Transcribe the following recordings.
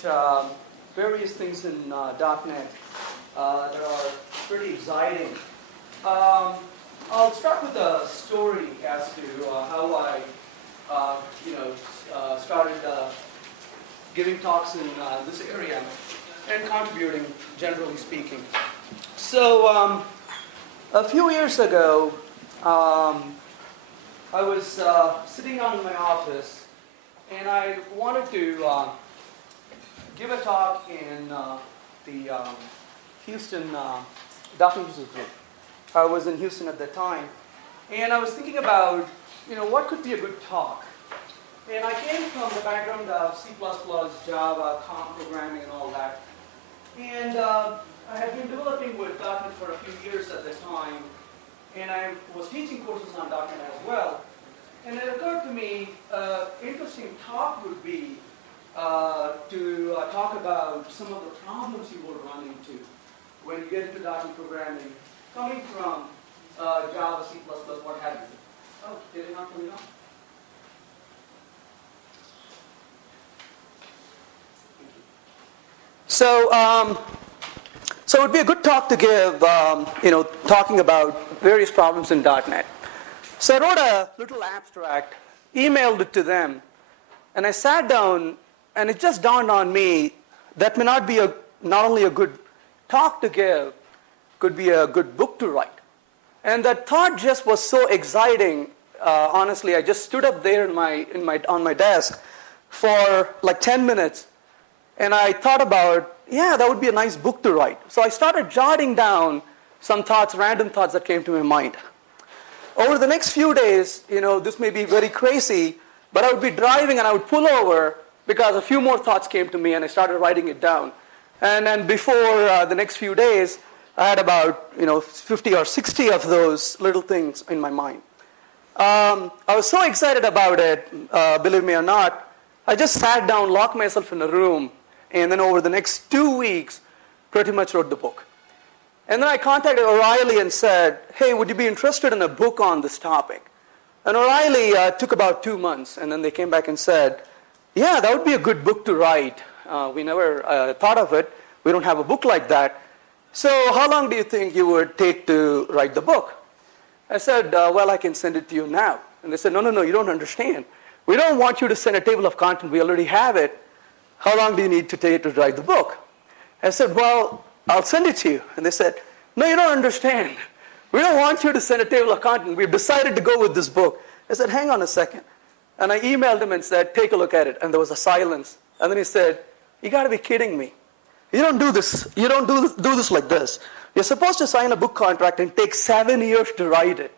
about various things in .NET that are pretty exciting. I'll start with a story as to how I, started giving talks in this area and contributing, generally speaking. So a few years ago, I was sitting down in my office, and I wanted to give a talk in the Houston .NET Users Group. I was in Houston at that time, and I was thinking about, what could be a good talk. And I came from the background of C++, Java, COM programming, and all that. And I had been developing with .NET for a few years at the time, and I was teaching courses on .NET as well. And it occurred to me, interesting talk would be to talk about some of the problems you will run into when you get into .NET programming, coming from Java, C++, what have you. Oh, did it not come on? So it would be a good talk to give, talking about various problems in .NET. So I wrote a little abstract, emailed it to them, and I sat down, and it just dawned on me that may not be not only a good talk to give, could be a good book to write. And that thought just was so exciting. Honestly, I just stood up there on my desk for like 10 minutes, and I thought about, yeah, that would be a nice book to write. So I started jotting down some thoughts, random thoughts that came to my mind. Over the next few days, this may be very crazy, but I would be driving and I would pull over because a few more thoughts came to me, and I started writing it down. And then before the next few days, I had about 50 or 60 of those little things in my mind. I was so excited about it, believe me or not, I just sat down, locked myself in a room, and then over the next 2 weeks, pretty much wrote the book. And then I contacted O'Reilly and said, hey, would you be interested in a book on this topic? And O'Reilly took about 2 months, and then they came back and said, yeah, that would be a good book to write. We never thought of it. We don't have a book like that. So how long do you think you would take to write the book? I said, well, I can send it to you now. And they said, no, you don't understand. We don't want you to send a table of content. We already have it. How long do you need to take to write the book? I said, well, I'll send it to you. And they said, no, you don't understand. We don't want you to send a table of content. We've decided to go with this book. I said, hang on a second. And I emailed him and said, take a look at it. And there was a silence. And then he said, you got to be kidding me. You don't do this. You don't do this like this. You're supposed to sign a book contract and take 7 years to write it.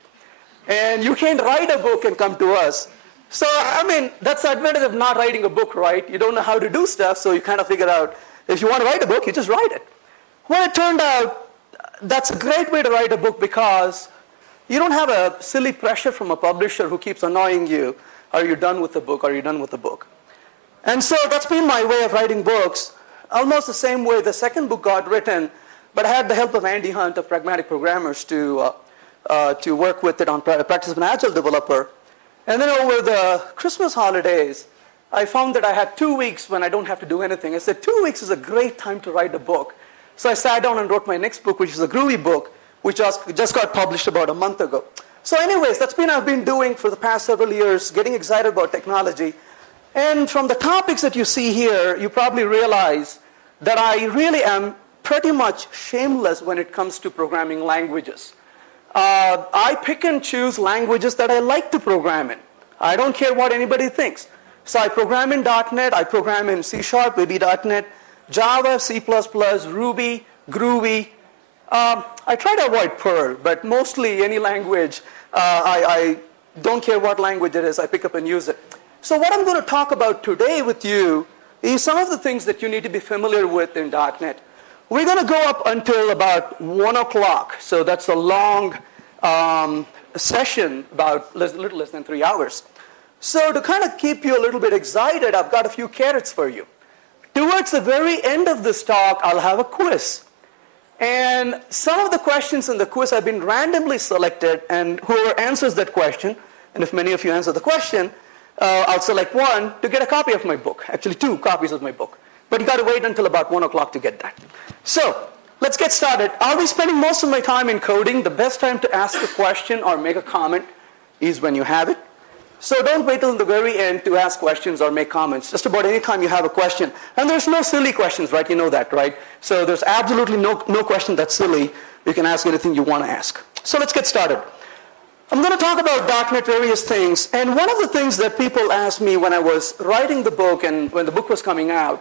And you can't write a book and come to us. So, that's the advantage of not writing a book, right? You don't know how to do stuff, so you kind of figure out, if you want to write a book, you just write it. Well, it turned out that's a great way to write a book because you don't have a silly pressure from a publisher who keeps annoying you. Are you done with the book? Are you done with the book? And so that's been my way of writing books. Almost the same way the second book got written, but I had the help of Andy Hunt of Pragmatic Programmers to work with it on Practice of an Agile Developer. And then over the Christmas holidays, I found that I had 2 weeks when I don't have to do anything. I said, 2 weeks is a great time to write a book. So I sat down and wrote my next book, which is a Groovy book, which just got published about a month ago. So anyways, that's been I've been doing for the past several years, getting excited about technology. And from the topics that you see here, you probably realize that I really am pretty much shameless when it comes to programming languages. I pick and choose languages that I like to program in. I don't care what anybody thinks. So I program in .NET, I program in C#, VB.NET, Java, C++, Ruby, Groovy. I try to avoid Perl, but mostly any language, I don't care what language it is, I pick up and use it. So what I'm going to talk about today with you is some of the things that you need to be familiar with in .NET. We're going to go up until about 1 o'clock, so that's a long session, about a little less than 3 hours. So to kind of keep you a little bit excited, I've got a few carrots for you. Towards the very end of this talk, I'll have a quiz. And some of the questions in the quiz have been randomly selected, and whoever answers that question, and if many of you answer the question, I'll select one to get a copy of my book, actually 2 copies of my book. but you got to wait until about 1 o'clock to get that. So let's get started. I'll be spending most of my time in coding. The best time to ask a question or make a comment is when you have it. So don't wait till the very end to ask questions or make comments. Just about any time you have a question. And there's no silly questions, right? You know that, right? So there's absolutely no question that's silly. You can ask anything you want to ask. So let's get started. I'm going to talk about .NET, various things. And one of the things that people asked me when I was writing the book and when the book was coming out,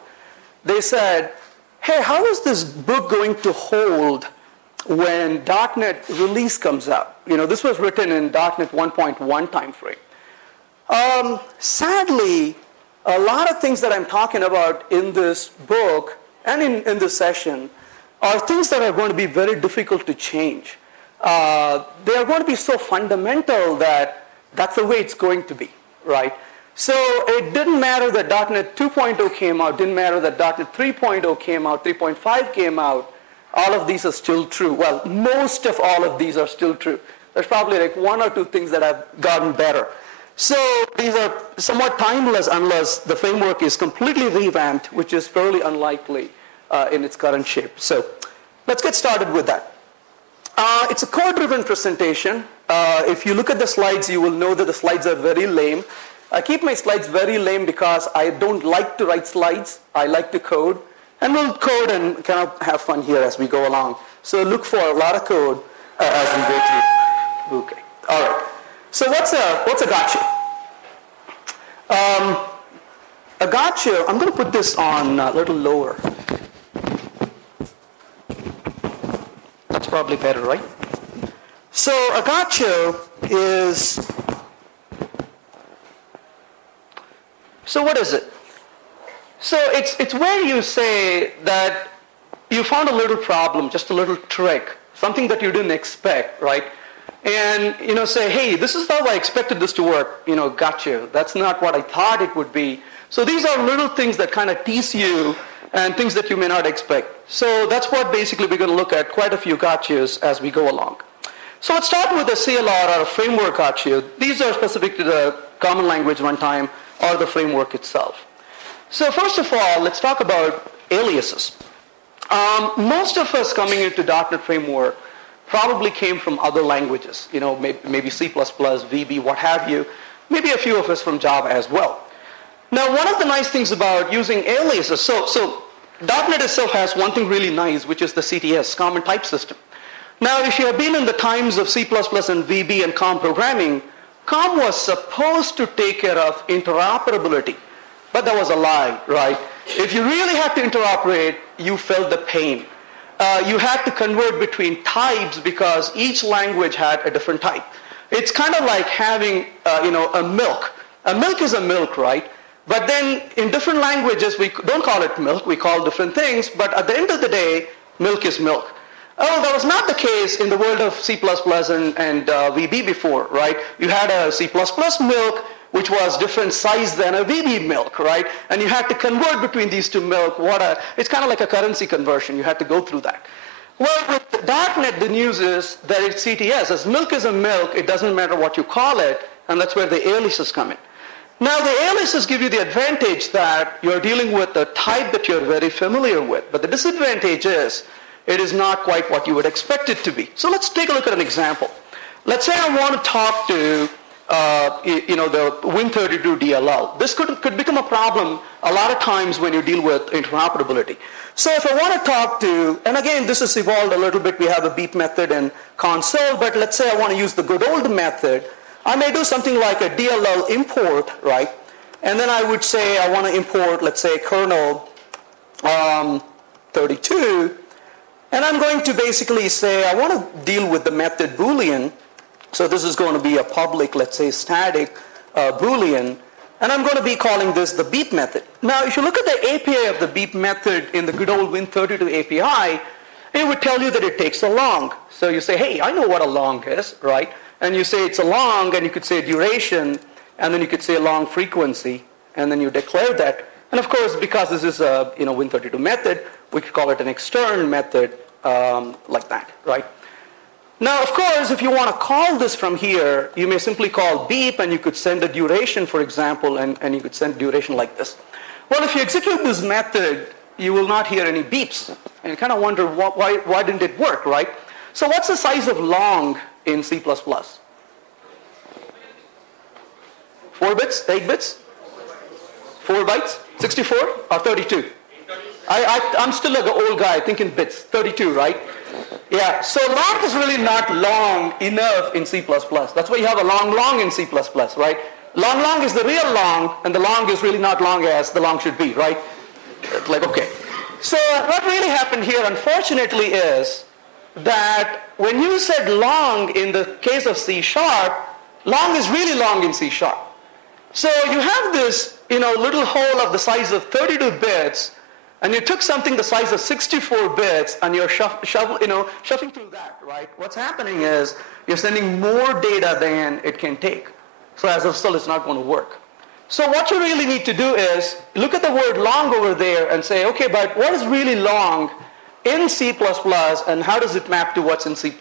they said, hey, how is this book going to hold when .NET release comes out? You know, this was written in .NET 1.1 time frame. Sadly, a lot of things that I'm talking about in this book and in this session are things that are going to be very difficult to change. They are going to be so fundamental that that's the way it's going to be, right? So it didn't matter that .NET 2.0 came out, didn't matter that .NET 3.0 came out, 3.5 came out. All of these are still true. Well, most of all of these are still true. There's probably like 1 or 2 things that have gotten better. So these are somewhat timeless unless the framework is completely revamped, which is fairly unlikely in its current shape. So let's get started with that. It's a code-driven presentation. If you look at the slides, you will know that the slides are very lame. I keep my slides very lame because I don't like to write slides. I like to code. And we'll code and kind of have fun here as we go along. So look for a lot of code as we go through. Okay. All right. So what's a gotcha? A gotcha, I'm going to put this on a little lower. That's probably better, right? So a gotcha is, so what is it? So it's where you say that you found a little problem, just a little trick, something that you didn't expect, right? And, you know, say, hey, this is how I expected this to work. You know, gotcha. That's not what I thought it would be. So these are little things that kind of tease you and things that you may not expect. So that's what basically we're going to look at, quite a few gotchas as we go along. So let's start with a CLR or a framework gotcha. These are specific to the common language runtime or the framework itself. So first of all, let's talk about aliases. Most of us coming into .NET framework probably came from other languages, you know, maybe C++, VB, what have you. Maybe a few of us from Java as well. Now, one of the nice things about using aliases, so .NET itself has one thing really nice, which is the CTS, Common Type System. Now, if you have been in the times of C++ and VB and COM programming, COM was supposed to take care of interoperability, but that was a lie, right? If you really had to interoperate, you felt the pain. You had to convert between types because each language had a different type. It's kind of like having, you know, a milk. A milk is a milk, right? But then in different languages, we don't call it milk. We call different things. But at the end of the day, milk is milk. Oh, that was not the case in the world of C++ and VB before, right? You had a C++ milk, which was different size than a VB milk, right? And you had to convert between these two milk. It's kind of like a currency conversion. You had to go through that. Well, with .NET, the news is that it's CTS. As milk is a milk, it doesn't matter what you call it, and that's where the aliases come in. Now, the aliases give you the advantage that you're dealing with a type that you're very familiar with, but the disadvantage is it is not quite what you would expect it to be. So let's take a look at an example. Let's say I want to talk to you know, the Win32 DLL. This could become a problem a lot of times when you deal with interoperability. So if I want to talk to, and again, this has evolved a little bit. We have a beep method in console, but let's say I want to use the good old method. I may do something like a DLL import, right? And then I would say I want to import, let's say, kernel 32. And I'm going to basically say I want to deal with the method Boolean. So this is going to be a public, let's say, static Boolean. And I'm going to be calling this the beep method. Now, if you look at the API of the beep method in the good old Win32 API, it would tell you that it takes a long. So you say, hey, I know what a long is, right? And you say it's a long, and you could say duration, and then you could say long frequency, and then you declare that. And of course, because this is a Win32 method, we could call it an extern method like that, right? Now, of course, if you want to call this from here, you may simply call beep, and you could send a duration, for example, and you could send duration like this. Well, if you execute this method, you will not hear any beeps. And you kind of wonder why didn't it work, right? So what's the size of long in C++? 4 bits, 8 bits? 4 bytes, 64 or 32? I'm still an old guy thinking bits, 32, right? Yeah, so long is really not long enough in C++. That's why you have a long in C++, right? Long is the real long, and the long is really not long as the long should be, right? It's like, okay. So what really happened here, unfortunately, is that when you said long in the case of C#, long is really long in C#. So you have this, little hole of the size of 32 bits, and you took something the size of 64 bits, and you're shuffling through that, right? What's happening is you're sending more data than it can take. So as a result, it's not going to work. So what you really need to do is look at the word long over there and say, okay, but what is really long in C++, and how does it map to what's in C#?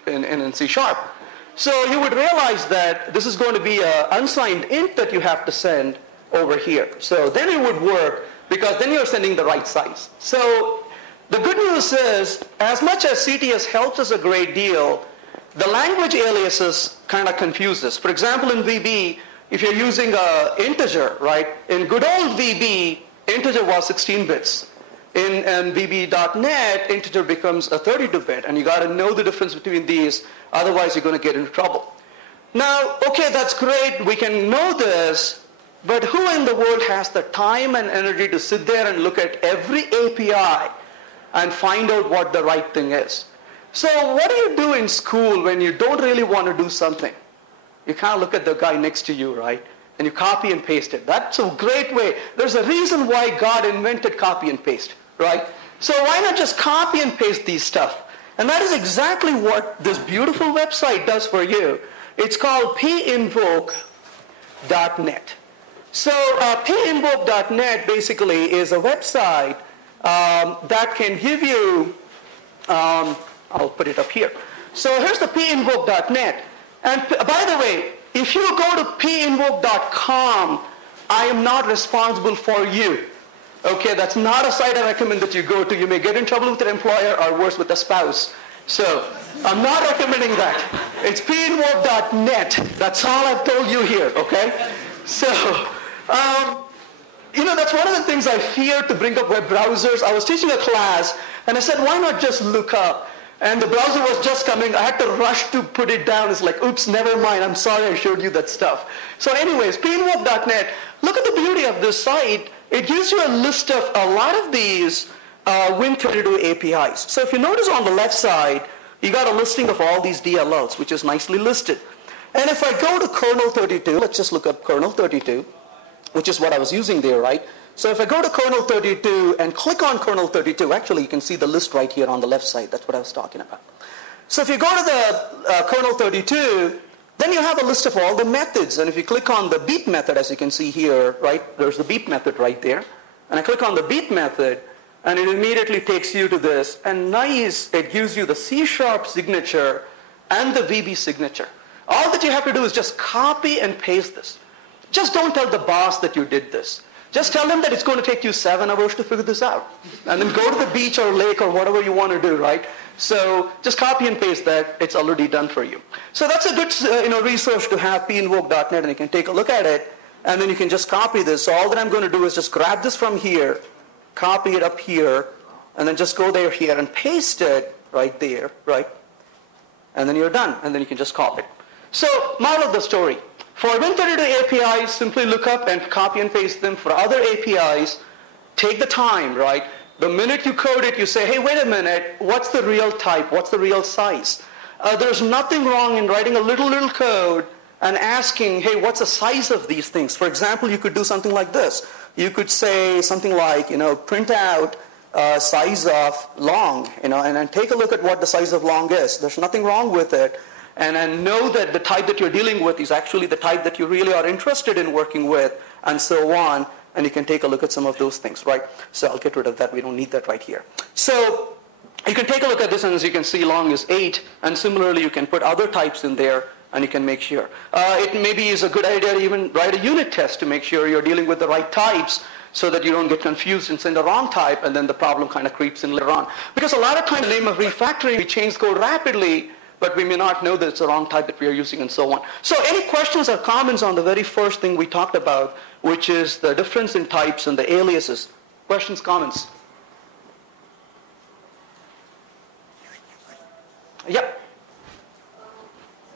So you would realize that this is going to be an unsigned int that you have to send over here. So then it would work, because then you're sending the right size. So the good news is, as much as CTS helps us a great deal, the language aliases kind of confuse us. For example, in VB, if you're using an integer, right? In good old VB, integer was 16 bits. In VB.NET, integer becomes a 32-bit, and you got to know the difference between these, otherwise you're going to get into trouble. Now, okay, that's great, we can know this, but who in the world has the time and energy to sit there and look at every API and find out what the right thing is? So what do you do in school when you don't really want to do something? You kind of look at the guy next to you, right? And you copy and paste it. That's a great way. There's a reason why God invented copy and paste, right? So why not just copy and paste these stuff? And that is exactly what this beautiful website does for you. It's called PInvoke.net. So PInvoke.net basically is a website that can give you, I'll put it up here. So here's the PInvoke.net. And by the way, if you go to PInvoke.com, I am not responsible for you. Okay, that's not a site I recommend that you go to. You may get in trouble with your employer or worse with a spouse. So I'm not recommending that. It's PInvoke.net. That's all I've told you here, okay? So, that's one of the things I fear to bring up web browsers. I was teaching a class, and I said, why not just look up? And the browser was just coming. I had to rush to put it down. It's like, oops, never mind. I'm sorry I showed you that stuff. So anyways, PInvoke.net, look at the beauty of this site. It gives you a list of a lot of these Win32 APIs. So if you notice on the left side, you got a listing of all these DLLs, which is nicely listed. And if I go to kernel32, let's just look up kernel32, which is what I was using there, right? So if I go to kernel32 and click on kernel32, actually you can see the list right here on the left side. That's what I was talking about. So if you go to the kernel32, then you have a list of all the methods. And if you click on the beep method, as you can see here, right, there's the beep method right there. And I click on the beep method, and it immediately takes you to this. And nice, it gives you the C# signature and the VB signature. All that you have to do is just copy and paste this. Just don't tell the boss that you did this. Just tell them that it's going to take you 7 hours to figure this out. And then go to the beach or lake or whatever you want to do, right? So just copy and paste that. It's already done for you. So that's a good resource to have, PInvoke.net, and you can take a look at it. And then you can just copy this. So all that I'm going to do is just grab this from here, copy it up here, and then just go there here and paste it right there, right? And then you're done. And then you can just call it. So moral of the story. For Win32 APIs, simply look up and copy and paste them. For other APIs, take the time, right? The minute you code it, you say, hey, wait a minute, what's the real type? What's the real size? There's nothing wrong in writing a little code and asking, hey, what's the size of these things? For example, you could do something like this. You could say something like, print out size of long, and then take a look at what the size of long is. There's nothing wrong with it. And then know that the type that you're dealing with is actually the type that you really are interested in working with, and so on. And you can take a look at some of those things, right? So I'll get rid of that. We don't need that right here. So you can take a look at this, and as you can see, long is 8. And similarly, you can put other types in there, and you can make sure. It maybe is a good idea to even write a unit test to make sure you're dealing with the right types. so that you don't get confused and send the wrong type, and then the problem kind of creeps in later on. Because a lot of times in the name of refactoring, we change code rapidly, but we may not know that it's the wrong type that we are using and so on. So any questions or comments on the very first thing we talked about, which is the difference in types and the aliases? Questions, comments? Yep. So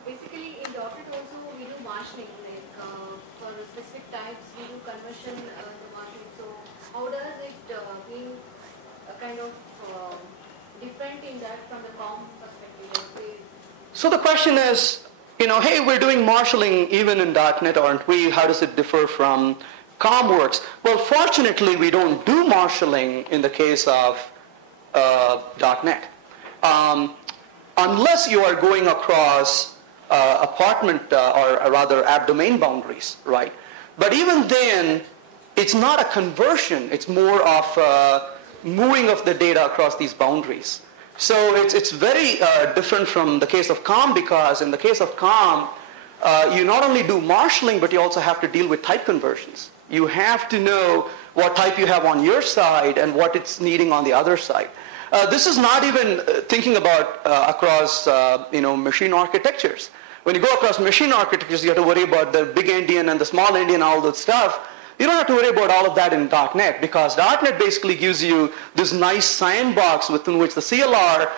basically in .NET also we do marshalling, like for the specific types we do conversion the marshalling. So how does it being kind of different in that from the COM perspective? So the question is, hey, we're doing marshalling even in .NET, aren't we? How does it differ from COM works? Well, fortunately, we don't do marshalling in the case of .NET. Unless you are going across apartment or rather app domain boundaries, right? But even then, it's not a conversion. It's more of moving of the data across these boundaries. So it's very different from the case of COM, because in the case of COM, you not only do marshalling, but you also have to deal with type conversions. You have to know what type you have on your side and what it's needing on the other side. This is not even thinking about across machine architectures. When you go across machine architectures, you have to worry about the big endian and the small endian and all that stuff. You don't have to worry about all of that in .NET, because .NET basically gives you this nice sandbox within which the CLR,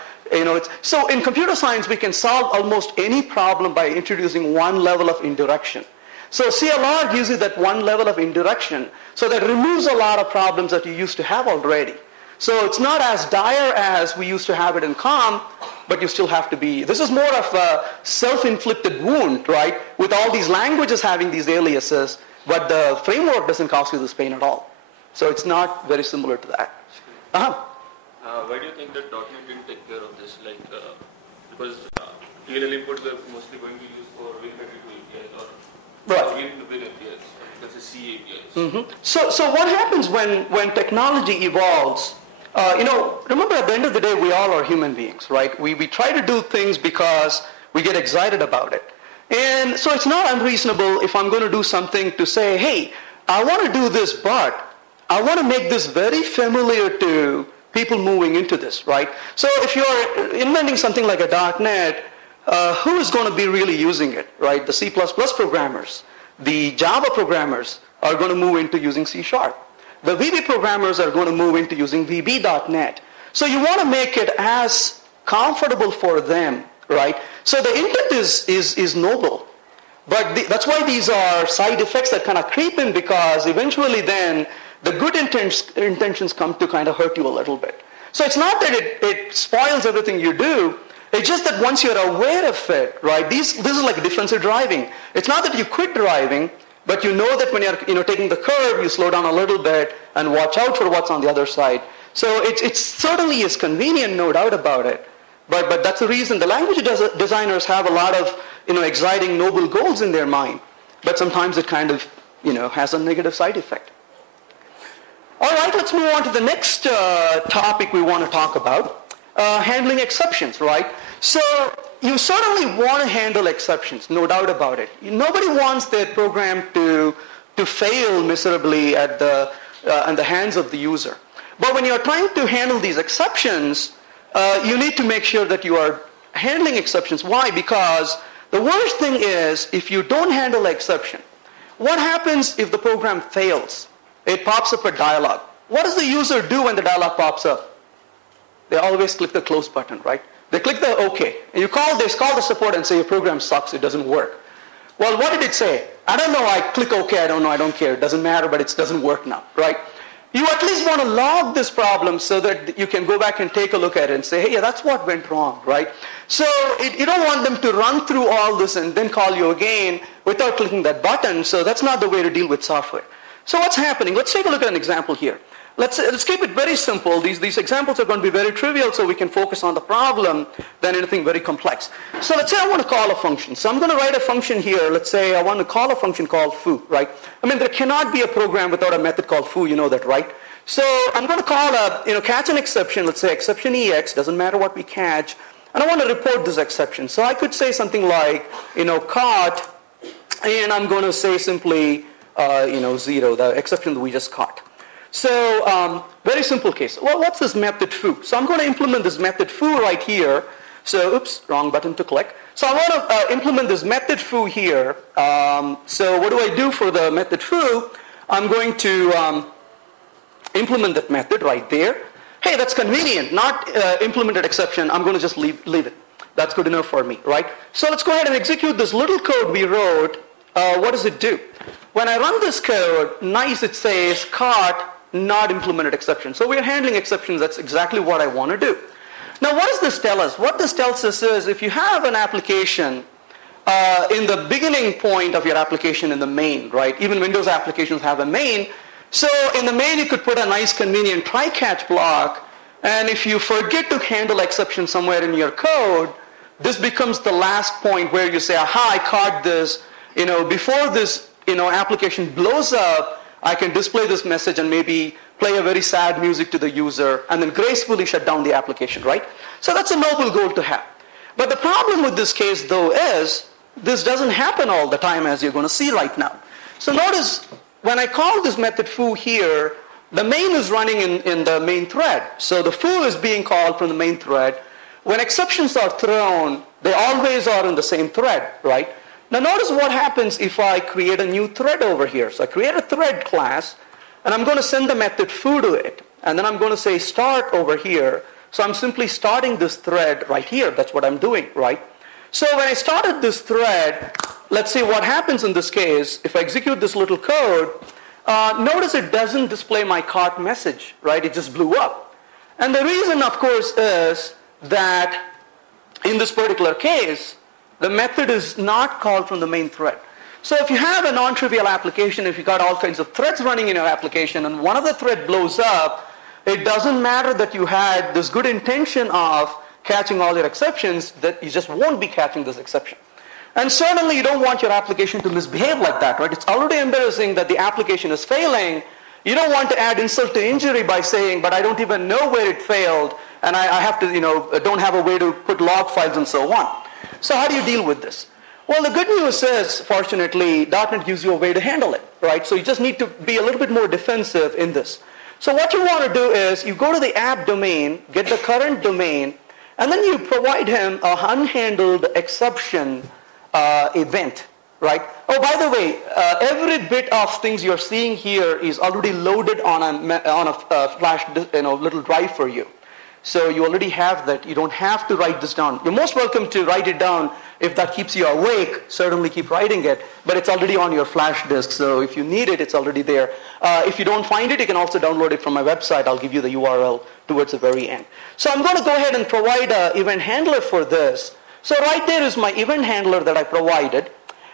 so in computer science we can solve almost any problem by introducing one level of indirection. So CLR gives you that one level of indirection, so that removes a lot of problems that you used to have already. So it's not as dire as we used to have it in COM, but you still have to be, this is more of a self-inflicted wound, right? With all these languages having these aliases, but the framework doesn't cause you this pain at all. So it's not very similar to that. Why do you think that .NET didn't take care of this? Like, because DLL input we're mostly going to use for Win32 APIs or Win APIs. That's a C APIs. Mm-hmm. So what happens when technology evolves? Remember at the end of the day, we all are human beings, right? We try to do things because we get excited about it. And so it's not unreasonable if I'm going to do something to say, hey, I want to do this, but I want to make this very familiar to people moving into this, right? So if you're inventing something like a .NET, who is going to be really using it, right? The C++ programmers, the Java programmers are going to move into using C#. The VB programmers are going to move into using VB.NET. So you want to make it as comfortable for them, right? So the intent is noble. But that's why these are side effects that kind of creep in, because eventually then the good intentions come to kind of hurt you a little bit. So it's not that it spoils everything you do. It's just that once you're aware of it, right? This is like defensive driving. It's not that you quit driving, but you know that when you're taking the curve, you slow down a little bit and watch out for what's on the other side. So it certainly is convenient, no doubt about it. But that's the reason the language designers have a lot of exciting, noble goals in their mind. But sometimes it kind of has a negative side effect. All right, let's move on to the next topic we want to talk about, handling exceptions, right? So you certainly want to handle exceptions, no doubt about it. Nobody wants their program to fail miserably in the hands of the user. But when you're trying to handle these exceptions, you need to make sure that you are handling exceptions. Why? Because the worst thing is if you don't handle exception. What happens if the program fails? It pops up a dialog. What does the user do when the dialog pops up? They always click the close button, right? They click the OK. And they call the support and say your program sucks, it doesn't work. Well, what did it say? I don't know, I click OK, I don't know, I don't care. It doesn't matter, but it doesn't work now, right? You at least want to log this problem so that you can go back and take a look at it and say, hey, yeah, that's what went wrong, right? So you don't want them to run through all this and then call you again without clicking that button. So that's not the way to deal with software. So what's happening? Let's take a look at an example here. Let's keep it very simple. These examples are going to be very trivial so we can focus on the problem than anything very complex. So let's say I want to call a function. So I'm going to write a function here. Let's say I want to call a function called foo, right? I mean, there cannot be a program without a method called foo. You know that, right? So I'm going to call catch an exception. Let's say exception EX. Doesn't matter what we catch. And I want to report this exception. So I could say something like, caught, and I'm going to say simply, 0, the exception that we just caught. So very simple case. Well, what's this method foo? So I'm going to implement this method foo right here. So, oops, wrong button to click. So I want to implement this method foo here. So what do I do for the method foo? I'm going to implement that method right there. Hey, that's convenient. Not implemented exception. I'm going to just leave it. That's good enough for me, right? So let's go ahead and execute this little code we wrote. What does it do? When I run this code, nice, it says cart not implemented exception. So we're handling exceptions. That's exactly what I want to do. Now, what does this tell us? What this tells us is if you have an application in the beginning point of your application in the main, right? Even Windows applications have a main. So in the main, you could put a nice convenient try-catch block. And if you forget to handle exception somewhere in your code, this becomes the last point where you say, aha, I caught this. Before this, application blows up, I can display this message and maybe play a very sad music to the user and then gracefully shut down the application, right? So that's a noble goal to have. But the problem with this case, though, is this doesn't happen all the time, as you're going to see right now. So notice when I call this method foo here, the main is running in the main thread. So the foo is being called from the main thread. When exceptions are thrown, they always are in the same thread, right? Now notice what happens if I create a new thread over here. So I create a thread class, and I'm going to send the method foo to it. And then I'm going to say start over here. So I'm simply starting this thread right here. That's what I'm doing, right? So when I started this thread, let's see what happens in this case. If I execute this little code, notice it doesn't display my cart message, right? It just blew up. And the reason, of course, is that in this particular case, the method is not called from the main thread. So if you have a non-trivial application, if you got all kinds of threads running in your application and one of the thread blows up, it doesn't matter that you had this good intention of catching all your exceptions, that you just won't be catching this exception. And certainly you don't want your application to misbehave like that, right? It's already embarrassing that the application is failing. You don't want to add insult to injury by saying, but I don't even know where it failed, and I have to, don't have a way to put log files and so on. So how do you deal with this? Well, the good news is, fortunately, .NET gives you a way to handle it, right? So you just need to be a little bit more defensive in this. So what you want to do is you go to the app domain, get the current domain, and then you provide him a unhandled exception event, right? Oh, by the way, every bit of things you're seeing here is already loaded on a flash, little drive for you. So you already have that. You don't have to write this down. You're most welcome to write it down. If that keeps you awake, certainly keep writing it. But it's already on your flash disk. So if you need it, it's already there. If you don't find it, you can also download it from my website. I'll give you the URL towards the very end. So I'm going to go ahead and provide an event handler for this. So right there is my event handler that I provided.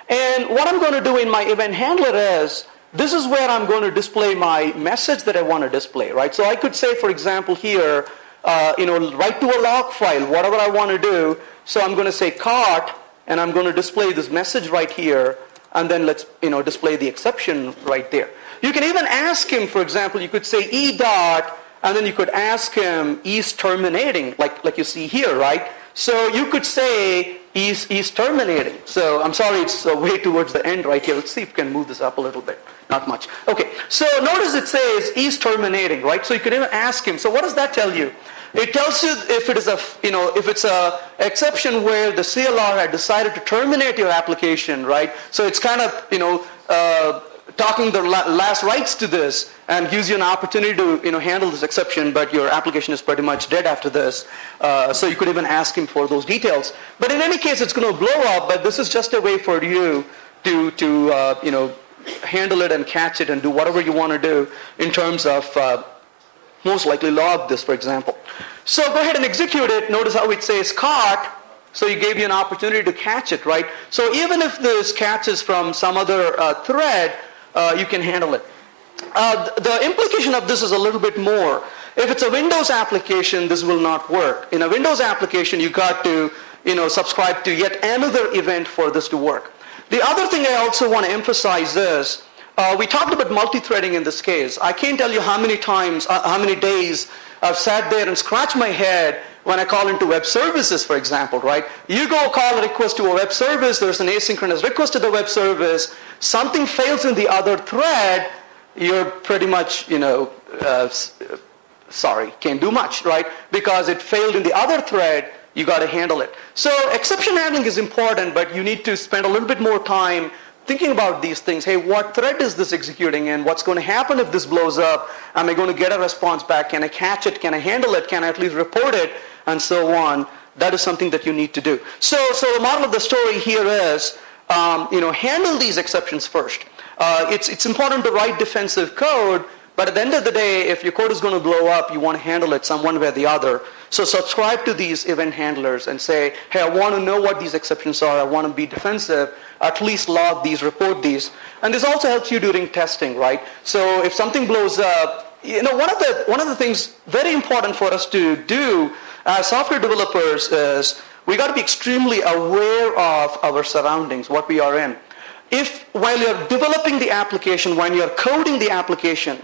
And what I'm going to do in my event handler is, this is where I'm going to display my message that I want to display, right? So I could say, for example, here, write to a log file, whatever I want to do. So I'm going to say cart, and I'm going to display this message right here, and then let's display the exception right there. You can even ask him, for example, you could say e dot, and then you could ask him is terminating, like you see here, right? So you could say is terminating. So I'm sorry, it's way towards the end right here. Let's see if we can move this up a little bit. Not much. Okay, so notice it says is terminating, right? So you could even ask him. So what does that tell you? It tells you if it is if it's a exception where the CLR had decided to terminate your application, right? So it's kind of talking the last rights to this and gives you an opportunity to handle this exception, but your application is pretty much dead after this. So you could even ask him for those details. But in any case, it's going to blow up. But this is just a way for you to handle it and catch it and do whatever you want to do in terms of most likely log this, for example. So go ahead and execute it. Notice how it says caught. So you gave you an opportunity to catch it, right? So even if this catches from some other thread, you can handle it. The implication of this is a little bit more. If it's a Windows application, this will not work. In a Windows application, you got to subscribe to yet another event for this to work. The other thing I also want to emphasize is, we talked about multi-threading in this case. I can't tell you how many times, how many days I've sat there and scratched my head when I call into web services, for example, right? You go call a request to a web service, there's an asynchronous request to the web service, something fails in the other thread, you're pretty much, sorry, can't do much, right? Because it failed in the other thread, you got to handle it. So exception handling is important, but you need to spend a little bit more time thinking about these things. Hey, what thread is this executing in? What's going to happen if this blows up? Am I going to get a response back? Can I catch it? Can I handle it? Can I at least report it? And so on. That is something that you need to do. So the moral of the story here is, handle these exceptions first. It's important to write defensive code, but at the end of the day, if your code is going to blow up, you want to handle it some one way or the other. So subscribe to these event handlers and say, hey, I want to know what these exceptions are. I want to be defensive. At least log these, report these. And this also helps you during testing, right? So if something blows up, one of the things very important for us to do as software developers is we got to be extremely aware of our surroundings, what we are in. If while you're developing the application, when you're coding the application,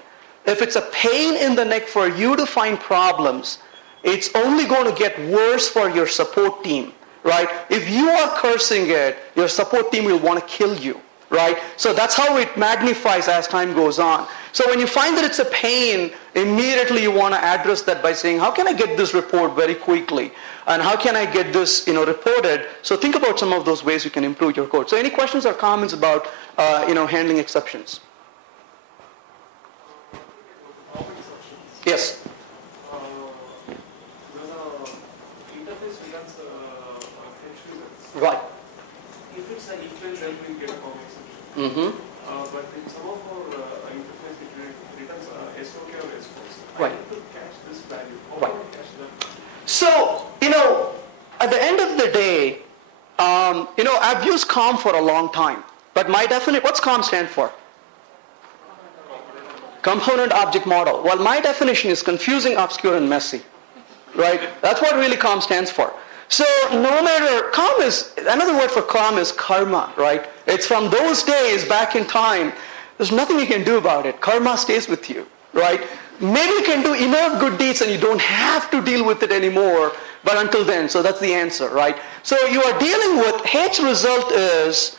if it's a pain in the neck for you to find problems, it's only going to get worse for your support team, right? If you are cursing it, your support team will want to kill you, right? So that's how it magnifies as time goes on. So when you find that it's a pain, immediately you want to address that by saying, how can I get this report very quickly? And how can I get this reported? So think about some of those ways you can improve your code. So any questions or comments about handling exceptions? Yes. Right. If it's an if-else, then we get a common exception. Mm-hmm. But in some of our interface, it returns SOK or SFOX. Right. I need to catch this value. How Right. do I catch that? So, at the end of the day, I've used COM for a long time. But what's COM stand for? Component Object Model. Well, my definition is confusing, obscure, and messy. Right? That's what really COM stands for. So no matter, another word for COM is karma, right? It's from those days back in time. There's nothing you can do about it. Karma stays with you, right? Maybe you can do enough good deeds and you don't have to deal with it anymore, but until then, so that's the answer, right? So you are dealing with, H's result is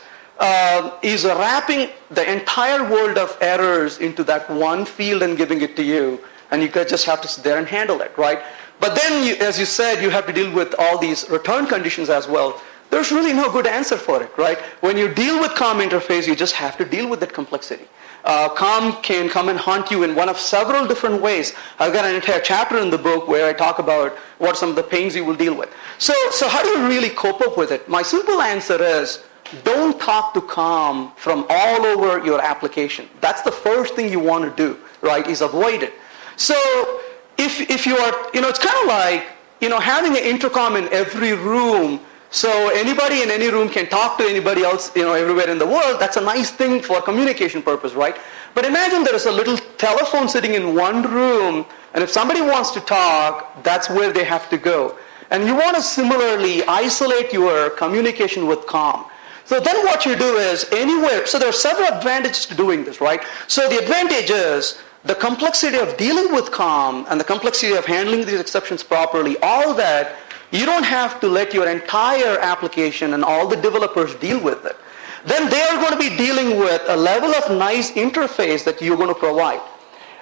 wrapping the entire world of errors into that one field and giving it to you, and you just have to sit there and handle it, right? But then, as you said, you have to deal with all these return conditions as well. There's really no good answer for it, right? When you deal with COM interface, you just have to deal with that complexity. COM can come and haunt you in one of several different ways. I've got an entire chapter in the book where I talk about what some of the pains you will deal with. So how do you really cope up with it? My simple answer is, don't talk to COM from all over your application. That's the first thing you want to do, right, is avoid it. So if you are, it's kind of like, having an intercom in every room, so anybody in any room can talk to anybody else, everywhere in the world. That's a nice thing for communication purpose, right? But imagine there is a little telephone sitting in one room, and if somebody wants to talk, that's where they have to go. And you want to similarly isolate your communication with COM. So then what you do is anywhere, so there are several advantages to doing this, right? So the advantage is the complexity of dealing with COM and the complexity of handling these exceptions properly, all that, you don't have to let your entire application and all the developers deal with it. Then they are going to be dealing with a level of nice interface that you're going to provide.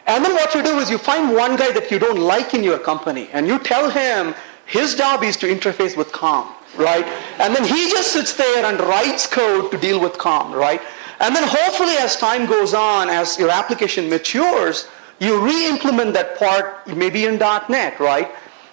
And then what you do is you find one guy that you don't like in your company, and you tell him his job is to interface with COM, right? And then he just sits there and writes code to deal with COM, right? And then hopefully as time goes on, as your application matures, you re-implement that part maybe in .NET, right?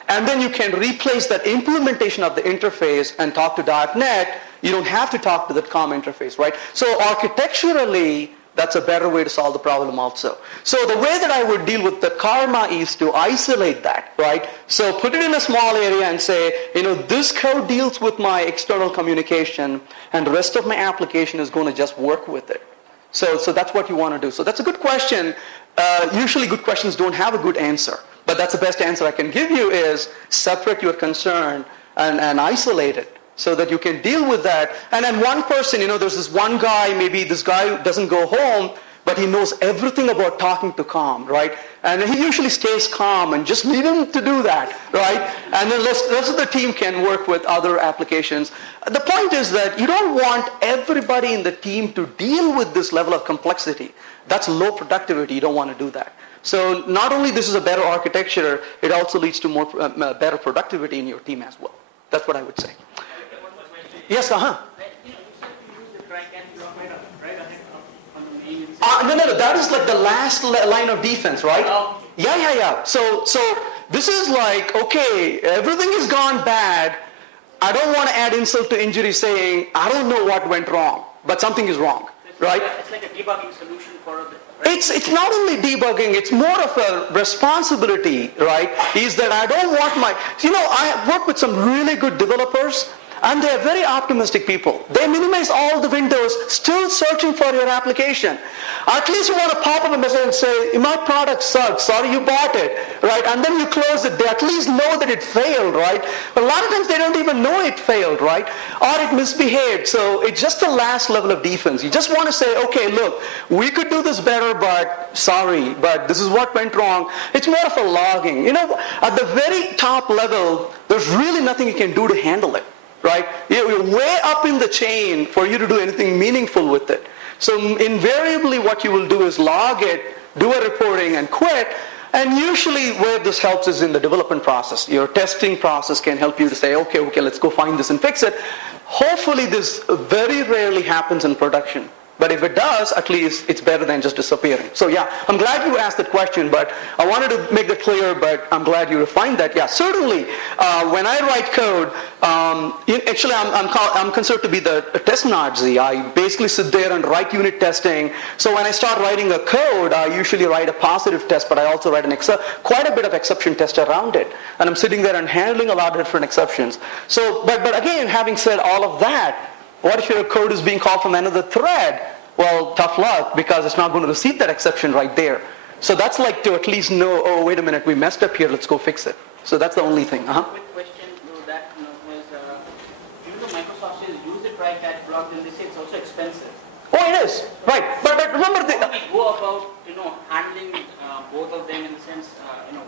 And then you can replace that implementation of the interface and talk to .NET. You don't have to talk to the COM interface, right? So architecturally, that's a better way to solve the problem also. So the way that I would deal with the karma is to isolate that, right? So put it in a small area and say, this code deals with my external communication, and the rest of my application is going to just work with it. So that's what you want to do. So that's a good question. Usually good questions don't have a good answer, but that's the best answer I can give you is separate your concern and isolate it, so that you can deal with that. And then one person, there's this one guy, maybe this guy doesn't go home, but he knows everything about talking to COM, right? And he usually stays calm and just leave him to do that, right? And then the rest of the team can work with other applications. The point is that you don't want everybody in the team to deal with this level of complexity. That's low productivity. You don't want to do that. So not only this is a better architecture, it also leads to more better productivity in your team as well. That's what I would say. Yes, uh-huh. No. That is like the last line of defense, right? Yeah. So this is like, okay, everything has gone bad. I don't want to add insult to injury saying, I don't know what went wrong, but something is wrong, right? It's like a debugging solution for the... It's not only debugging, it's more of a responsibility, right? Is that I don't want I work with some really good developers, and they're very optimistic people. They minimize all the windows, still searching for your application. At least you want to pop up a message and say, my product sucks, sorry you bought it, right? And then you close it. They at least know that it failed, right? But a lot of times they don't even know it failed, right? Or it misbehaved. So it's just the last level of defense. You just want to say, okay, look, we could do this better, but sorry, but this is what went wrong. It's more of a logging. At the very top level, there's really nothing you can do to handle it. Right? You're way up in the chain for you to do anything meaningful with it. So invariably what you will do is log it, do a reporting and quit. And usually where this helps is in the development process. Your testing process can help you to say, okay, let's go find this and fix it. Hopefully this very rarely happens in production. But if it does, at least it's better than just disappearing. So yeah, I'm glad you asked that question, but I wanted to make that clear, but I'm glad you refined that. Yeah, certainly, when I write code, actually I'm considered to be the test Nazi. I basically sit there and write unit testing. So when I start writing a code, I usually write a positive test, but I also write quite a bit of exception test around it. And I'm sitting there and handling a lot of different exceptions. So, but again, having said all of that, what if your code is being called from another thread? Well, tough luck, because it's not going to receive that exception right there. So that's like to at least know, oh, wait a minute, we messed up here, let's go fix it. So that's the only thing. Quick question to that is, even though Microsoft says use the try catch block, then they say it's also expensive. Oh, it is, right. But remember, how do we go about handling both of them in the sense,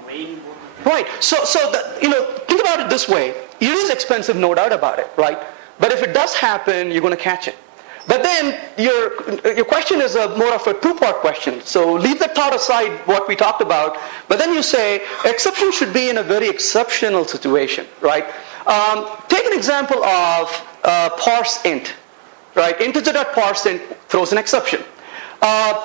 weighing both of them? Right. So think about it this way. It is expensive, no doubt about it, right? But if it does happen, you're going to catch it. But then your question is more of a two-part question. So leave that thought aside, what we talked about. But then you say, exception should be in a very exceptional situation, right? Take an example of parse int, right? Integer.parseInt throws an exception.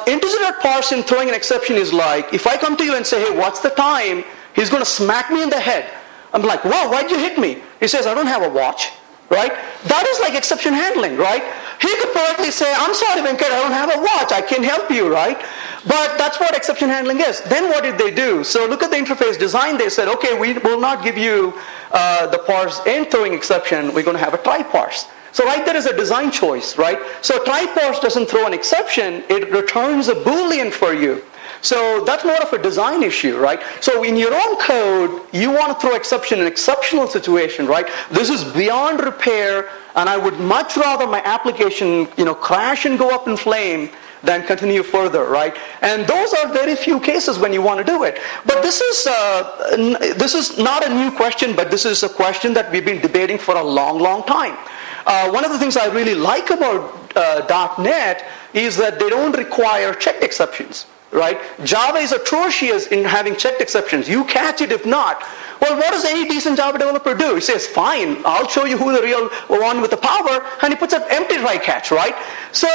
Integer.parseInt throwing an exception is like, if I come to you and say, hey, what's the time? He's going to smack me in the head. I'm like, whoa, why'd you hit me? He says, I don't have a watch. Right? That is like exception handling, right? He could politely say, I'm sorry, Venkat, I don't have a watch. I can help you, right? But that's what exception handling is. Then what did they do? So look at the interface design. They said, okay, we will not give you the parse int throwing exception. We're going to have a try parse. So right there is a design choice, right? So try parse doesn't throw an exception. It returns a Boolean for you. So that's more of a design issue, right? So in your own code, you want to throw exception in an exceptional situation, right? This is beyond repair, and I would much rather my application, crash and go up in flame than continue further, right? And those are very few cases when you want to do it. But this is not a new question, but this is a question that we've been debating for a long, long time. One of the things I really like about .NET is that they don't require checked exceptions. Right? Java is atrocious in having checked exceptions. You catch it if not. Well, what does any decent Java developer do? He says, fine, I'll show you who the real one with the power, and he puts an empty try catch, right? So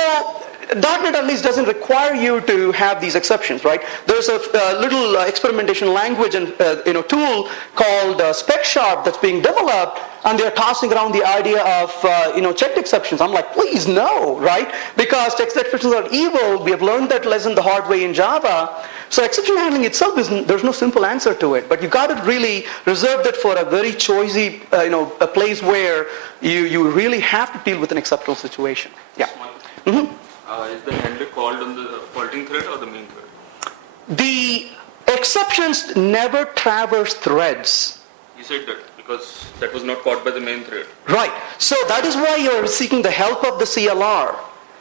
.NET at least doesn't require you to have these exceptions, right? There's a little experimentation language and tool called SpecSharp that's being developed, and they're tossing around the idea of checked exceptions. I'm like, please no, right? Because checked exceptions are evil. We have learned that lesson the hard way in Java. So exception handling itself there's no simple answer to it. But you got to really reserve that for a very choicy, a place where you really have to deal with an exceptional situation. Yeah. Mm-hmm. Is the handler called on the faulting thread or the main thread? The exceptions never traverse threads. You said that because that was not caught by the main thread. Right. So that is why you're seeking the help of the CLR.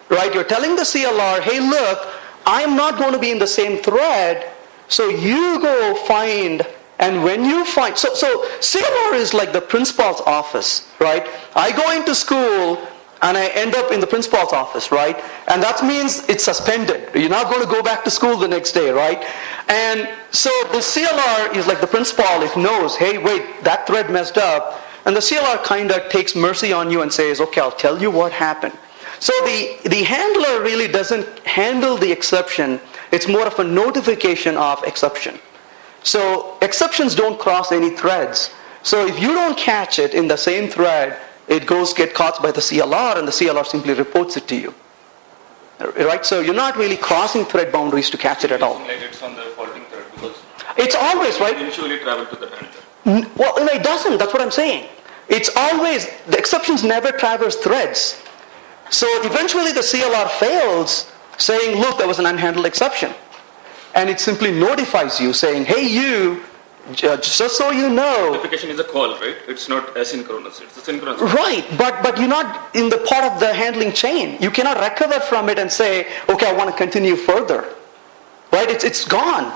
Right? You're telling the CLR, hey, look, I'm not going to be in the same thread, so you go find, and when you find, so CLR is like the principal's office, right? I go into school, and I end up in the principal's office, right? And that means it's suspended. You're not going to go back to school the next day, right? And so the CLR is like the principal, it knows, hey, wait, that thread messed up. And the CLR kind of takes mercy on you and says, okay, I'll tell you what happened. So the handler really doesn't handle the exception. It's more of a notification of exception. So exceptions don't cross any threads. So if you don't catch it in the same thread, it get caught by the CLR, and the CLR simply reports it to you. Right? So you're not really crossing thread boundaries to catch it at all. Like it's on the faulting thread because it's always, right? It usually travel to the handler. Well, no, it doesn't. That's what I'm saying. It's always, the exceptions never traverse threads. So eventually the CLR fails, saying, look, there was an unhandled exception. And it simply notifies you, saying, hey, you, just so you know. Notification is a call, right? It's not asynchronous. It's a synchronous. Right, but you're not in the part of the handling chain. You cannot recover from it and say, okay, I want to continue further. Right? It's gone.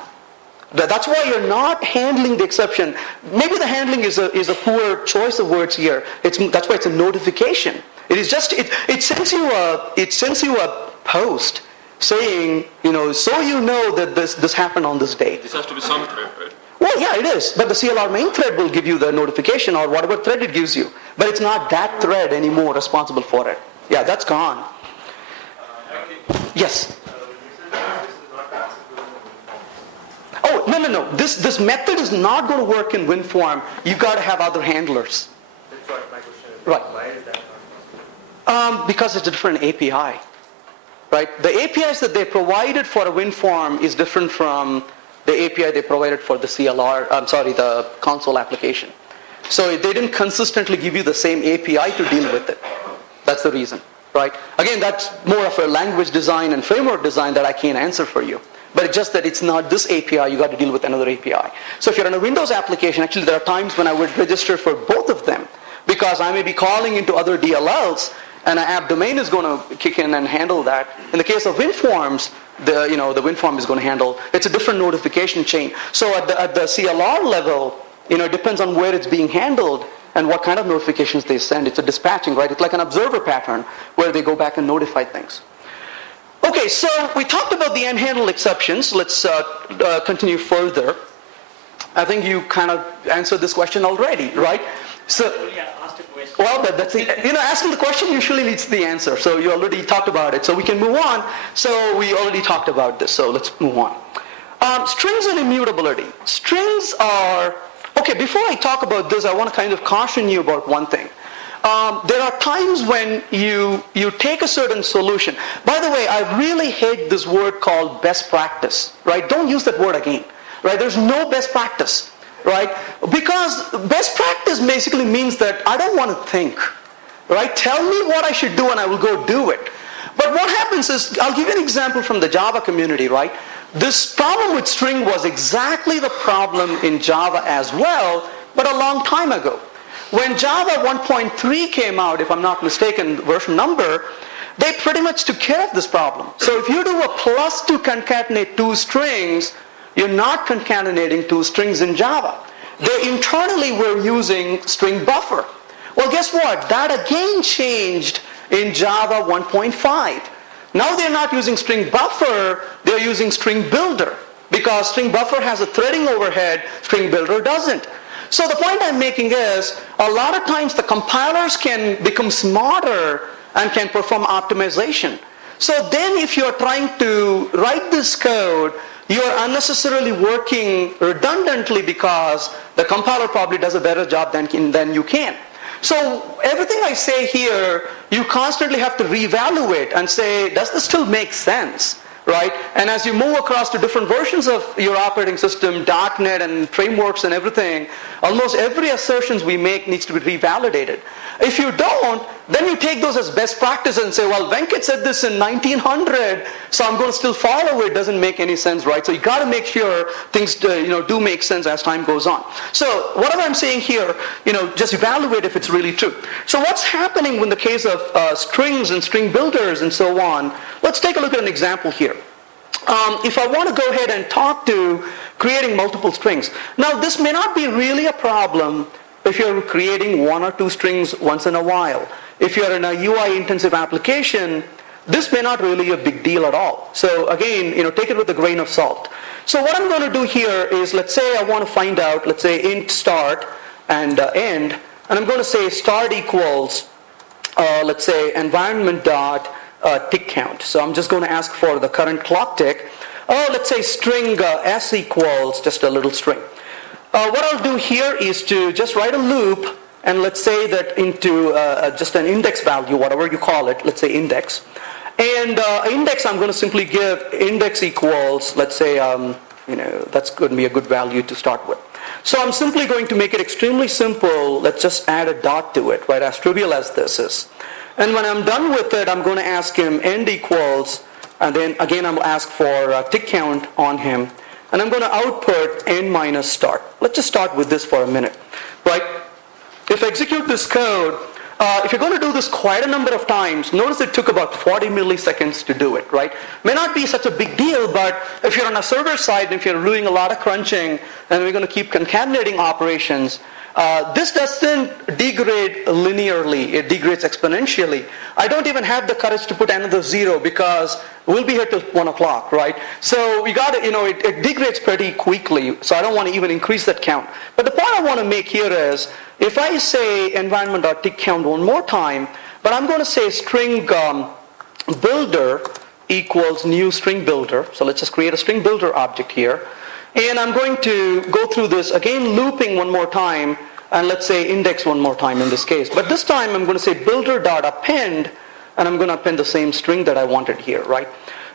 That's why you're not handling the exception. Maybe the handling is a poor choice of words here. That's why it's a notification. It is just it sends you a post saying, so you know that this happened on this day. This has to be some thread, right? Well, yeah, it is. But the CLR main thread will give you the notification or whatever thread it gives you. But it's not that thread anymore responsible for it. Yeah, that's gone. Yes. Oh, no. This method is not going to work in WinForm. You've got to have other handlers. That's what my question is. Right. Why is that not possible? Because it's a different API. Right? The APIs that they provided for a WinForm is different from the API they provided for the the console application. So they didn't consistently give you the same API to deal with it. That's the reason. Right? Again, that's more of a language design and framework design that I can't answer for you. But it's just that it's not this API, you got to deal with another API. So if you're in a Windows application, actually there are times when I would register for both of them because I may be calling into other DLLs and an app domain is going to kick in and handle that. In the case of WinForms, the WinForm is going to handle, it's a different notification chain. So at the CLR level, it depends on where it's being handled and what kind of notifications they send. It's a dispatching, right? It's like an observer pattern where they go back and notify things. Okay, so we talked about the unhandled exceptions. Let's continue further. I think you kind of answered this question already, right? So, asked a question. well, that's asking the question usually leads to the answer. So you already talked about it. So we can move on. So we already talked about this. So let's move on. Strings and immutability. Strings are, okay, before I talk about this, I want to kind of caution you about one thing. There are times when you take a certain solution. By the way, I really hate this word called best practice, right? Don't use that word again, right? There's no best practice, right? Because best practice basically means that I don't want to think, right? Tell me what I should do and I will go do it. But what happens is, I'll give you an example from the Java community, right? This problem with string was exactly the problem in Java as well, but a long time ago. When Java 1.3 came out, if I'm not mistaken, version number, they pretty much took care of this problem. So if you do a plus to concatenate two strings, you're not concatenating two strings in Java. They internally were using string buffer. Well, guess what? That again changed in Java 1.5. Now they're not using string buffer, they're using string builder. Because string buffer has a threading overhead, string builder doesn't. So the point I'm making is, a lot of times the compilers can become smarter and can perform optimization. So then if you're trying to write this code, you're unnecessarily working redundantly because the compiler probably does a better job than you can. So everything I say here, you constantly have to reevaluate and say, does this still make sense? Right? And as you move across to different versions of your operating system, .NET and frameworks and everything, almost every assertions we make needs to be revalidated. If you don't, then you take those as best practice and say, well, Venkat said this in 1900, so I'm going to still follow it. Doesn't make any sense, right? So you got to make sure things do make sense as time goes on. So whatever I'm saying here, just evaluate if it's really true. So what's happening in the case of strings and string builders and so on? Let's take a look at an example here. If I want to go ahead and talk to creating multiple strings. Now this may not be really a problem if you're creating 1 or 2 strings once in a while. If you're in a UI intensive application, this may not really be a big deal at all. So again, take it with a grain of salt. So what I'm going to do here is, let's say I want to find out, let's say int start and end, and I'm going to say start equals, let's say environment dot tick count. So I'm just going to ask for the current clock tick. Let's say string s equals just a little string. What I'll do here is to just write a loop, and let's say that into just an index value, whatever you call it, let's say index. And index, I'm going to simply give index equals, let's say, that's going to be a good value to start with. So I'm simply going to make it extremely simple. Let's just add a dot to it, right, as trivial as this is. And when I'm done with it, I'm going to ask him end equals, and then again I'm going to ask for tick count on him. And I'm going to output end minus start. Let's just start with this for a minute, right? If I execute this code, if you're going to do this quite a number of times, notice it took about 40 milliseconds to do it, right? May not be such a big deal, but if you're on a server side, if you're doing a lot of crunching, and we're going to keep concatenating operations, this doesn't degrade linearly, it degrades exponentially. I don't even have the courage to put another 0 because we'll be here till 1 o'clock, right? So we got to, it degrades pretty quickly, so I don't want to even increase that count. But the point I want to make here is, if I say environment.tick count one more time, but I'm going to say string builder equals new string builder. So let's just create a string builder object here. And I'm going to go through this, again looping one more time, and let's say index one more time in this case. But this time I'm going to say builder.append, and I'm going to append the same string that I wanted here, right?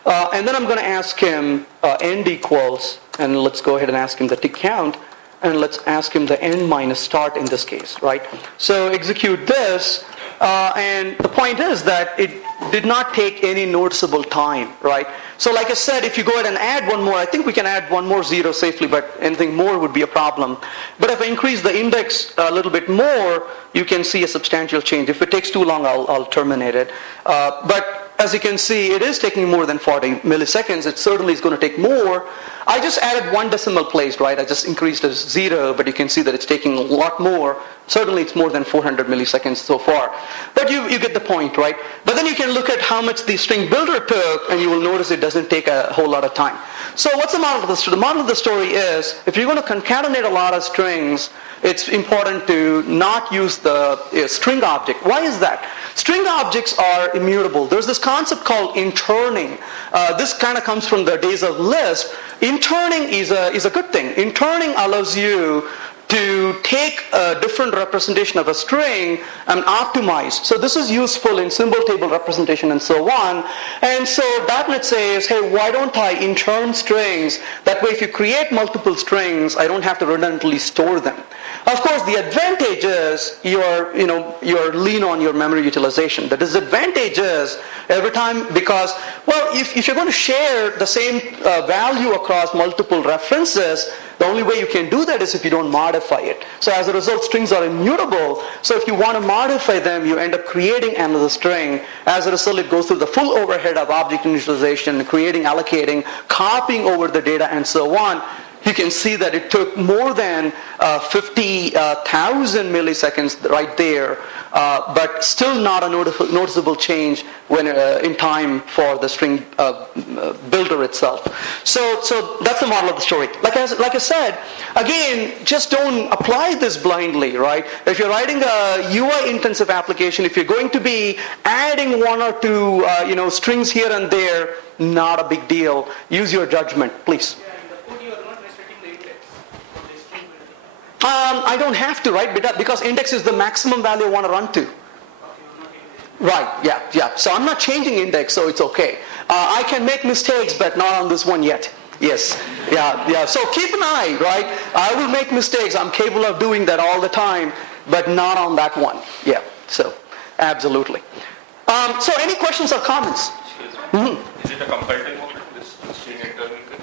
And then I'm going to ask him end equals, and let's go ahead and ask him the tick count, and let's ask him the end minus start in this case, right? So execute this, and the point is that it did not take any noticeable time, right? So like I said, if you go ahead and add one more, I think we can add one more 0 safely, but anything more would be a problem. But if I increase the index a little bit more, you can see a substantial change. If it takes too long, I'll terminate it. But as you can see, it is taking more than 40 milliseconds. It certainly is going to take more. I just added 1 decimal place, right? I just increased it 0, but you can see that it's taking a lot more. Certainly it's more than 400 milliseconds so far. But you get the point, right? But then you can look at how much the string builder took, and you will notice it doesn't take a whole lot of time. So what's the model of the story? The model of the story is, if you're going to concatenate a lot of strings, it's important to not use the string object. Why is that? String objects are immutable. There's this concept called interning. This kind of comes from the days of Lisp. Interning is a good thing. Interning allows you to take a different representation of a string and optimize. So this is useful in symbol table representation and so on. And so .NET says, hey, why don't I intern strings? That way if you create multiple strings, I don't have to redundantly store them. Of course, the advantage is you're lean on your memory utilization. The disadvantage is every time, because, well, if you're going to share the same value across multiple references, the only way you can do that is if you don't modify it. So as a result, strings are immutable. So if you want to modify them, you end up creating another string. As a result, it goes through the full overhead of object initialization, creating, allocating, copying over the data, and so on. You can see that it took more than 50,000 milliseconds right there, but still not a noticeable change when in time for the string builder itself. So that's the model of the story. Like I said, again, just don't apply this blindly, right? If you're writing a UI intensive application, if you're going to be adding 1 or 2 strings here and there, not a big deal. Use your judgment, please. I don't have to, right? Because index is the maximum value I want to run to. Right, yeah. So I'm not changing index, so it's okay. I can make mistakes, but not on this one yet. Yes, yeah. So keep an eye, right? I will make mistakes. I'm capable of doing that all the time, but not on that one. Yeah, so absolutely. So any questions or comments? Is it a compile time of this string internal thing?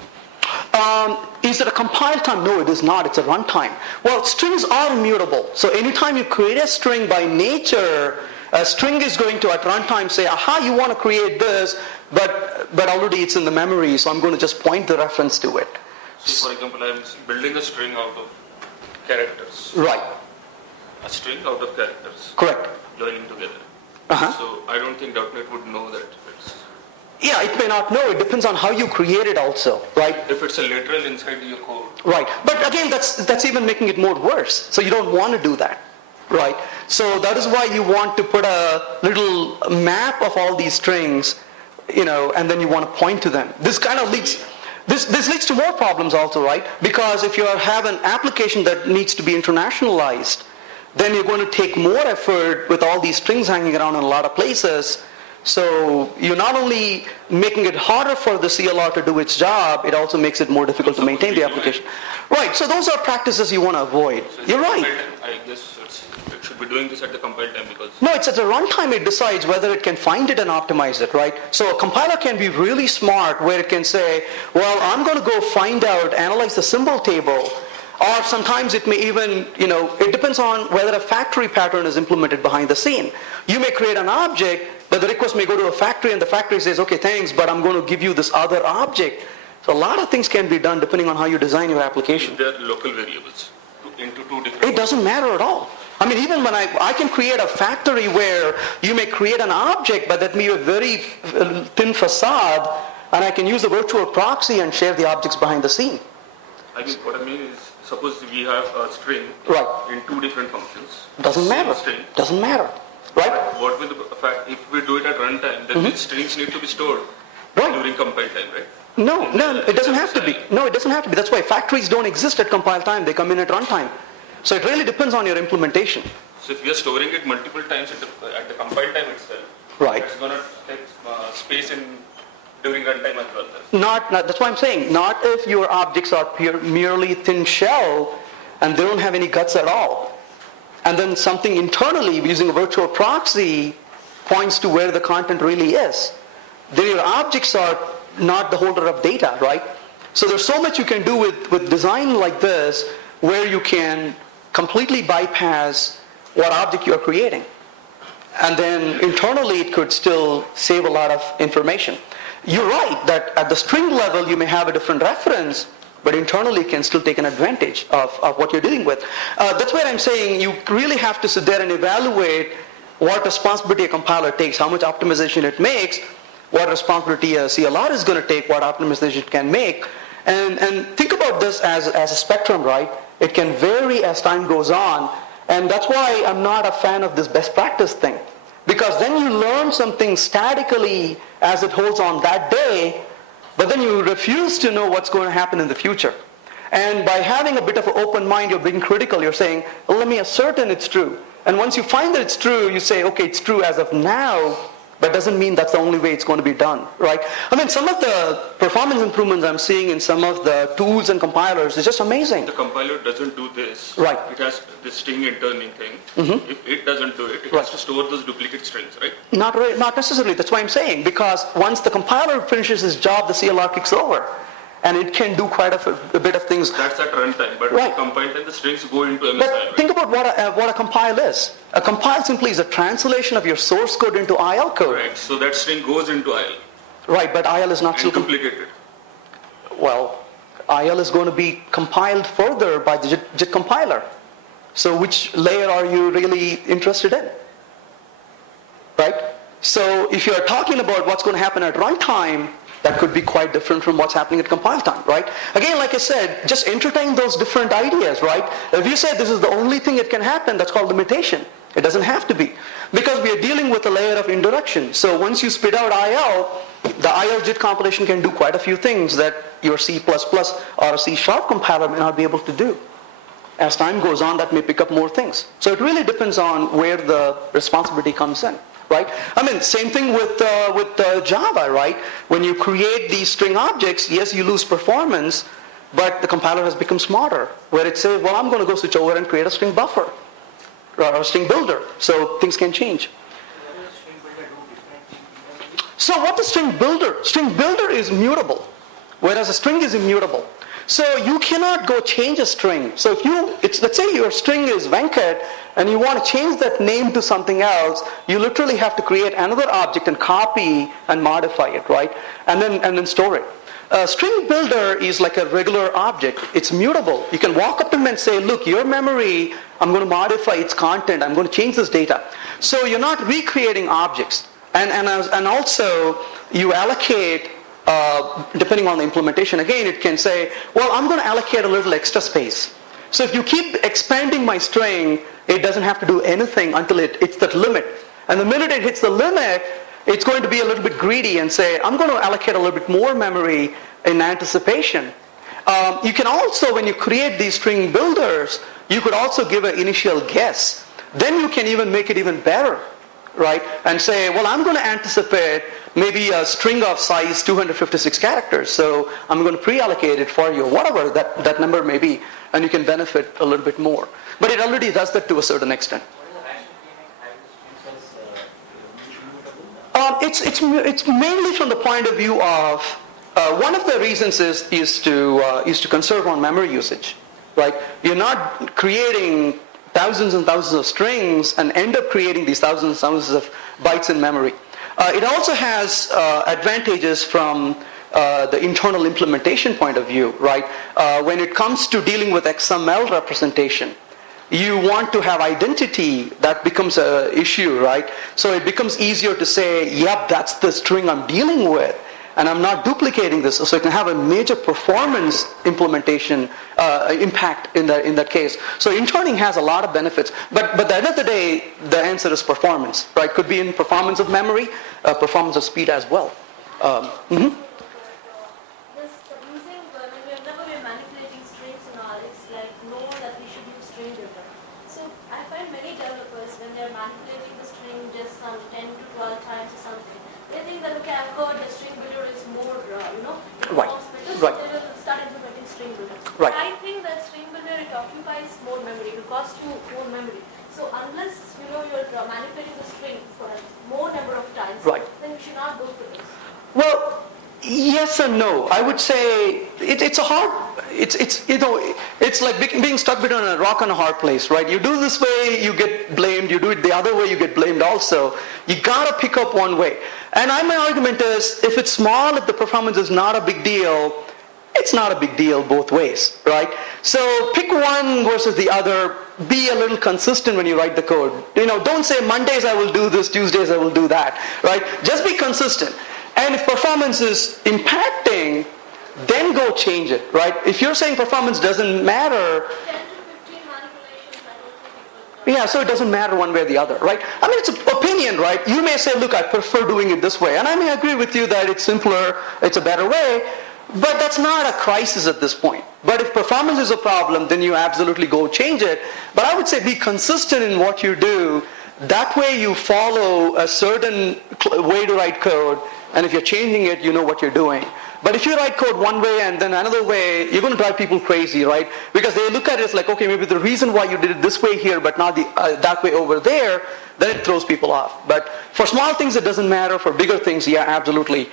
Is it a compile time? No, it is not. It's a runtime. Well, strings are immutable. So anytime you create a string by nature, a string is going to at runtime say, aha, you want to create this, but already it's in the memory, so I'm going to just point the reference to it. So for example, I'm building a string out of characters. Right. a string out of characters. Correct. Joining together. Uh-huh. So I don't think .NET would know that it's... Yeah, it may not know. It depends on how you create it also, right? If it's a literal inside your code. Right. But again, that's even making it more worse. So you don't want to do that, right? So that is why you want to put a little map of all these strings, and then you want to point to them. This kind of leads... This leads to more problems also, right? Because if you have an application that needs to be internationalized, then you're going to take more effort with all these strings hanging around in a lot of places. So you're not only making it harder for the CLR to do its job, it also makes it more difficult to maintain the application. Right, so those are practices you want to avoid. So you're right. I guess it should be doing this at the compile time because... No, it's at the runtime it decides whether it can find it and optimize it, right? So a compiler can be really smart where it can say, well, I'm going to go find out, analyze the symbol table, or sometimes it may even, it depends on whether a factory pattern is implemented behind the scene. You may create an object, but the request may go to a factory and the factory says, okay, thanks, but I'm going to give you this other object. So a lot of things can be done depending on how you design your application. There are local variables into two different... It doesn't matter at all. I mean, even when I can create a factory where you may create an object, but that may be a very thin facade, and I can use a virtual proxy and share the objects behind the scene. What I mean is, suppose we have a string in two different functions. Doesn't matter. Doesn't matter. Right? What with the fact, if we do it at runtime, then these strings need to be stored during compile time, right? No, it doesn't have to be. No, it doesn't have to be. That's why factories don't exist at compile time. They come in at runtime. So it really depends on your implementation. So if we are storing it multiple times at the compile time itself, right, it's going to take space during runtime as well. Not, that's why I'm saying, not if your objects are merely thin shell and they don't have any guts at all. And then something internally using a virtual proxy points to where the content really is. Then your objects are not the holder of data, right? So there's so much you can do with design like this where you can completely bypass what object you're creating. And then internally it could still save a lot of information. You're right that at the string level you may have a different reference, but internally it can still take an advantage of what you're dealing with. That's where I'm saying you really have to sit there and evaluate what responsibility a compiler takes, how much optimization it makes, what responsibility a CLR is going to take, what optimization it can make. And think about this as a spectrum, right? It can vary as time goes on. And that's why I'm not a fan of this best practice thing. Because then you learn something statically as it holds on that day, but then you refuse to know what's going to happen in the future. And by having a bit of an open mind, you're being critical. You're saying, well, let me ascertain it's true. And once you find that it's true, you say, okay, it's true as of now, but doesn't mean that's the only way it's going to be done, right? I mean, some of the performance improvements I'm seeing in some of the tools and compilers is just amazing. The compiler doesn't do this. Right. It has this string interning thing. If it doesn't do it, it has to store those duplicate strings, right? Not necessarily. That's why I'm saying, because once the compiler finishes its job, the CLR kicks over. And it can do quite a bit of things. That's at runtime, but at compile time, the strings go into MSI. But think about what a compile is. A compile simply is a translation of your source code into IL code. Right, so that string goes into IL. Right, but IL is not still duplicated. Well, IL is going to be compiled further by the JIT compiler. So which layer are you really interested in? Right? So if you're talking about what's going to happen at runtime, that could be quite different from what's happening at compile time, right? Again, like I said, just entertain those different ideas, right? If you say this is the only thing that can happen, that's called limitation. It doesn't have to be. Because we are dealing with a layer of indirection. So once you spit out IL, the IL JIT compilation can do quite a few things that your C++ or a C# compiler may not be able to do. As time goes on, that may pick up more things. So it really depends on where the responsibility comes in. Right? I mean, same thing with Java, right? When you create these string objects, yes, you lose performance, but the compiler has become smarter, where it says, well, I'm going to go switch over and create a string buffer or a string builder, so things can change. So what the string builder is mutable, whereas a string is immutable. So you cannot go change a string. So if let's say your string is Venkat, and you want to change that name to something else, you literally have to create another object and copy and modify it, right? And then store it. A string builder is like a regular object. It's mutable. You can walk up to them and say, look, your memory, I'm going to modify its content. I'm going to change this data. So you're not recreating objects. And also, you allocate, depending on the implementation, again, it can say, well, I'm going to allocate a little extra space. So if you keep expanding my string, it doesn't have to do anything until it hits that limit. And the minute it hits the limit, it's going to be a little bit greedy and say, I'm going to allocate a little bit more memory in anticipation. You can also, when you create these string builders, you could also give an initial guess. Then you can even make it even better, right? And say, well, I'm going to anticipate maybe a string of size 256 characters. So I'm going to pre-allocate it for you, whatever that number may be. And you can benefit a little bit more. But it already does that to a certain extent. It's mainly from the point of view of one of the reasons is to conserve on memory usage, right? You're not creating thousands and thousands of strings and end up creating these thousands and thousands of bytes in memory. It also has advantages from the internal implementation point of view, right? When it comes to dealing with XML representation, you want to have identity. That becomes an issue, right? So it becomes easier to say, yep, that's the string I'm dealing with, and I'm not duplicating this. So it can have a major performance implementation impact in that case. So interning has a lot of benefits, but at the end of the day, the answer is performance, right? Could be in performance of memory, performance of speed as well. Right. Right. They will start implementing string builder. Right. I think that string builder, it occupies more memory. It will cost you more memory. So unless you're manipulating the string for a more number of times, right, then you should not go for this. Well, yes and no. I would say it's a hard. It's like being stuck between a rock and a hard place, right? You do this way, you get blamed. You do it the other way, you get blamed also. You gotta pick up one way. And my argument is, if it's small, if the performance is not a big deal, it's not a big deal both ways, right? So pick one versus the other. Be a little consistent when you write the code. Don't say Mondays I will do this, Tuesdays I will do that, right? Just be consistent. And if performance is impacting, then go change it, right? If you're saying performance doesn't matter, 10 to 15 manipulations, I don't think it will. yeah, so it doesn't matter one way or the other, right? I mean, it's an opinion, right? You may say, look, I prefer doing it this way. And I may agree with you that it's simpler, it's a better way, but that's not a crisis at this point. But if performance is a problem, then you absolutely go change it. But I would say be consistent in what you do. That way you follow a certain way to write code, and if you're changing it, you know what you're doing. But if you write code one way and then another way, you're going to drive people crazy, right? Because they look at it as like, okay, maybe the reason why you did it this way here, but not that way over there, then it throws people off. But for small things, it doesn't matter. For bigger things, yeah, absolutely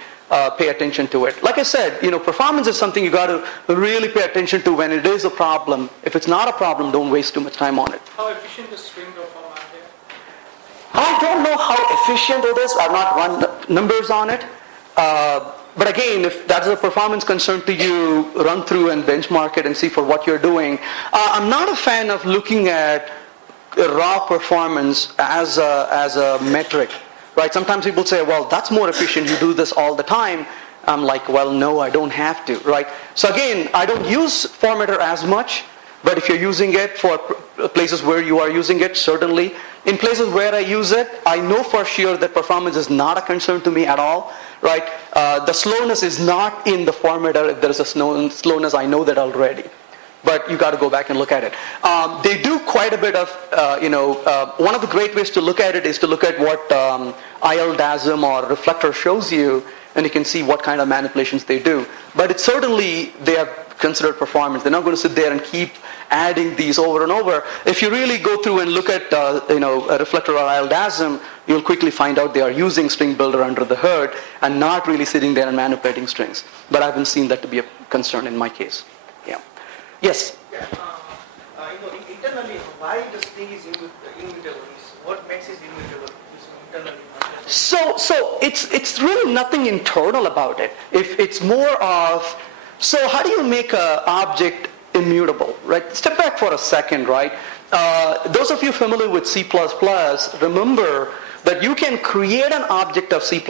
pay attention to it. Like I said, performance is something you got to really pay attention to when it is a problem. If it's not a problem, don't waste too much time on it. How efficient is string perform are there? I don't know how efficient it is. I've not run the numbers on it. But again, if that's a performance concern to you, run through and benchmark it and see for what you're doing. I'm not a fan of looking at raw performance as a metric, right? Sometimes people say, well, that's more efficient. You do this all the time. I'm like, well, no, I don't have to, right? So again, I don't use formatter as much, but if you're using it for places where you are using it, certainly. In places where I use it, I know for sure that performance is not a concern to me at all, right? The slowness is not in the formatter. If there is a slowness, I know that already. But you got to go back and look at it. They do quite a bit of, one of the great ways to look at it is to look at what ILDASM or reflector shows you, and you can see what kind of manipulations they do. But it's certainly, they have considered performance. They're not going to sit there and keep adding these over and over. If you really go through and look at a reflector or ILDASM, you'll quickly find out they are using string builder under the hood and not really sitting there and manipulating strings. But I haven't seen that to be a concern in my case. Yeah. Yes? Yeah. Internally, why the string is immutable? What makes it immutable? Internally. So it's really nothing internal about it. If it's more of, so how do you make an object immutable, right? Step back for a second, right? Those of you familiar with C++, remember that you can create an object of C++,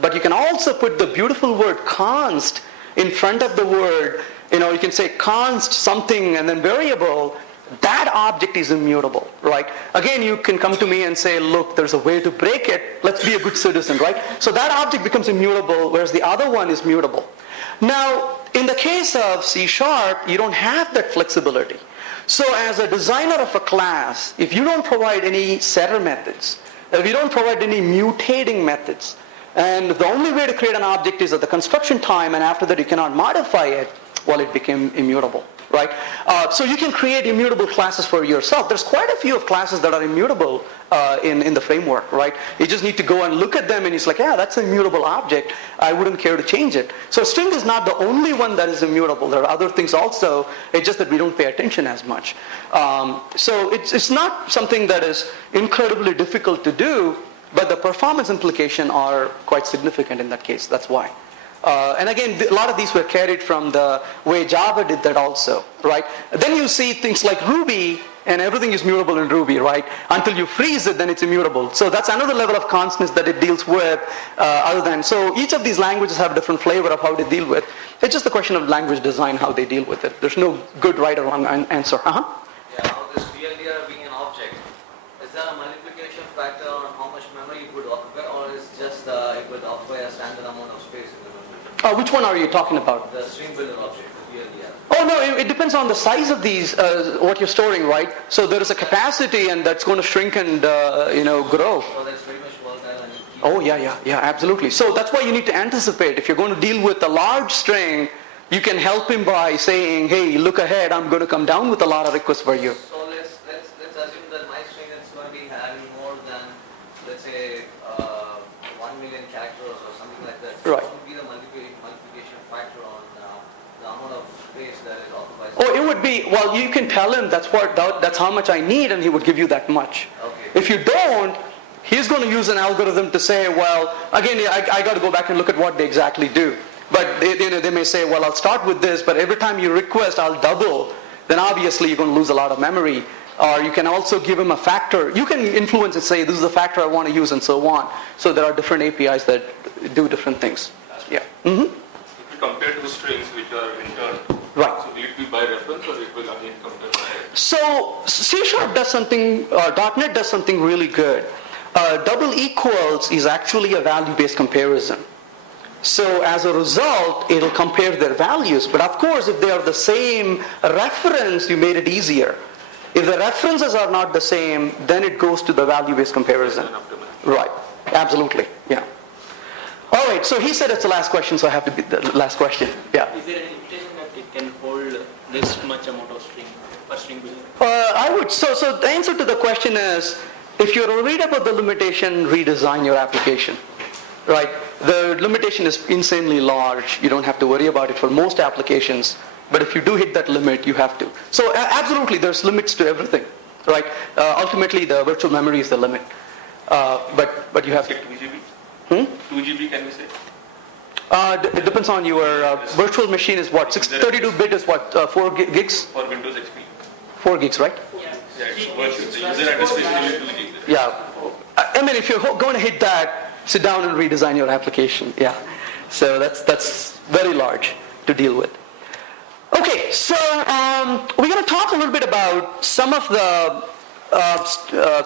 but you can also put the beautiful word const in front of the word. You can say const something and then variable. That object is immutable, right? Again, you can come to me and say, look, there's a way to break it. Let's be a good citizen, right? So that object becomes immutable, whereas the other one is mutable. Now, in the case of C#, you don't have that flexibility. So as a designer of a class, if you don't provide any setter methods, if you don't provide any mutating methods, and the only way to create an object is at the construction time, and after that you cannot modify it, well, it became immutable, right? So you can create immutable classes for yourself. There's quite a few of classes that are immutable in the framework, right? You just need to go and look at them and it's like, yeah, that's an immutable object. I wouldn't care to change it. So string is not the only one that is immutable. There are other things also. It's just that we don't pay attention as much. So it's not something that is incredibly difficult to do, but the performance implications are quite significant in that case. That's why. And again, a lot of these were carried from the way Java did that also, right? Then you see things like Ruby, and everything is mutable in Ruby, right? Until you freeze it, then it's immutable. So that's another level of constants that it deals with other than. So each of these languages have a different flavor of how they deal with. It's just a question of language design, how they deal with it. There's no good right or wrong answer. Yeah, now this PLDR being an object, is there a multiplication factor on how much memory it would occupy, or is just it would occupy a standard amount of space in the memory? Which one are you talking about? The string builder object, the PLDR. Oh no, it depends on the size of these, what you're storing, right? So there is a capacity and that's going to shrink and, grow. So that's very much volatile and Oh yeah, absolutely. So that's why you need to anticipate. If you're going to deal with a large string, you can help him by saying, hey, look ahead, I'm going to come down with a lot of requests for you. So let's assume that my string is going to be having more than, let's say, 1 million characters or something like that. So Right. what would be the multiplication factor on the amount of space that it occupies? Oh, it would be, well, you can tell him that's how much I need, and he would give you that much. Okay. If you don't, he's going to use an algorithm to say, well, again, I got to go back and look at what they exactly do. But they may say, well, I'll start with this, but every time you request, I'll double. Then obviously you're going to lose a lot of memory. Or you can also give him a factor. You can influence and say, this is the factor I want to use, and so on. So there are different APIs that do different things. Yeah. Mm-hmm. If you compare two strings which are returned, Right. so will it be by reference or it will again compare by reference? So C# does something, .NET does something really good. Double equals is actually a value-based comparison. So as a result, it'll compare their values. But of course, if they are the same reference, you made it easier. If the references are not the same, then it goes to the value-based comparison. Right. Absolutely. Yeah. All right. So he said it's the last question, so I have to be the last question. Yeah. Is there any limitation that it can hold this much amount of string per string builder? I would. So the answer to the question is, if you're worried about the limitation, redesign your application. Right. The limitation is insanely large. You don't have to worry about it for most applications. But if you do hit that limit, you have to. So absolutely, there's limits to everything, right? Ultimately, the virtual memory is the limit. But you have to. 2 GB? 2 Hmm? GB can we say? It depends on your virtual machine is what? 32-bit is what? 4 gigs? For Windows XP? 4 gigs, right? Yeah. Yeah, it's virtual. The user address is only 2 GB. Yeah. I mean, if you're going to hit that, sit down and redesign your application. Yeah. So that's very large to deal with. Okay, so we're going to talk a little bit about some of the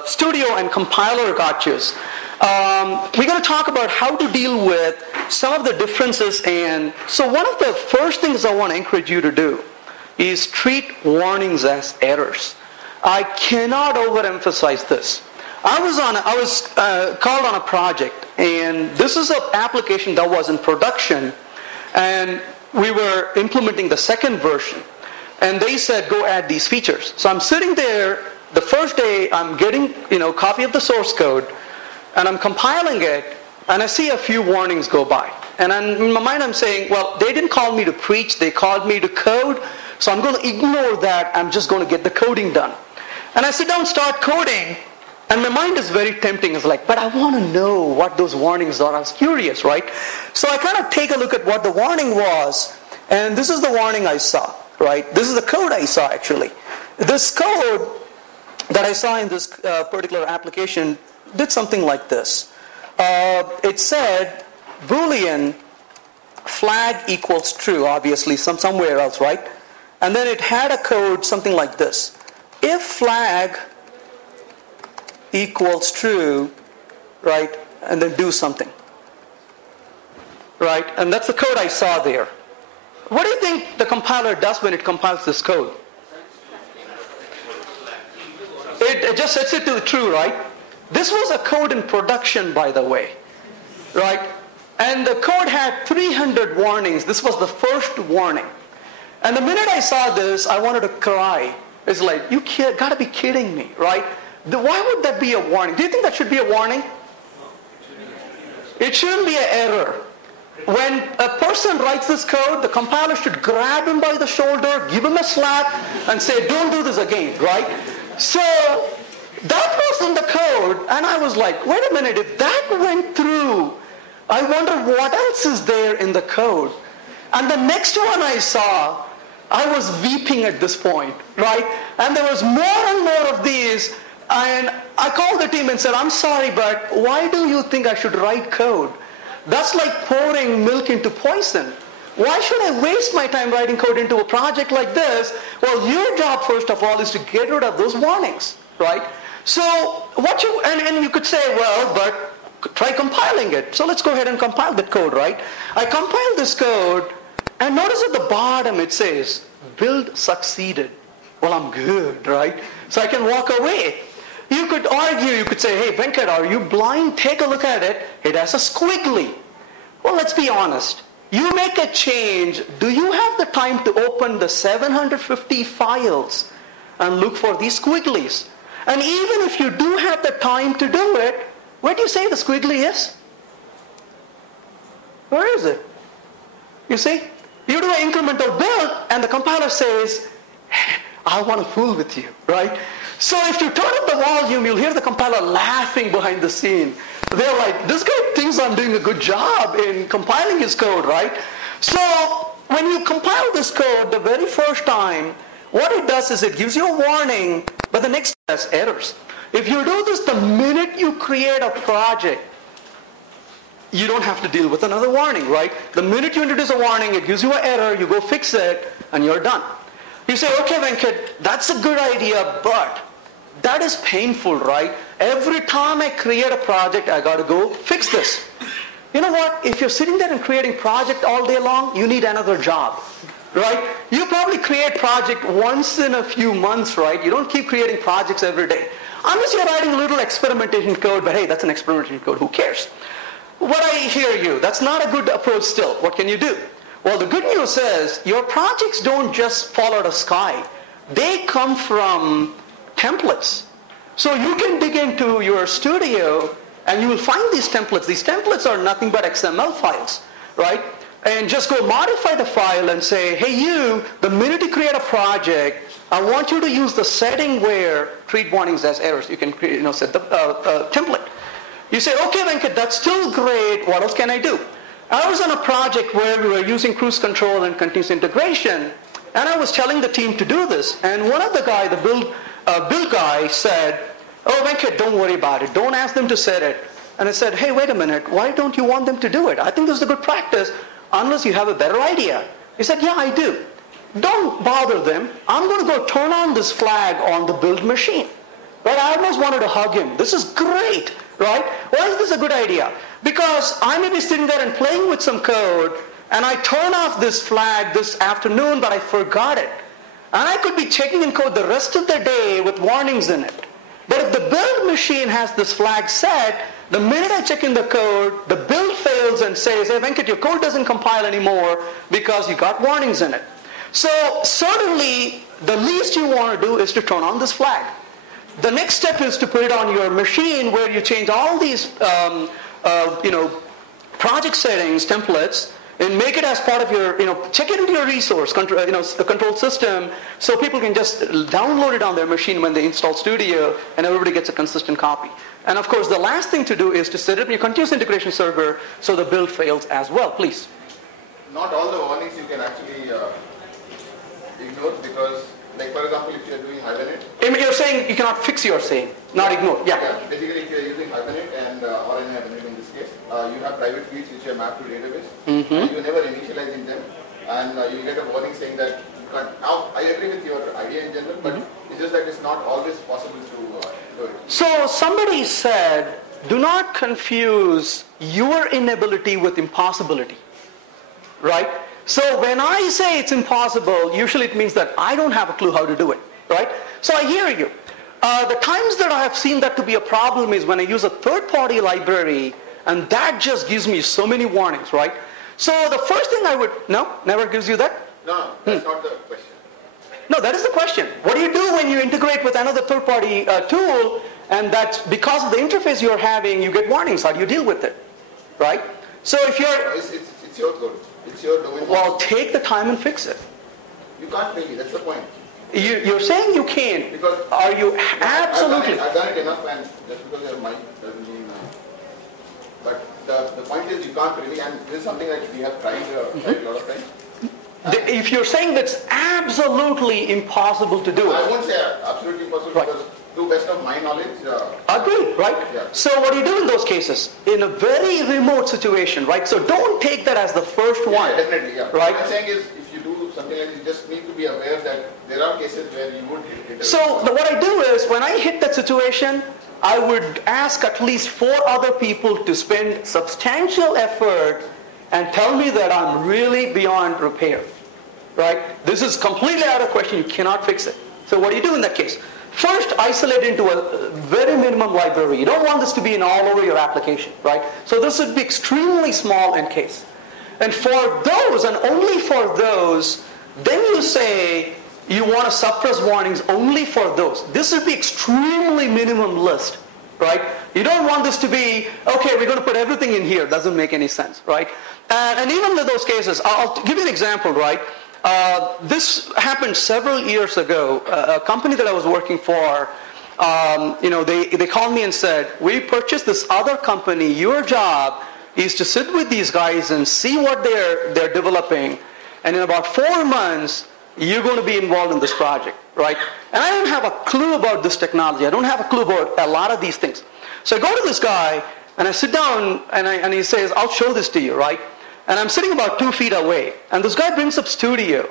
studio and compiler gotchas. We're going to talk about how to deal with some of the differences. And so one of the first things I want to encourage you to do is treat warnings as errors. I cannot overemphasize this. I was called on a project, and this is an application that was in production, and we were implementing the second version, and they said, go add these features. So I'm sitting there, the first day I'm getting, copy of the source code, and I'm compiling it, and I see a few warnings go by. And in my mind I'm saying, well, they didn't call me to preach, they called me to code, so I'm going to ignore that, I'm just going to get the coding done. And I sit down and start coding, And my mind is very tempting. It's like, but I want to know what those warnings are. I was curious, right? So I kind of take a look at what the warning was, and this is the warning I saw, right? This is the code I saw, actually. This code that I saw in this particular application did something like this. It said, Boolean flag equals true, obviously, somewhere else, right? And then it had a code something like this. If flag equals true, right, and then do something, right? And that's the code I saw there. What do you think the compiler does when it compiles this code? It just sets it to the true, right? This was a code in production, by the way, right? And the code had 300 warnings. This was the first warning. And the minute I saw this, I wanted to cry. It's like, you gotta be kidding me, right? Why would that be a warning? Do you think that should be a warning? It shouldn't be an error. When a person writes this code, the compiler should grab him by the shoulder, give him a slap, and say, don't do this again, right? So that was in the code, and I was like, wait a minute, if that went through, I wonder what else is there in the code. And the next one I saw, I was weeping at this point, right? And there was more and more of these, and I called the team and said, I'm sorry, but why do you think I should write code? That's like pouring milk into poison. Why should I waste my time writing code into a project like this? Well, your job, first of all, is to get rid of those warnings, right? So and you could say, well, but try compiling it. So let's go ahead and compile that code, right? I compiled this code, and notice at the bottom it says, build succeeded. Well, I'm good, right? So I can walk away. You could argue, you could say, hey, Venkat, are you blind? Take a look at it. It has a squiggly. Well, let's be honest. You make a change. Do you have the time to open the 750 files and look for these squigglies? And even if you do have the time to do it, where do you say the squiggly is? Where is it? You see? You do an incremental build, and the compiler says, I want to fool with you, right? So if you turn up the volume, you'll hear the compiler laughing behind the scene. They're like, this guy thinks I'm doing a good job in compiling his code, right? So when you compile this code the very first time, what it does is it gives you a warning, but the next has errors. If you do this the minute you create a project, you don't have to deal with another warning, right? The minute you introduce a warning, it gives you an error, you go fix it, and you're done. You say, okay, Venkat, that's a good idea, but that is painful, right? Every time I create a project, I got to go fix this. You know what? If you're sitting there and creating project all day long, you need another job, right? You probably create project once in a few months, right? You don't keep creating projects every day. Unless you're writing a little experimentation code, but hey, that's an experimentation code, who cares? What I hear you, that's not a good approach still. What can you do? Well, the good news is your projects don't just fall out of the sky. They come from templates. So you can dig into your studio and you will find these templates. These templates are nothing but XML files, right? And just go modify the file and say, hey, you, the minute you create a project, I want you to use the setting where treat warnings as errors. You can set the template. You say, okay, Venkat, that's still great. What else can I do? I was on a project where we were using cruise control and continuous integration, and I was telling the team to do this. And one of the guy, the build guy, said, oh, Venkat, don't worry about it. Don't ask them to set it. And I said, hey, wait a minute. Why don't you want them to do it? I think this is a good practice unless you have a better idea. He said, yeah, I do. Don't bother them. I'm going to go turn on this flag on the build machine. Right? I almost wanted to hug him. This is great. Right? Why is this a good idea? Because I may be sitting there and playing with some code, and I turn off this flag this afternoon, but I forgot it. And I could be checking in code the rest of the day with warnings in it. But if the build machine has this flag set, the minute I check in the code, the build fails and says, hey, Venkat, your code doesn't compile anymore because you got warnings in it. So certainly, the least you want to do is to turn on this flag. The next step is to put it on your machine where you change all these project settings, templates, and make it as part of your, check it into your resource control, control system, so people can just download it on their machine when they install Studio, and everybody gets a consistent copy. And of course, the last thing to do is to set up your continuous integration server so the build fails as well. Please. Not all the warnings you can actually ignore, because, like for example, if you're doing Hibernate. You're saying you cannot fix your saying, not ignore. Yeah. Basically, if you're using Hibernate and or in Hibernate in this case, you have private fields which are mapped to database. And you never initializing them, and you get a warning saying that you can't. Now, I agree with your idea in general, but it's just that it's not always possible to do it. So somebody said, do not confuse your inability with impossibility, right? So when I say it's impossible, usually it means that I don't have a clue how to do it, right? So I hear you. The times that I have seen that to be a problem is when I use a third-party library, and that just gives me so many warnings, right? So the first thing I would, no, never gives you that? No, that's not the question. No, that is the question. What do you do when you integrate with another third-party tool, and that's because of the interface you're having, you get warnings? How do you deal with it, right? So if you're... It's your code. It's your domain. Well, take the time and fix it. You can't really, that's the point. You're saying you can. Because are you absolutely? I've done it enough, and just because you're mine doesn't mean. But the point is, you can't really, and this is something that we have tried a lot of times. If you're saying that's absolutely impossible to do it. I won't say absolutely impossible, right. Because to best of my knowledge. Agreed, right? Yeah. So what do you do in those cases? In a very remote situation, right? So don't take that as the first one. Definitely, yeah. Right? What I'm saying is, if you do something like this, you just need to be aware that there are cases where you would hit it. So what I do is, when I hit that situation, I would ask at least 4 other people to spend substantial effort and tell me that I'm really beyond repair, right? This is completely out of question. You cannot fix it. So what do you do in that case? First, isolate into a very minimum library. You don't want this to be in all over your application, right? So this would be extremely small in case. And for those, and only for those, then you say you want to suppress warnings only for those. This would be extremely minimum list, right? You don't want this to be, okay, we're going to put everything in here. Doesn't make any sense, right? And even in those cases, I'll give you an example, right? This happened several years ago. A company that I was working for, they called me and said, we purchased this other company. Your job is to sit with these guys and see what they're developing. And in about 4 months, you're going to be involved in this project, right? And I don't have a clue about this technology. I don't have a clue about a lot of these things. So I go to this guy, and I sit down, and he says, I'll show this to you, right? And I'm sitting about 2 feet away. And this guy brings up Studio.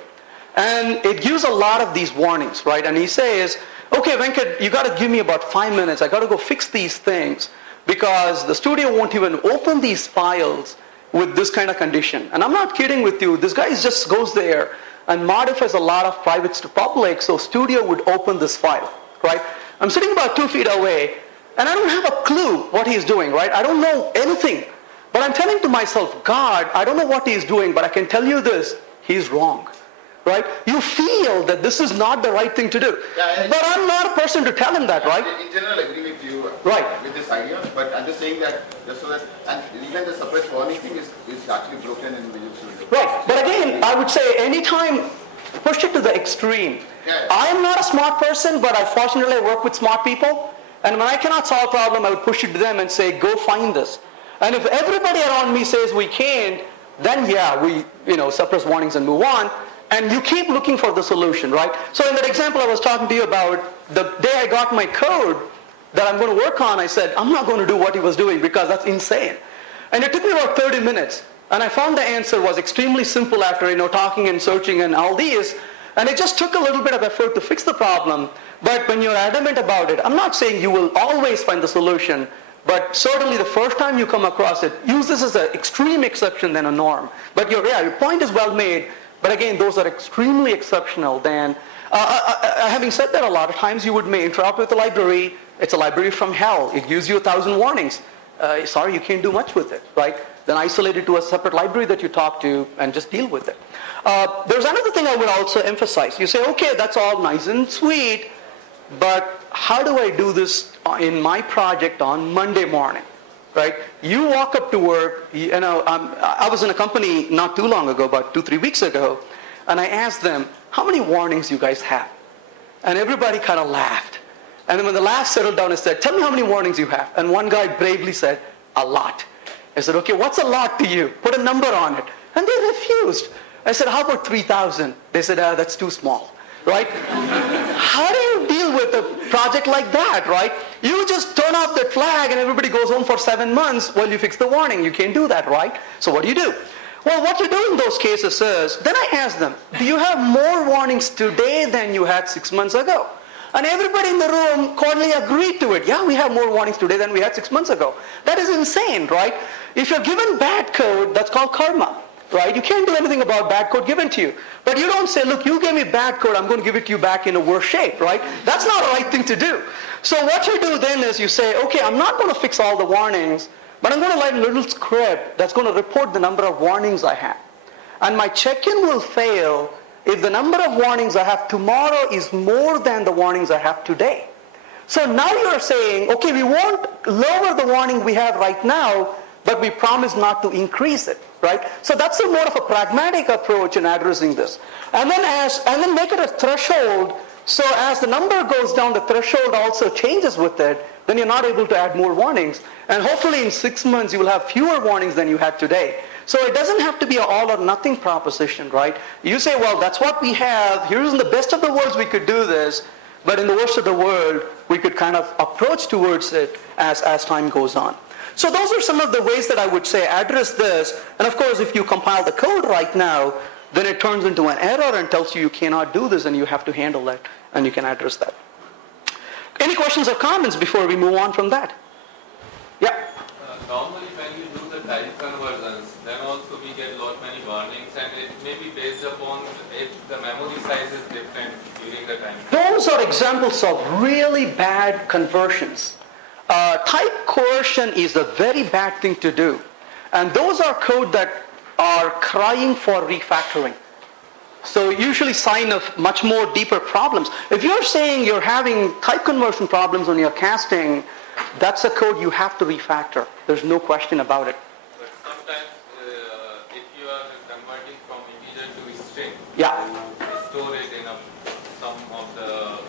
And it gives a lot of these warnings, right? And he says, okay, Venkat, you got to give me about 5 minutes. I got to go fix these things because the Studio won't even open these files with this kind of condition. And I'm not kidding with you. This guy just goes there and modifies a lot of privates to public so Studio would open this file, right? I'm sitting about 2 feet away, and I don't have a clue what he's doing, right? I don't know anything. But I'm telling to myself, God, I don't know what he's doing, but I can tell you this, he's wrong, right? You feel that this is not the right thing to do. Yeah, but I'm not a person to tell him that, right? In general, I agree with you with this idea, but I'm just saying that just so that, and even the suppressed warning thing is actually broken in Visual Studio. Right, but again, I would say anytime push it to the extreme. Yeah. I am not a smart person, but fortunately I work with smart people, and when I cannot solve a problem, I would push it to them and say, go find this. And if everybody around me says we can't, then yeah, we suppress warnings and move on. And you keep looking for the solution, right? So in that example I was talking to you about, the day I got my code that I'm going to work on, I said, I'm not going to do what he was doing because that's insane. And it took me about 30 minutes. And I found the answer was extremely simple after talking and searching and all these. And it just took a little bit of effort to fix the problem. But when you're adamant about it, I'm not saying you will always find the solution. But certainly the first time you come across it, use this as an extreme exception than a norm. But your point is well made. But again, those are extremely exceptional. Then, having said that, a lot of times you may interact with the library. It's a library from hell. It gives you 1,000 warnings. Sorry, you can't do much with it, right? Then isolate it to a separate library that you talk to and just deal with it. There's another thing I would also emphasize. You say, okay, that's all nice and sweet, but how do I do this in my project on Monday morning, right? You walk up to work, I was in a company not too long ago, about 2-3 weeks ago, and I asked them, how many warnings you guys have? And everybody kind of laughed. And then when the laugh settled down, I said, tell me how many warnings you have. And one guy bravely said, a lot. I said, okay, what's a lot to you? Put a number on it. And they refused. I said, how about 3,000? They said, that's too small, right? How do you deal with a project like that, right? You just turn off that flag and everybody goes home for 7 months while you fix the warning. You can't do that, right? So what do? Well, what you do in those cases is, then I ask them, do you have more warnings today than you had 6 months ago? And everybody in the room cordially agreed to it. Yeah, we have more warnings today than we had 6 months ago. That is insane, right? If you're given bad code, that's called karma, right? You can't do anything about bad code given to you. But you don't say, look, you gave me bad code, I'm going to give it to you back in a worse shape, right? That's not the right thing to do. So what you do then is you say, okay, I'm not going to fix all the warnings, but I'm going to write a little script that's going to report the number of warnings I have. And my check-in will fail if the number of warnings I have tomorrow is more than the warnings I have today. So now you're saying, okay, we won't lower the warning we have right now, but we promise not to increase it, right? So that's a more of a pragmatic approach in addressing this. And then make it a threshold, so as the number goes down, the threshold also changes with it, then you're not able to add more warnings. And hopefully in 6 months you will have fewer warnings than you had today. So it doesn't have to be an all or nothing proposition, right? You say, well, that's what we have. Here's in the best of the worlds we could do this, but in the worst of the world, we could kind of approach towards it as time goes on. So those are some of the ways that I would say address this. And of course, if you compile the code right now, then it turns into an error and tells you cannot do this and you have to handle that and you can address that. Any questions or comments before we move on from that? Yeah? Normally when you do the type conversions, then also we get many warnings, and it may be based upon if the memory size is different during the time. Those are examples of really bad conversions. Type coercion is a very bad thing to do. And those are code that are crying for refactoring. So usually sign of much more deeper problems. If you're saying you're having type conversion problems on your casting, that's a code you have to refactor. There's no question about it. But sometimes if you are converting from integer to string, yeah, you store it in some of the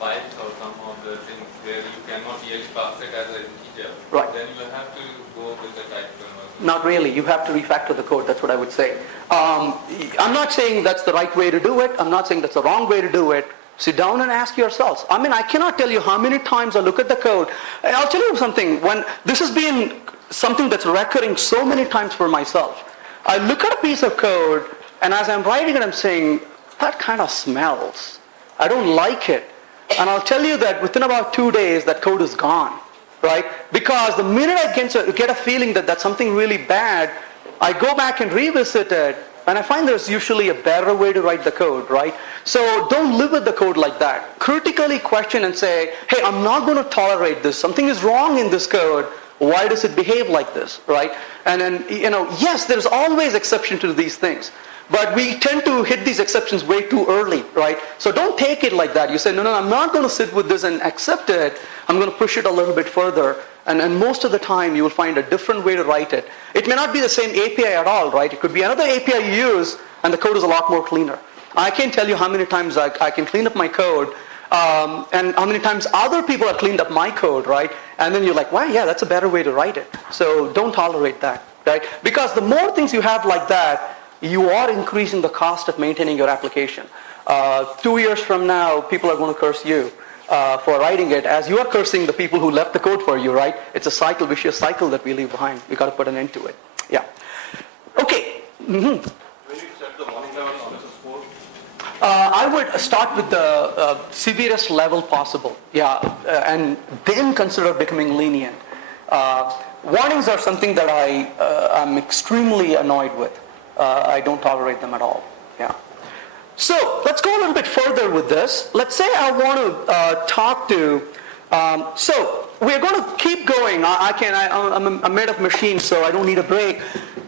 files or some of the things where you cannot really pass it as an integer. Right. Then you have to go with the type conversion. Not really. You have to refactor the code. That's what I would say. I'm not saying that's the right way to do it. I'm not saying that's the wrong way to do it. Sit down and ask yourselves. I mean, I cannot tell you how many times I look at the code. I'll tell you something. When this has been something that's recurring so many times for myself. I look at a piece of code, and as I'm writing it, I'm saying, that kind of smells. I don't like it. And I'll tell you that within about 2 days, that code is gone. Right? Because the minute I get a feeling that that's something really bad, I go back and revisit it, and I find there's usually a better way to write the code, right? So don't live with the code like that. Critically question and say, hey, I'm not going to tolerate this. Something is wrong in this code. Why does it behave like this, right? And then, yes, there's always exception to these things. But we tend to hit these exceptions way too early, right? So don't take it like that. You say, no, I'm not going to sit with this and accept it. I'm going to push it a little bit further. And most of the time, you will find a different way to write it. It may not be the same API at all, right? It could be another API you use, and the code is a lot more cleaner. I can't tell you how many times I can clean up my code, and how many times other people have cleaned up my code, right? And then you're like, wow, yeah, that's a better way to write it. So don't tolerate that, right? Because the more things you have like that, you are increasing the cost of maintaining your application. 2 years from now, people are going to curse you for writing it, as you are cursing the people who left the code for you, right? It's a cycle, vicious cycle that we leave behind. We got to put an end to it. Yeah. Okay. Mm-hmm. When you set the warning level on SS4? I would start with the severest level possible. Yeah, and then consider becoming lenient. Warnings are something that I'm extremely annoyed with. I don't tolerate them at all. Yeah. So let's go a little bit further with this. Let's say I want to talk to. So we're going to keep going. I'm made of machines, so I don't need a break.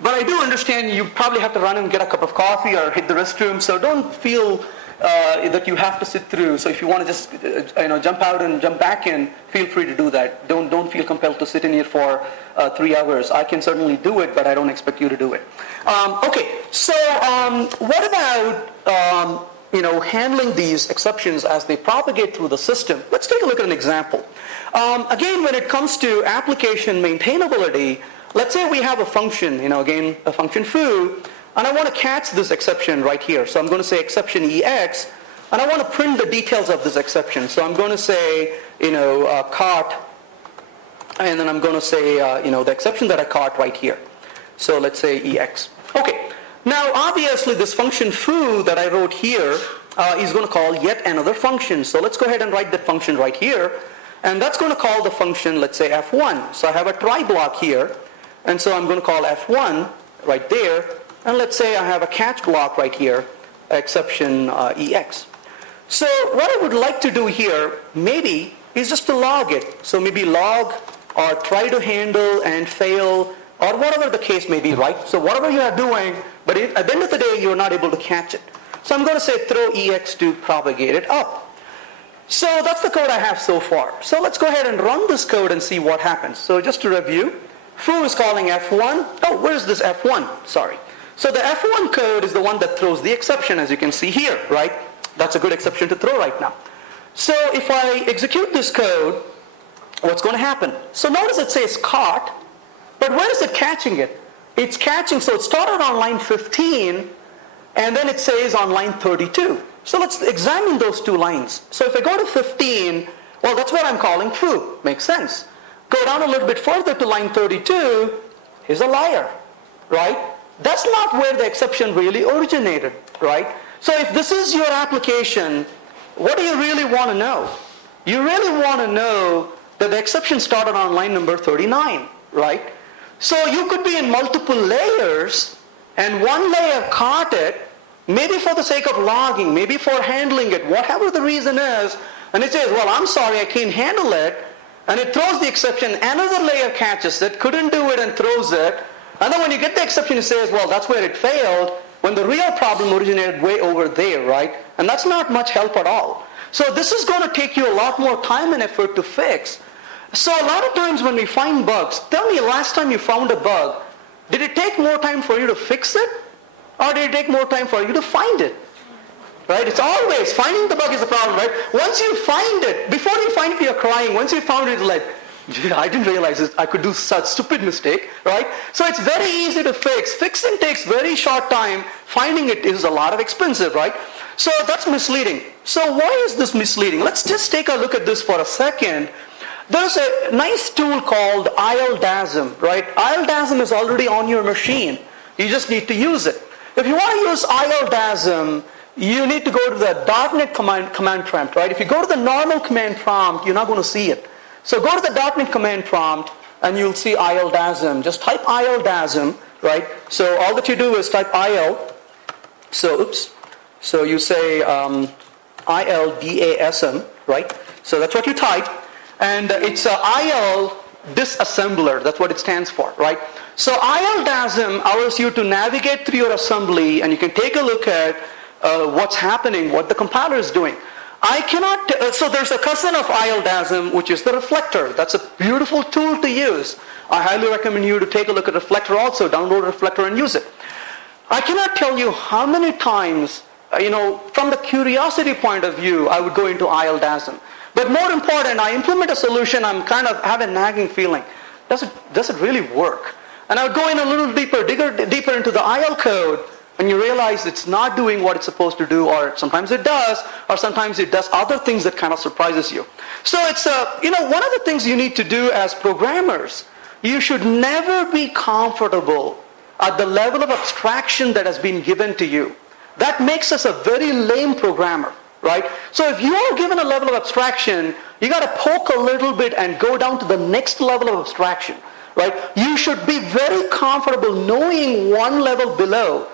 But I do understand you probably have to run and get a cup of coffee or hit the restroom. So don't feel that you have to sit through. So if you want to just jump out and jump back in, feel free to do that. Don't feel compelled to sit in here for 3 hours. I can certainly do it, but I don't expect you to do it. Okay, so what about handling these exceptions as they propagate through the system? Let's take a look at an example. Again, when it comes to application maintainability, let's say we have a function, again, a function foo, and I want to catch this exception right here. So I'm going to say exception EX, and I want to print the details of this exception. So I'm going to say, caught, and then I'm going to say, the exception that I caught right here. So let's say EX. Okay. Now, obviously, this function foo that I wrote here is going to call yet another function. So let's go ahead and write that function right here. And that's going to call the function, let's say, F1. So I have a try block here. And so I'm going to call F1 right there. And let's say I have a catch block right here, exception EX. So what I would like to do here, maybe, is just to log it. So maybe log or try to handle and fail, or whatever the case may be, right? So whatever you are doing, but at the end of the day, you're not able to catch it. So I'm going to say throw EX to propagate it up. So that's the code I have so far. So let's go ahead and run this code and see what happens. So just to review, foo is calling F1. Oh, where's this F1? Sorry. So the F1 code is the one that throws the exception, as you can see here, right? That's a good exception to throw right now. So if I execute this code, what's going to happen? So notice it says caught, but where is it catching it? It's catching, so it started on line 15, and then it says on line 32. So let's examine those two lines. So if I go to 15, well, that's what I'm calling foo. Makes sense. Go down a little bit further to line 32, here's a liar, right? That's not where the exception really originated, right? So if this is your application, what do you really want to know? You really want to know that the exception started on line number 39, right? So you could be in multiple layers, and one layer caught it, maybe for the sake of logging, maybe for handling it, whatever the reason is, and it says, well, I'm sorry, I can't handle it, and it throws the exception, another layer catches it, couldn't do it and throws it, and then when you get the exception, it says, well, that's where it failed, when the real problem originated way over there, right? And that's not much help at all. So this is going to take you a lot more time and effort to fix. So a lot of times when we find bugs, tell me last time you found a bug, did it take more time for you to fix it? Or did it take more time for you to find it? Right? It's always, finding the bug is the problem, right? Once you find it, before you find it, you're crying. Once you found it, it's like, gee, I didn't realize this. I could do such stupid mistake, right? So it's very easy to fix. Fixing takes very short time. Finding it is a lot of expensive, right? So that's misleading. So why is this misleading? Let's just take a look at this for a second. There's a nice tool called ILDASM, right? ILDASM is already on your machine. You just need to use it. If you want to use ILDASM, you need to go to the .NET command prompt, right? If you go to the normal command prompt, you're not going to see it. So go to the .NET command prompt, and you'll see ILDASM. Just type ILDASM, right? So all that you do is type IL. So, oops. So you say ILDASM, right? So that's what you type. And it's IL disassembler. That's what it stands for, right? So ILDASM allows you to navigate through your assembly, and you can take a look at what's happening, what the compiler is doing. I cannot, so there's a cousin of ILDASM, which is the reflector. That's a beautiful tool to use. I highly recommend you to take a look at reflector also, download reflector and use it. I cannot tell you how many times, from the curiosity point of view, I would go into ILDASM. But more important, I implement a solution, I'm kind of have a nagging feeling. Does it really work? And I would go in a little deeper, deeper into the IL code, and you realize it's not doing what it's supposed to do, or sometimes it does, or sometimes it does other things that kind of surprises you. So it's, one of the things you need to do as programmers, you should never be comfortable at the level of abstraction that has been given to you. That makes us a very lame programmer, right? So if you are given a level of abstraction, you got to poke a little bit and go down to the next level of abstraction, right? You should be very comfortable knowing one level below.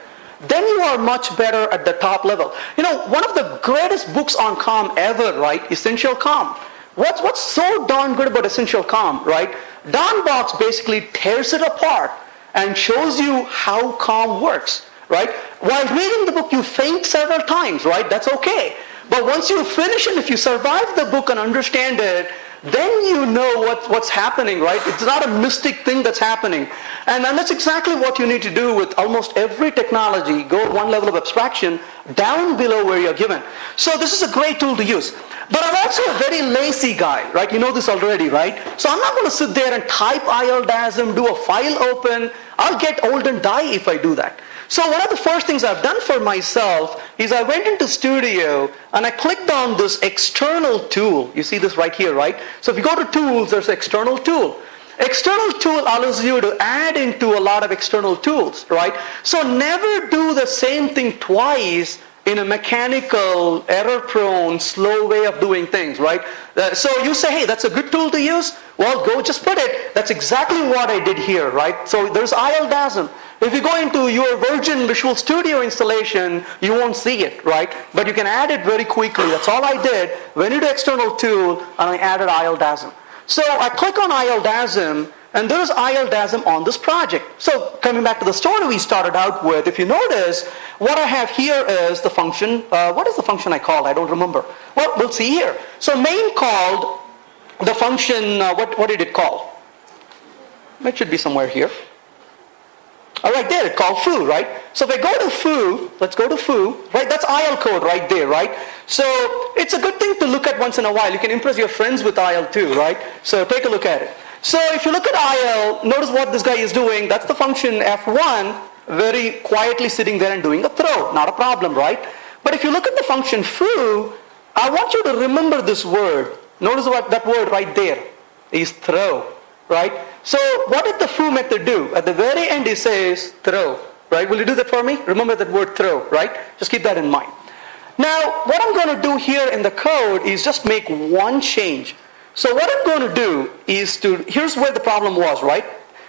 Then you are much better at the top level. One of the greatest books on COM ever, right? Essential COM. What's so darn good about Essential COM, right? Don Box basically tears it apart and shows you how COM works, right? While reading the book, you faint several times, right? That's okay. But once you finish it, if you survive the book and understand it, then you know what's happening, right? It's not a mystic thing that's happening. And that's exactly what you need to do with almost every technology. Go one level of abstraction down below where you're given. So this is a great tool to use. But I'm also a very lazy guy, right? You know this already, right? So I'm not going to sit there and type ILDASM, do a file open. I'll get old and die if I do that. So one of the first things I've done for myself is I went into Studio and I clicked on this external tool. You see this right here, right? So if you go to tools, there's external tool. External tool allows you to add into a lot of external tools, right? So never do the same thing twice in a mechanical, error-prone, slow way of doing things, right? So you say, hey, that's a good tool to use? Well, go just put it. That's exactly what I did here, right? So there's ILDASM. If you go into your Virgin Visual Studio installation, you won't see it, right? But you can add it very quickly. That's all I did. Went into external tool, and I added ILDASM. So I click on ILDASM, and there's ILDASM on this project. So coming back to the story we started out with, if you notice, what I have here is the function. What is the function I called? I don't remember. Well, we'll see here. So main called the function, what did it call? It should be somewhere here. All right, there, it called foo, right? So if I go to foo, let's go to foo, right? That's IL code right there, right? So it's a good thing to look at once in a while. You can impress your friends with IL too, right? So take a look at it. So if you look at IL, notice what this guy is doing. That's the function F1, very quietly sitting there and doing a throw. Not a problem, right? But if you look at the function foo, I want you to remember this word. Notice what that word right there is throw, right? So what did the foo method do? At the very end it says throw, right? Will you do that for me? Remember that word throw, right? Just keep that in mind. Now what I'm going to do here in the code is just make one change. So what I'm going to do is here's where the problem was, right?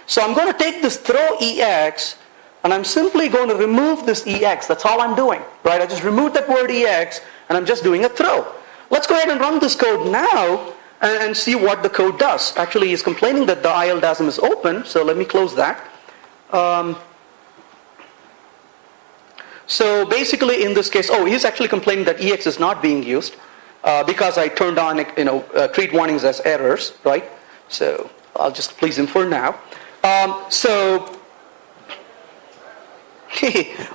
So I'm going to take this throw EX and I'm simply going to remove this EX. That's all I'm doing, right? I just removed that word EX and I'm just doing a throw. Let's go ahead and run this code now and see what the code does. Actually, he's complaining that the ILDASM is open, so let me close that. So basically in this case, he's actually complaining that EX is not being used because I turned on, treat warnings as errors, right? So I'll just please him for now.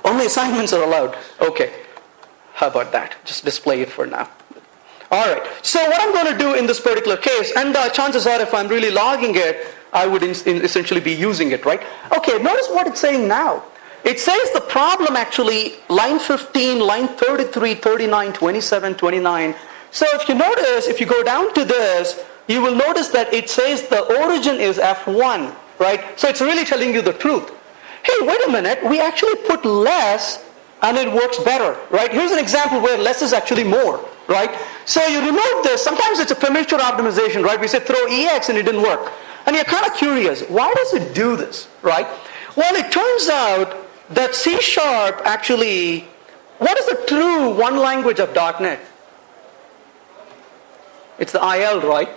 Only assignments are allowed. Okay, how about that? Just display it for now. All right, so what I'm going to do in this particular case, and chances are if I'm really logging it, I would essentially be using it, right? Okay, notice what it's saying now. It says the problem actually, line 15, line 33, 39, 27, 29. So if you notice, if you go down to this, you will notice that it says the origin is F1, right? So it's really telling you the truth. Hey, wait a minute, we actually put less and it works better, right? Here's an example where less is actually more, right? So you remove this. Sometimes it's a premature optimization, right? We said throw EX and it didn't work. And you're kind of curious, why does it do this, right? Well, it turns out that C# actually, what is the true one language of .NET? It's the IL, right?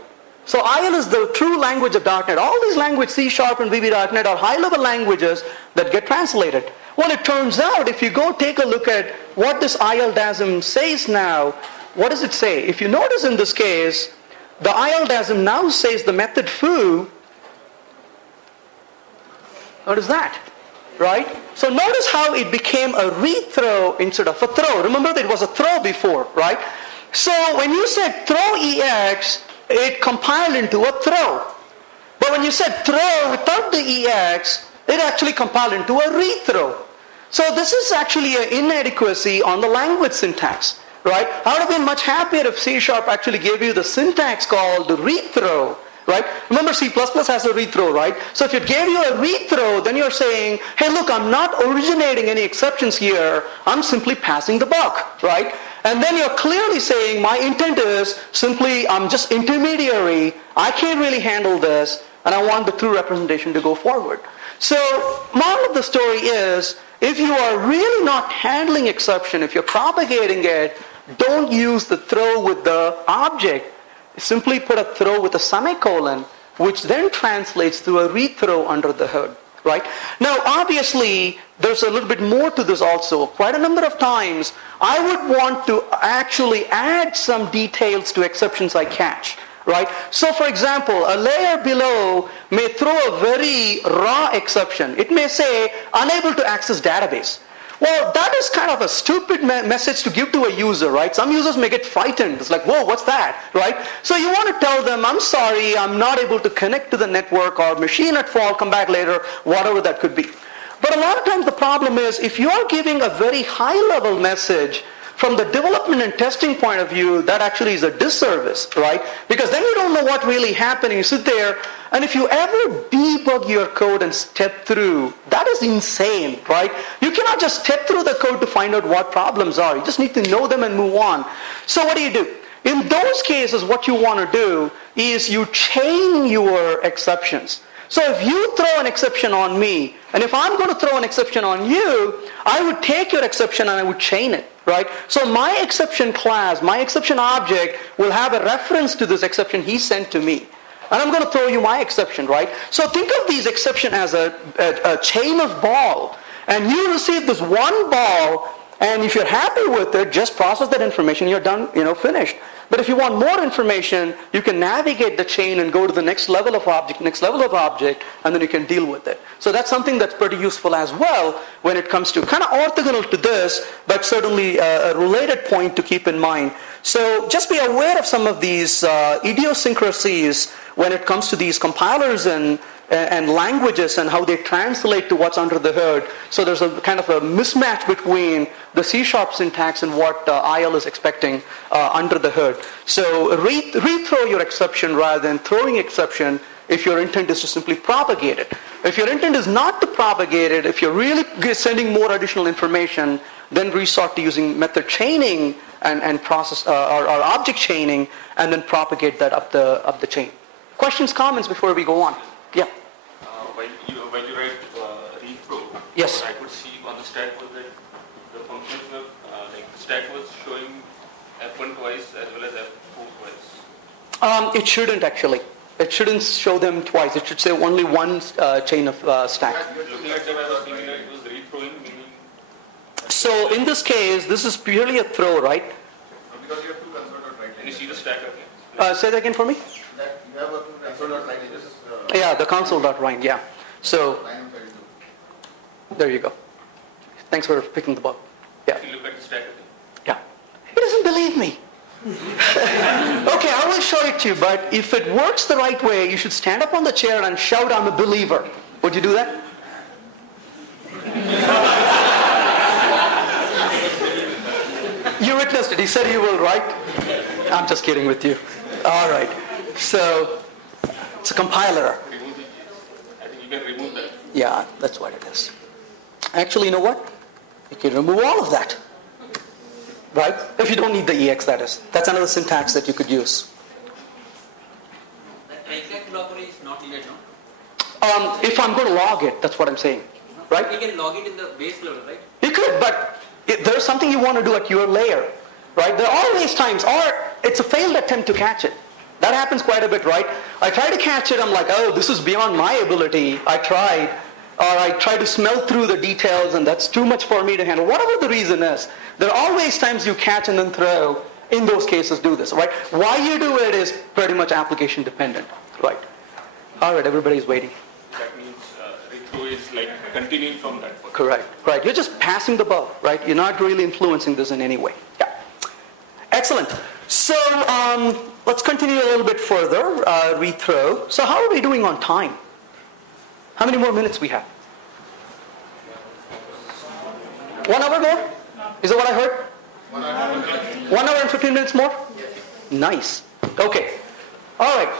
So IL is the true language of .NET. All these languages, C# and VB.NET, are high-level languages that get translated. Well, it turns out if you go take a look at what this ILDASM says now, what does it say? If you notice in this case, the ILDASM now says the method foo. Notice that, right? So notice how it became a rethrow instead of a throw. Remember that it was a throw before, right? So when you said throw EX, it compiled into a throw. But when you said throw without the EX, it actually compiled into a rethrow. So this is actually an inadequacy on the language syntax, right? I would have been much happier if C# actually gave you the syntax called rethrow, right? Remember C++ has a rethrow, right? So if it gave you a rethrow, then you're saying, hey, look, I'm not originating any exceptions here. I'm simply passing the buck, right? And then you're clearly saying my intent is simply I'm just intermediary. I can't really handle this, and I want the true representation to go forward. So moral of the story is, if you are really not handling exception, if you're propagating it, don't use the throw with the object. Simply put a throw with a semicolon, which then translates to a rethrow under the hood, right? Now, obviously, there's a little bit more to this also. Quite a number of times, I would want to actually add some details to exceptions I catch, right? So, for example, a layer below may throw a very raw exception. It may say, unable to access database. Well, that is kind of a stupid message to give to a user, right? Some users may get frightened. It's like, whoa, what's that, right? So you want to tell them, I'm sorry, I'm not able to connect to the network, or machine at fault, come back later, whatever that could be. But a lot of times the problem is, if you're giving a very high-level message, from the development and testing point of view, that actually is a disservice, right? Because then you don't know what really happened. You sit there, and if you ever debug your code and step through, that is insane, right? You cannot just step through the code to find out what problems are. You just need to know them and move on. So what do? In those cases, what you want to do is you chain your exceptions. So if you throw an exception on me, and if I'm going to throw an exception on you, I would take your exception and I would chain it, right? So my exception class, my exception object will have a reference to this exception he sent to me. And I'm going to throw you my exception, right? So think of these exception as a chain of ball. And you receive this one ball, and if you're happy with it, just process that information, you're done, finished. But if you want more information, you can navigate the chain and go to the next level of object, and then you can deal with it. So that's something that's pretty useful as well when it comes to kind of orthogonal to this, but certainly a related point to keep in mind. So just be aware of some of these idiosyncrasies when it comes to these compilers and languages and how they translate to what's under the hood. So there's a kind of a mismatch between the C# syntax and what IL is expecting under the hood. So rethrow your exception rather than throwing exception if your intent is to simply propagate it. If your intent is not to propagate it, if you're really sending more additional information, then resort to using method chaining and process or object chaining, and then propagate that up the chain. Questions, comments before we go on? Yeah. When you write rethrow, yes. I could see on the stack was that the functions were the stack was showing F1 twice as well as F4 twice. It shouldn't actually. It shouldn't show them twice. It should say only one chain of stack. Looking at them, I was thinking that it was rethrowing. So in this case, this is purely a throw, right? Because you have two console.write. Can you see the stack again? Say that again for me. That you have a console.write. Yeah, the console.write, yeah. So, there you go. Thanks for picking the ball. Yeah. If you look at the stack again. Yeah. He doesn't believe me. Okay, I will show it to you, but if it works the right way, you should stand up on the chair and shout, I'm a believer. Would you do that? You witnessed it. He said you will, right? I'm just kidding with you. All right. So, it's a compiler. I think you can remove that. Yeah, that's what it is. Actually, you know what? You can remove all of that. Right? If you don't need the EX, that is. That's another syntax that you could use. That try-catch blocker is not needed, no? If I'm going to log it, that's what I'm saying. Right? You can log it in the base level, right? You could, but there's something you want to do at your layer. Right? There are always times, or it's a failed attempt to catch it. That happens quite a bit, right? I try to catch it, I'm like, oh, this is beyond my ability. I tried. Or I try to smell through the details, and that's too much for me to handle. Whatever the reason is, there are always times you catch and then throw. In those cases, do this, right? Why you do it is pretty much application dependent, right? All right, everybody's waiting. That means retro is like continuing from that point. Correct, right. You're just passing the ball, right? You're not really influencing this in any way. Yeah. Excellent. So let's continue a little bit further. Rethrow. So how are we doing on time? How many more minutes we have? 1 hour more? Is that what I heard? 1 hour and 15 minutes more? Yes. Nice. Okay. All right.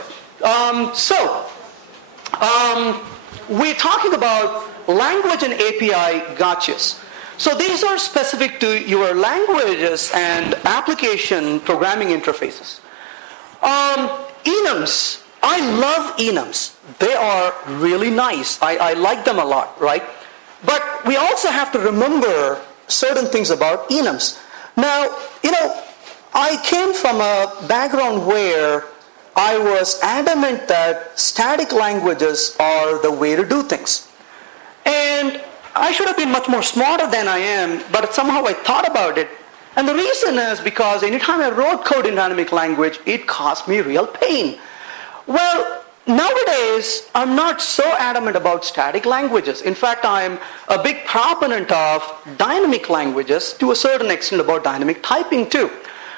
We're talking about language and API gotchas. So these are specific to your languages and application programming interfaces. Enums. I love enums. They are really nice. I like them a lot, right? But we also have to remember certain things about enums. Now, I came from a background where I was adamant that static languages are the way to do things. And I should have been much more smarter than I am, but somehow I thought about it. And the reason is because anytime I wrote code in dynamic language, it caused me real pain. Well, nowadays, I'm not so adamant about static languages. In fact, I'm a big proponent of dynamic languages, to a certain extent about dynamic typing too.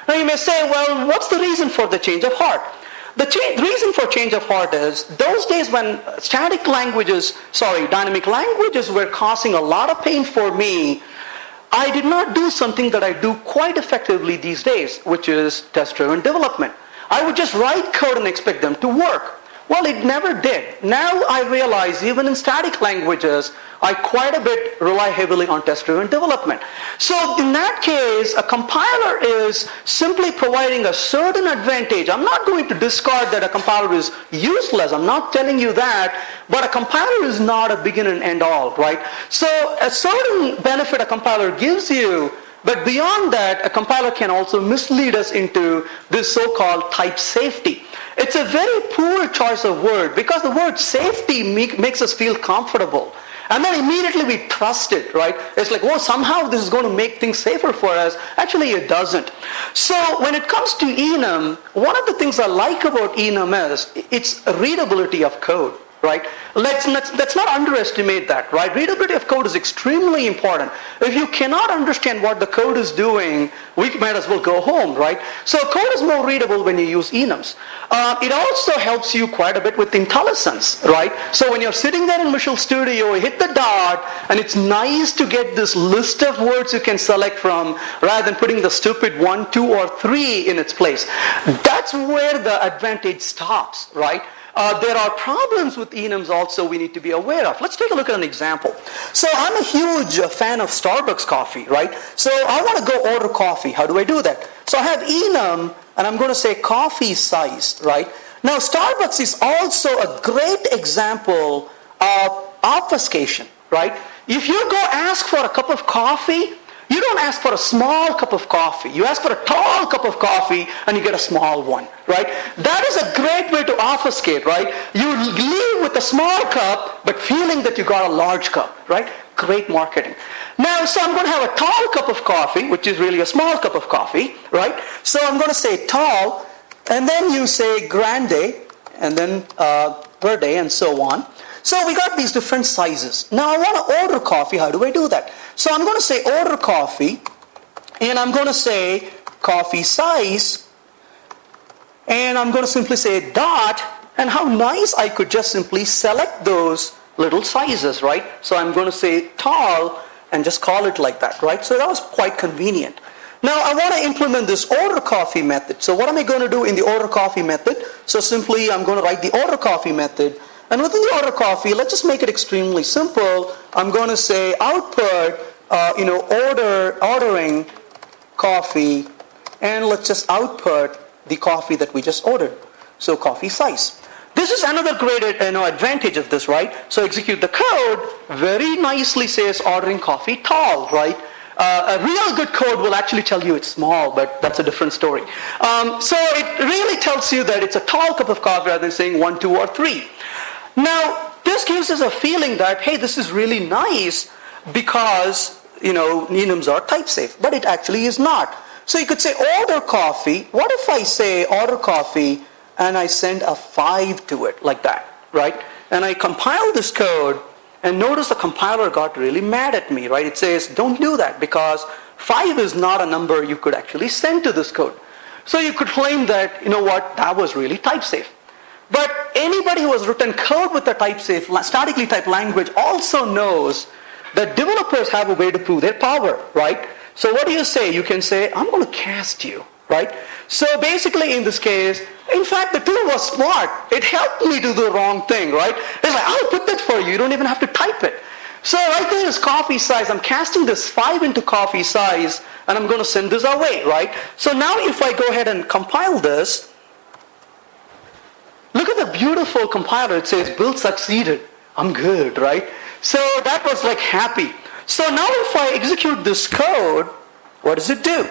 Now you may say, well, what's the reason for the change of heart? The reason for change of heart is those days when dynamic languages were causing a lot of pain for me, I did not do something that I do quite effectively these days, which is test-driven development. I would just write code and expect them to work. Well, it never did. Now I realize even in static languages, I quite a bit rely heavily on test-driven development. So in that case, a compiler is simply providing a certain advantage. I'm not going to discard that a compiler is useless. I'm not telling you that. But a compiler is not a begin and end all, right? So a certain benefit a compiler gives you, but beyond that, a compiler can also mislead us into this so-called type safety. It's a very poor choice of word because the word safety makes us feel comfortable. And then immediately we trust it, right? It's like, oh, somehow this is going to make things safer for us. Actually, it doesn't. So when it comes to Enum, one of the things I like about Enum is its readability of code, right? Let's not underestimate that, right? Readability of code is extremely important. If you cannot understand what the code is doing, we might as well go home, right? So code is more readable when you use enums. It also helps you quite a bit with IntelliSense, right? So when you're sitting there in Visual Studio, you hit the dot, and it's nice to get this list of words you can select from, rather than putting the stupid 1, 2, or 3 in its place. That's where the advantage stops, right? There are problems with enums also we need to be aware of. Let's take a look at an example. So I'm a huge fan of Starbucks coffee, right? So I want to go order coffee. How do I do that? So I have enum, and I'm going to say coffee size, right? Now Starbucks is also a great example of obfuscation, right? If you go ask for a cup of coffee, you don't ask for a small cup of coffee. You ask for a tall cup of coffee and you get a small one, right? That is a great way to obfuscate, right? You leave with a small cup but feeling that you got a large cup, right? Great marketing. Now, so I'm going to have a tall cup of coffee, which is really a small cup of coffee, right? So I'm going to say tall, and then you say grande, and then per day, and so on. So we got these different sizes. Now I want to order coffee. How do I do that? So I'm going to say order coffee, and I'm going to say coffee size, and I'm going to simply say dot, and how nice I could just simply select those little sizes, right? So I'm going to say tall and just call it like that, right? So that was quite convenient. Now I want to implement this order coffee method. So what am I going to do in the order coffee method? So simply I'm going to write the order coffee method. And within the order coffee, let's just make it extremely simple. I'm going to say output, ordering coffee, and let's just output the coffee that we just ordered. So coffee size. This is another great advantage of this, right? So execute the code, very nicely says ordering coffee tall, right? A real good code will actually tell you it's small, but that's a different story. So it really tells you that it's a tall cup of coffee rather than saying 1, 2, or 3. Now, this gives us a feeling that, hey, this is really nice because, enums are type safe, but it actually is not. So you could say order coffee. What if I say order coffee and I send a 5 to it like that, right? And I compile this code, and notice the compiler got really mad at me, right? It says, don't do that because 5 is not a number you could actually send to this code. So you could claim that, that was really type safe. But anybody who has written code with a type-safe, statically typed language also knows that developers have a way to prove their power, right? So what do you say? You can say, I'm going to cast you, right? So basically in this case, in fact, the tool was smart. It helped me do the wrong thing, right? It's like, I'll put that for you. You don't even have to type it. So right there is coffee size. I'm casting this 5 into coffee size, and I'm going to send this away, right? So now if I go ahead and compile this, look at the beautiful compiler. It says build succeeded. I'm good, right? So that was like happy. So now if I execute this code, what does it do?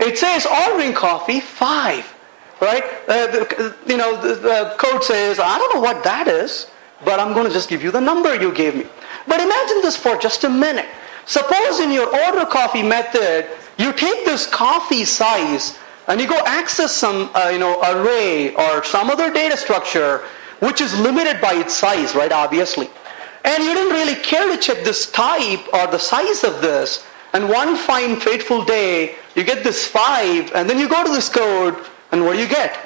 It says ordering coffee 5, right? The code says, I don't know what that is. but I'm going to just give you the number you gave me. But imagine this for just a minute. Suppose in your order coffee method, you take this coffee size and you go access some array or some other data structure which is limited by its size, right, obviously. And you didn't really care to check this type or the size of this. And one fine fateful day, you get this 5, and then you go to this code, and what do you get?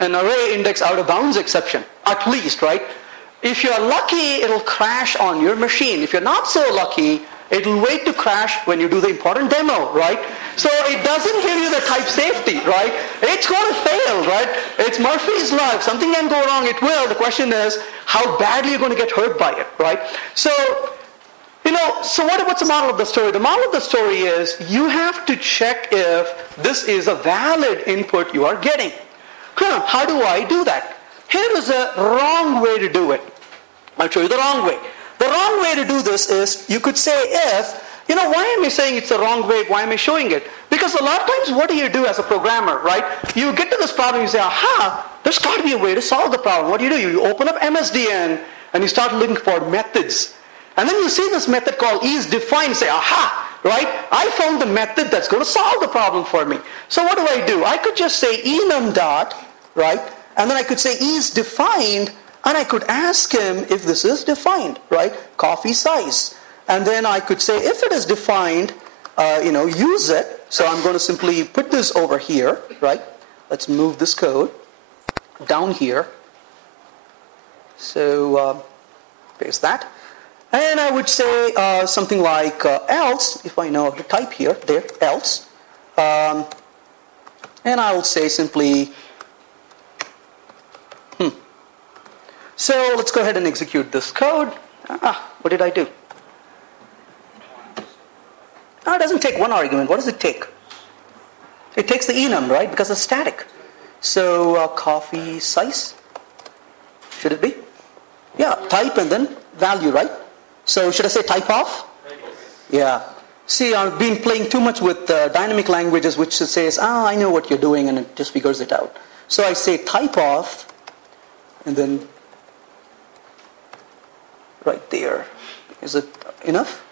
An array index out of bounds exception, at least, right? If you're lucky, it'll crash on your machine. If you're not so lucky, it'll wait to crash when you do the important demo, right? So it doesn't give you the type safety, right? It's going to fail, right? It's Murphy's law. If something can go wrong, it will. The question is, how badly you're going to get hurt by it, right? So, what's the moral of the story? The moral of the story is you have to check if this is a valid input you are getting. How do I do that? Here is a wrong way to do it. I'll show you the wrong way. The wrong way to do this is you could say if, why am I saying it's the wrong way? Why am I showing it? Because a lot of times what do you do as a programmer, right? You get to this problem, you say, aha, there's got to be a way to solve the problem. What do? You open up MSDN and you start looking for methods. And then you see this method called isDefine, say, aha, right? I found the method that's going to solve the problem for me. So what do? I could just say enum dot, right? And then I could say isDefined, and I could ask him if this is defined, right? Coffee size. And then I could say if it is defined, use it. So I'm going to simply put this over here, right? Let's move this code down here. So paste that. And I would say something like else, if I know how to type here, there, else. And I will say simply, So let's go ahead and execute this code. What did I do? It doesn't take one argument. What does it take? It takes the enum, right? Because it's static. So coffee size, should it be? Yeah, type and then value, right? So should I say type off? Yeah. See, I've been playing too much with dynamic languages, which says, I know what you're doing, and it just figures it out. So I say type off, and then right there. Is it enough?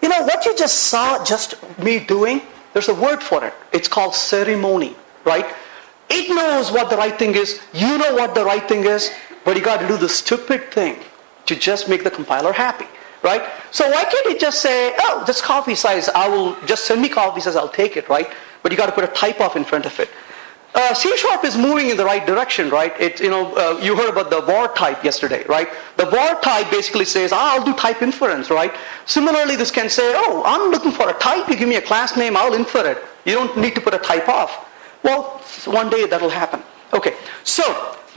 What you just saw, just me doing, there's a word for it. It's called ceremony, right? It knows what the right thing is. You know what the right thing is, but you got to do the stupid thing to just make the compiler happy, right? So why can't it just say, this coffee size, I will just send me coffee size, I'll take it, right? But you got to put a type off in front of it. C# is moving in the right direction, right? You heard about the var type yesterday, right? The var type basically says, I'll do type inference, right? Similarly, this can say, I'm looking for a type. You give me a class name, I'll infer it. You don't need to put a type off. Well, one day that'll happen. Okay, so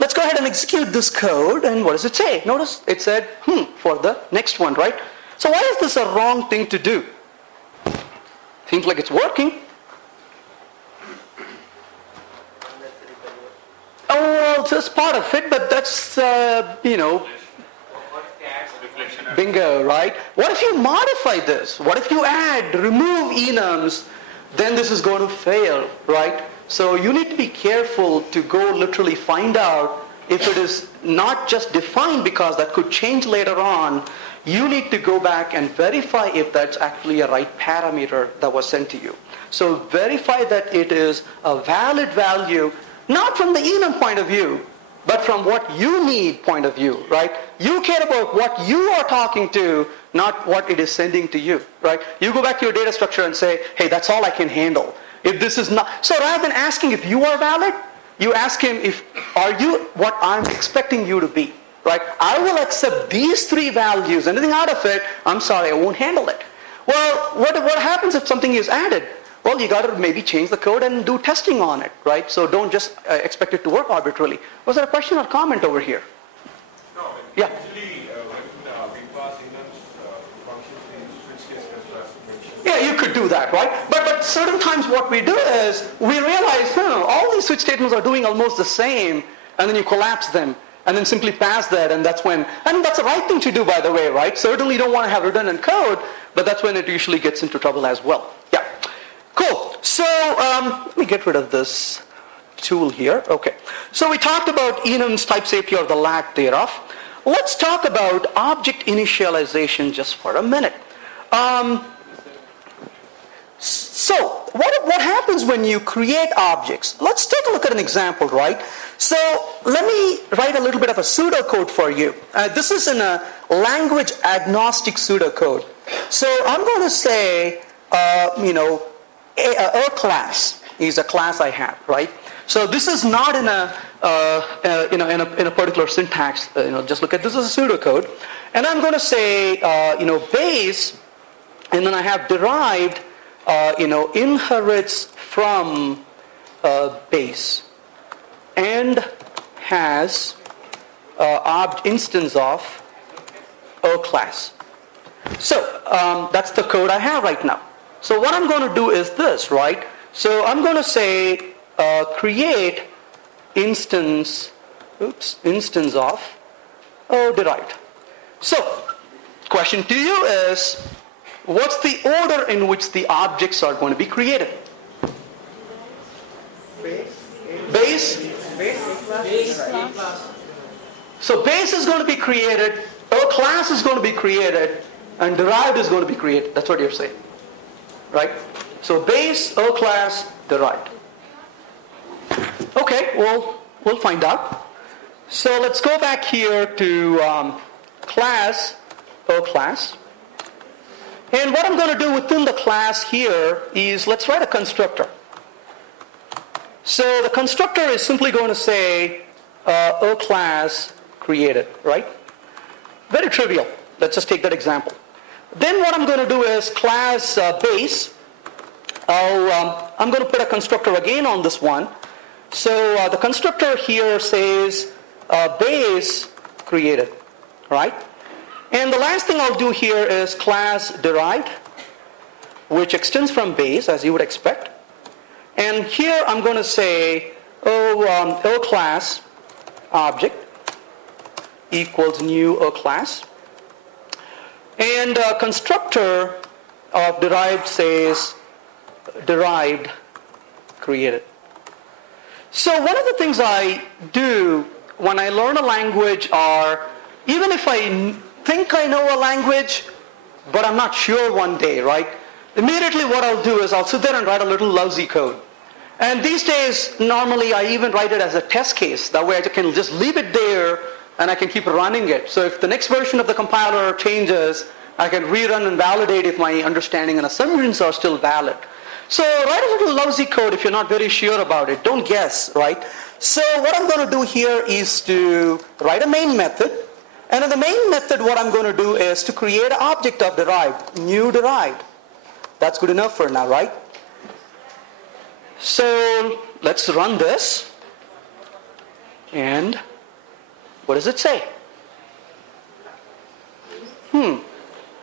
let's go ahead and execute this code. And what does it say? Notice it said, for the next one, right? So why is this a wrong thing to do? Seems like it's working. Well, it's just part of it, but that's, bingo, right? What if you modify this? What if you remove enums? Then this is going to fail, right? So you need to be careful to go literally find out if it is not just defined, because that could change later on. You need to go back and verify if that's actually a right parameter that was sent to you. So verify that it is a valid value, not from the enum point of view, but from what you need point of view, right? You care about what you are talking to, not what it is sending to you, right? You go back to your data structure and say, hey, that's all I can handle. If this is not, so rather than asking if you are valid, you ask him are you what I'm expecting you to be, right? I will accept these 3 values. Anything out of it, I'm sorry, I won't handle it. Well, what happens if something is added? Well, you got to maybe change the code and do testing on it, right? So don't just expect it to work arbitrarily. Was there a question or comment over here? No. Yeah. Usually, when we pass enums functions in switch case mentioned. Yeah, you could do that, right? But certain times what we do is we realize, all these switch statements are doing almost the same, and then you collapse them, and then simply pass that, and that's the right thing to do, by the way, right? Certainly you don't want to have redundant code, but that's when it usually gets into trouble as well. Yeah. Cool. So let me get rid of this tool here. Okay. So we talked about Enum's type safety or the lack thereof. Let's talk about object initialization just for a minute. So what happens when you create objects? Let's take a look at an example, right? So let me write a little bit of a pseudocode for you. This is in a language agnostic pseudocode. So I'm going to say, a class is a class I have, right? So this is not in a in a particular syntax. Just look at this as a pseudocode, and I'm going to say base, and then I have derived inherits from base and has instance of a class. So that's the code I have right now. So what I'm going to do is this, right? So I'm going to say create instance of derived. So question to you is, what's the order in which the objects are going to be created? Base. So base is going to be created, a class is going to be created, and derived is going to be created. That's what you're saying, right? So base, a class, derived. Okay, well, we'll find out. So let's go back here to class, a class. And what I'm going to do within the class here is, let's write a constructor. So the constructor is simply going to say a class created, right? Very trivial. Let's just take that example. Then what I'm going to do is class base. I'm going to put a constructor again on this one. So the constructor here says base created, right? And the last thing I'll do here is class derived, which extends from base, as you would expect. And here I'm going to say O class object equals new O class. And constructor of derived says derived created. So one of the things I do when I learn a language, are even if I think I know a language, but I'm not sure one day, right? Immediately what I'll do is I'll sit there and write a little lousy code. And these days, normally I even write it as a test case. That way I can just leave it there and I can keep running it. So if the next version of the compiler changes, I can rerun and validate if my understanding and assumptions are still valid. So write a little lousy code if you're not very sure about it. Don't guess, right? So what I'm going to do here is to write a main method. And in the main method, what I'm going to do is to create an object of derived, new derived. That's good enough for now, right? So let's run this. And what does it say?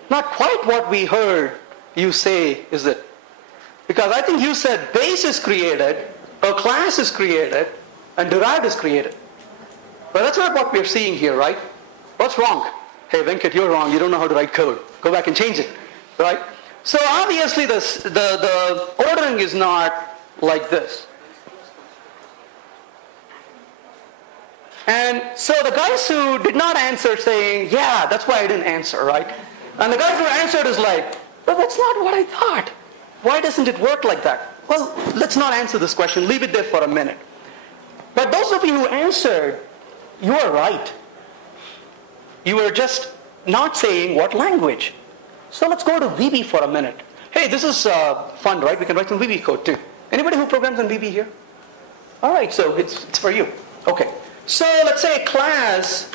Not quite what we heard you say, is it? Because I think you said base is created, a class is created, and derived is created. But that's not what we're seeing here, right? What's wrong? Hey, Venkat, you're wrong. You don't know how to write code. Go back and change it, right? So obviously the ordering is not like this. And so the guys who did not answer saying, yeah, that's why I didn't answer, right? And the guys who answered is like, but that's not what I thought. Why doesn't it work like that? Well, let's not answer this question. Leave it there for a minute. But those of you who answered, you are right. You were just not saying what language. So let's go to VB for a minute. Hey, this is fun, right? We can write some VB code too. Anybody who programs in VB here? All right, so it's for you. Okay. So let's say a class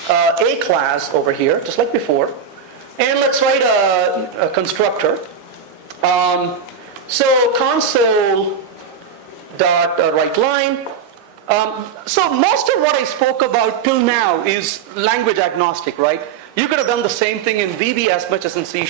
over here, just like before. And let's write a constructor. So console dot write line. So most of what I spoke about till now is language agnostic, right? You could have done the same thing in VB as much as in C#,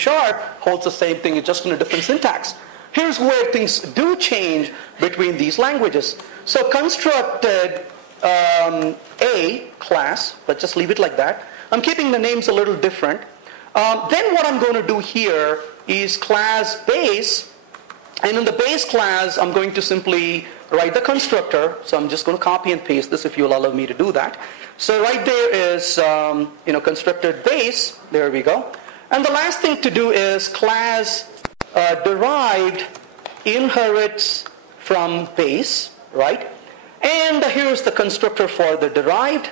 holds the same thing, it's just in a different syntax. Here's where things do change between these languages. So constructed a class, let's just leave it like that. I'm keeping the names a little different. Then what I'm going to do here is class base, and in the base class I'm going to simply write the constructor. So I'm just going to copy and paste this if you'll allow me to do that. So right there is constructor base. There we go. And the last thing to do is class derived inherits from base, right? And here's the constructor for the derived.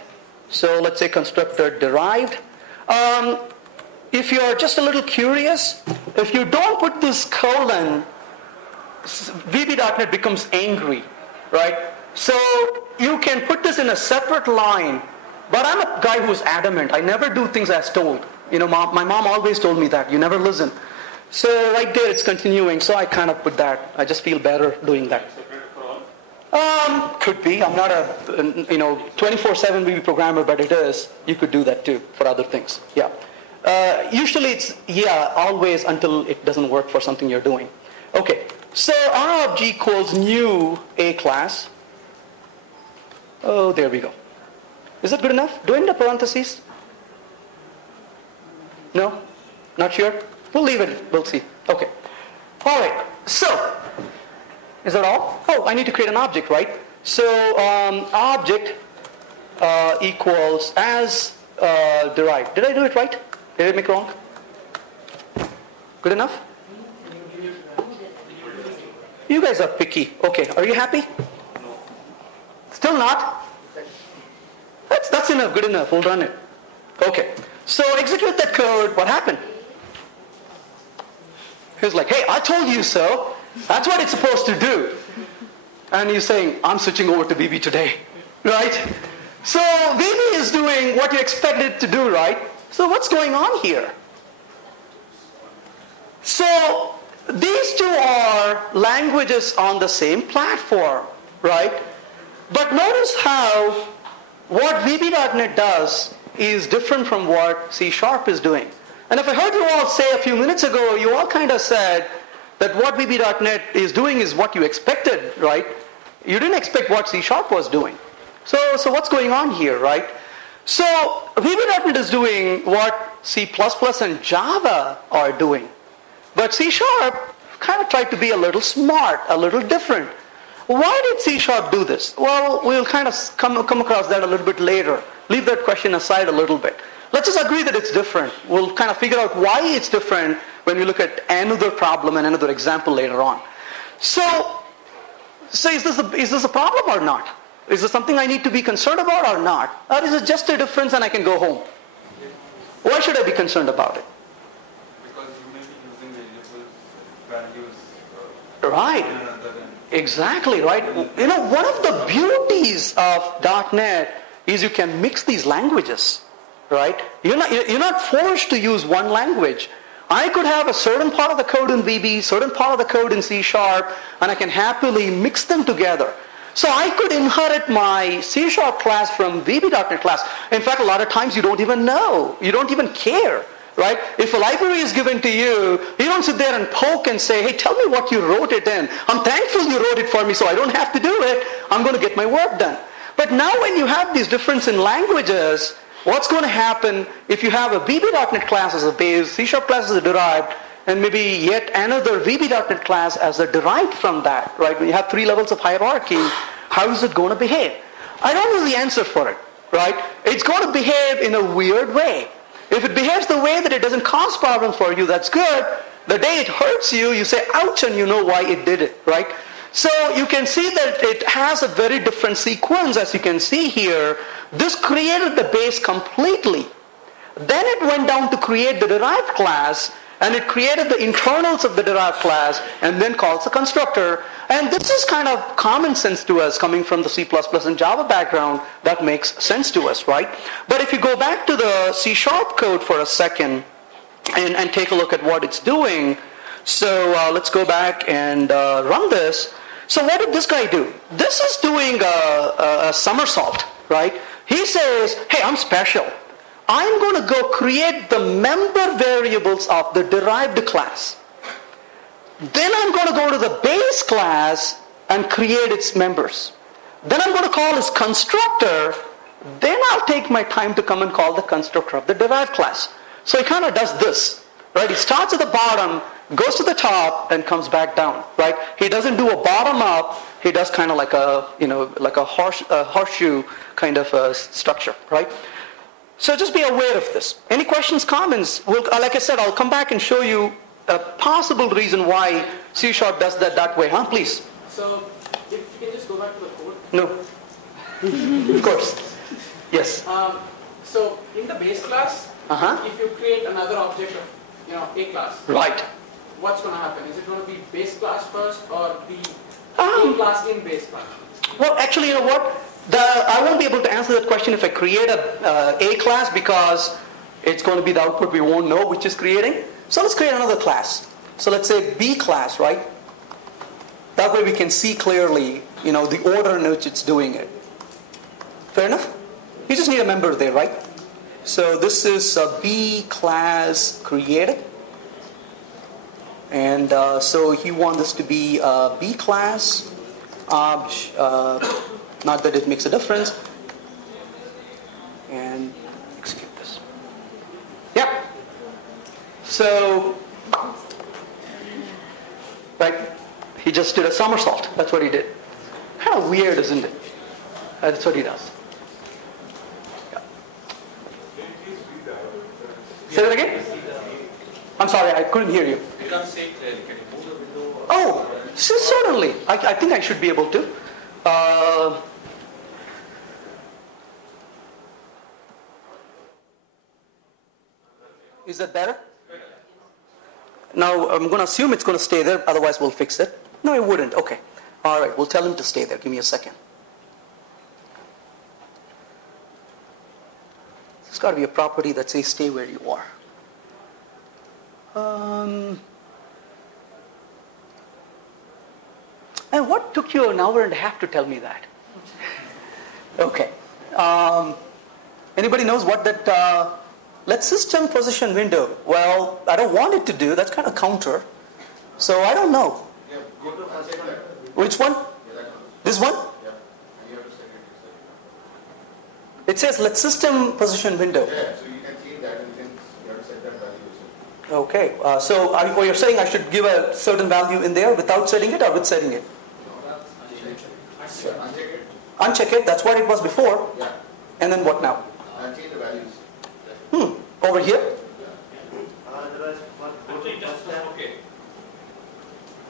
So let's say constructor derived. If you're just a little curious, if you don't put this colon, VB.NET becomes angry, right? So you can put this in a separate line, but I'm a guy who's adamant. I never do things as told. My mom always told me that. You never listen. So right there it's continuing, so I kind of put that. I just feel better doing that. Could be. I'm not a 24/7 VB programmer, but it is. You could do that too for other things. Yeah. Usually it's always until it doesn't work for something you're doing. Okay. So R of G equals new A class. Oh, there we go. Is that good enough? Do I need a parentheses? No? Not sure? We'll leave it. We'll see. Okay. All right. So, is that all? Oh, I need to create an object, right? So, object equals as derived. Did I do it right? Did I make wrong? Good enough? You guys are picky. Okay. Are you happy? No. Still not? That's enough. Good enough. We'll run it. Okay. So execute that code. What happened? He's like, hey, I told you so. That's what it's supposed to do. And he's saying, I'm switching over to VB today. Right? So VB is doing what you expect it to do, right? So what's going on here? So these two are languages on the same platform, right? But notice how what VB.NET does is different from what C# is doing. And if I heard you all say a few minutes ago, you all kind of said that what VB.NET is doing is what you expected, right? You didn't expect what C# was doing. So what's going on here, right? So VB.NET is doing what C++ and Java are doing. But C# kind of tried to be a little smart, a little different. Why did C# do this? Well, we'll kind of come across that a little bit later. Leave that question aside a little bit. Let's just agree that it's different. We'll kind of figure out why it's different when we look at another problem and another example later on. So is this a problem or not? Is this something I need to be concerned about or not? Or is it just a difference and I can go home? Why should I be concerned about it? Because you may be using variable values. Right. Exactly, right? One of the beauties of .NET is you can mix these languages, right? You're not forced to use one language. I could have a certain part of the code in VB, certain part of the code in C#, and I can happily mix them together. So I could inherit my C# class from VB.NET class. In fact, a lot of times you don't even know. You don't even care, right? If a library is given to you, you don't sit there and poke and say, hey, tell me what you wrote it in. I'm thankful you wrote it for me so I don't have to do it. I'm going to get my work done. But now when you have these difference in languages, what's going to happen if you have a VB.NET class as a base, C# class as a derived, and maybe yet another VB.NET class as a derived from that, right? When you have 3 levels of hierarchy, how is it going to behave? I don't know the answer for it, right? It's going to behave in a weird way. If it behaves the way that it doesn't cause problems for you, that's good. The day it hurts you, you say, ouch, and you know why it did it, right? So you can see that it has a very different sequence, as you can see here. This created the base completely. Then it went down to create the derived class, and it created the internals of the derived class, and then calls the constructor. And this is kind of common sense to us, coming from the C++ and Java background. That makes sense to us, right? But if you go back to the C# code for a second, and take a look at what it's doing. So let's go back and run this. So what did this guy do? This is doing a somersault, right? He says, hey, I'm special. I'm going to go create the member variables of the derived class. Then I'm going to go to the base class and create its members. Then I'm going to call its constructor. Then I'll take my time to come and call the constructor of the derived class. So he kind of does this, right? He starts at the bottom goes to the top and comes back down, right? He doesn't do a bottom up. He does kind of like a horseshoe kind of structure, right? So just be aware of this. Any questions, comments? Like I said, I'll come back and show you a possible reason why C# does that way, huh? Please. So if you can just go back to the code. No. Of course. Yes. So in the base class, if you create another object of a class, right, what's going to happen? Is it going to be base class first or the a class in base class? Well, actually, you know what? I won't be able to answer that question if I create a class, because it's going to be the output we won't know which is creating. So let's create another class. So let's say B class, right? That way we can see clearly, the order in which it's doing it. Fair enough? You just need a member there, right? So this is a B class created. And so you want this to be a B class. Not that it makes a difference. And execute this. Yeah. So, right, he just did a somersault. That's what he did. Kind of weird, isn't it? That's what he does. Yeah. Say that again? I'm sorry, I couldn't hear you. You can't say clearly. Can you move the window? Oh, certainly. I think I should be able to. Is that better? Now, I'm going to assume it's going to stay there, otherwise we'll fix it. No, it wouldn't. Okay. All right, we'll tell him to stay there. Give me a second. There's got to be a property that says stay where you are. And what took you an hour and a half to tell me that? Okay. Anybody knows what that let system position window? Well, I don't want it to do. That's kind of counter. So I don't know. Yeah, go to uncheck that. Which one? Yeah, that one. This one? Yeah. And you have to set it. It says let system position window. Yeah, so you can change that and then you have to set that value. Okay. So what you're saying I should give a certain value in there without setting it or with setting it? Sure. Uncheck it. Uncheck it. That's what it was before. Yeah. And then what now? And change the values. Over here? Okay.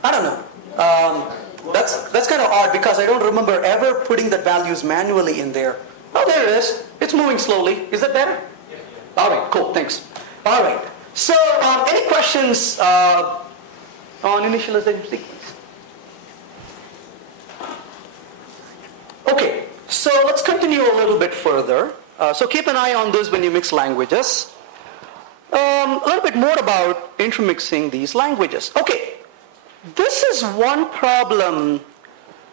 I don't know. That's kind of odd because I don't remember ever putting the values manually in there. Oh, there it is. It's moving slowly. Is that better? Yeah. All right, cool. Thanks. All right. So, any questions on initialization sequence? Okay. So let's continue a little bit further. So keep an eye on this when you mix languages. A little bit more about intermixing these languages. Okay, this is one problem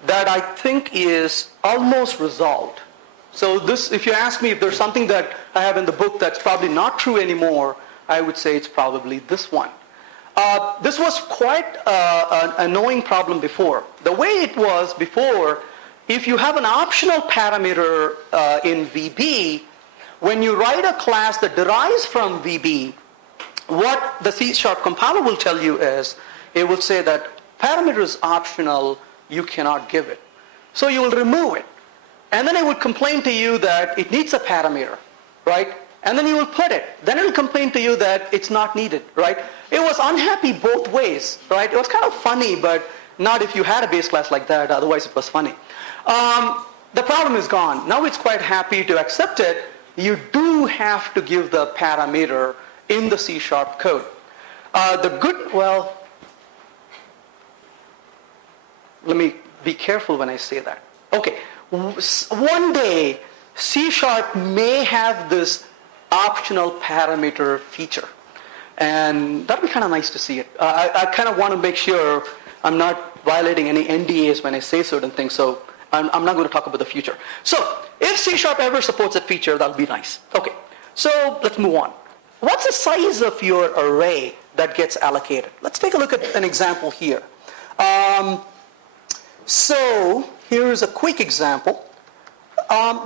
that I think is almost resolved. So this, if you ask me if there's something that I have in the book that's probably not true anymore, I would say it's probably this one. This was quite an annoying problem before. The way it was before, if you have an optional parameter in VB, when you write a class that derives from VB, what the C# compiler will tell you is, it will say that parameter is optional, you cannot give it. So you will remove it. And then it would complain to you that it needs a parameter, right? And then you will put it. Then it will complain to you that it's not needed, right? It was unhappy both ways, right? It was kind of funny, but not if you had a base class like that, otherwise it was funny. The problem is gone. Now it's quite happy to accept it. You do have to give the parameter in the C# code. Let me be careful when I say that. Okay, one day C# may have this optional parameter feature. And that'd be kind of nice to see it. I kind of want to make sure I'm not violating any NDAs when I say certain things, so I'm not going to talk about the future. So, if C# ever supports that feature, that'll be nice. Okay, so let's move on. What's the size of your array that gets allocated? Let's take a look at an example here. So, here's a quick example.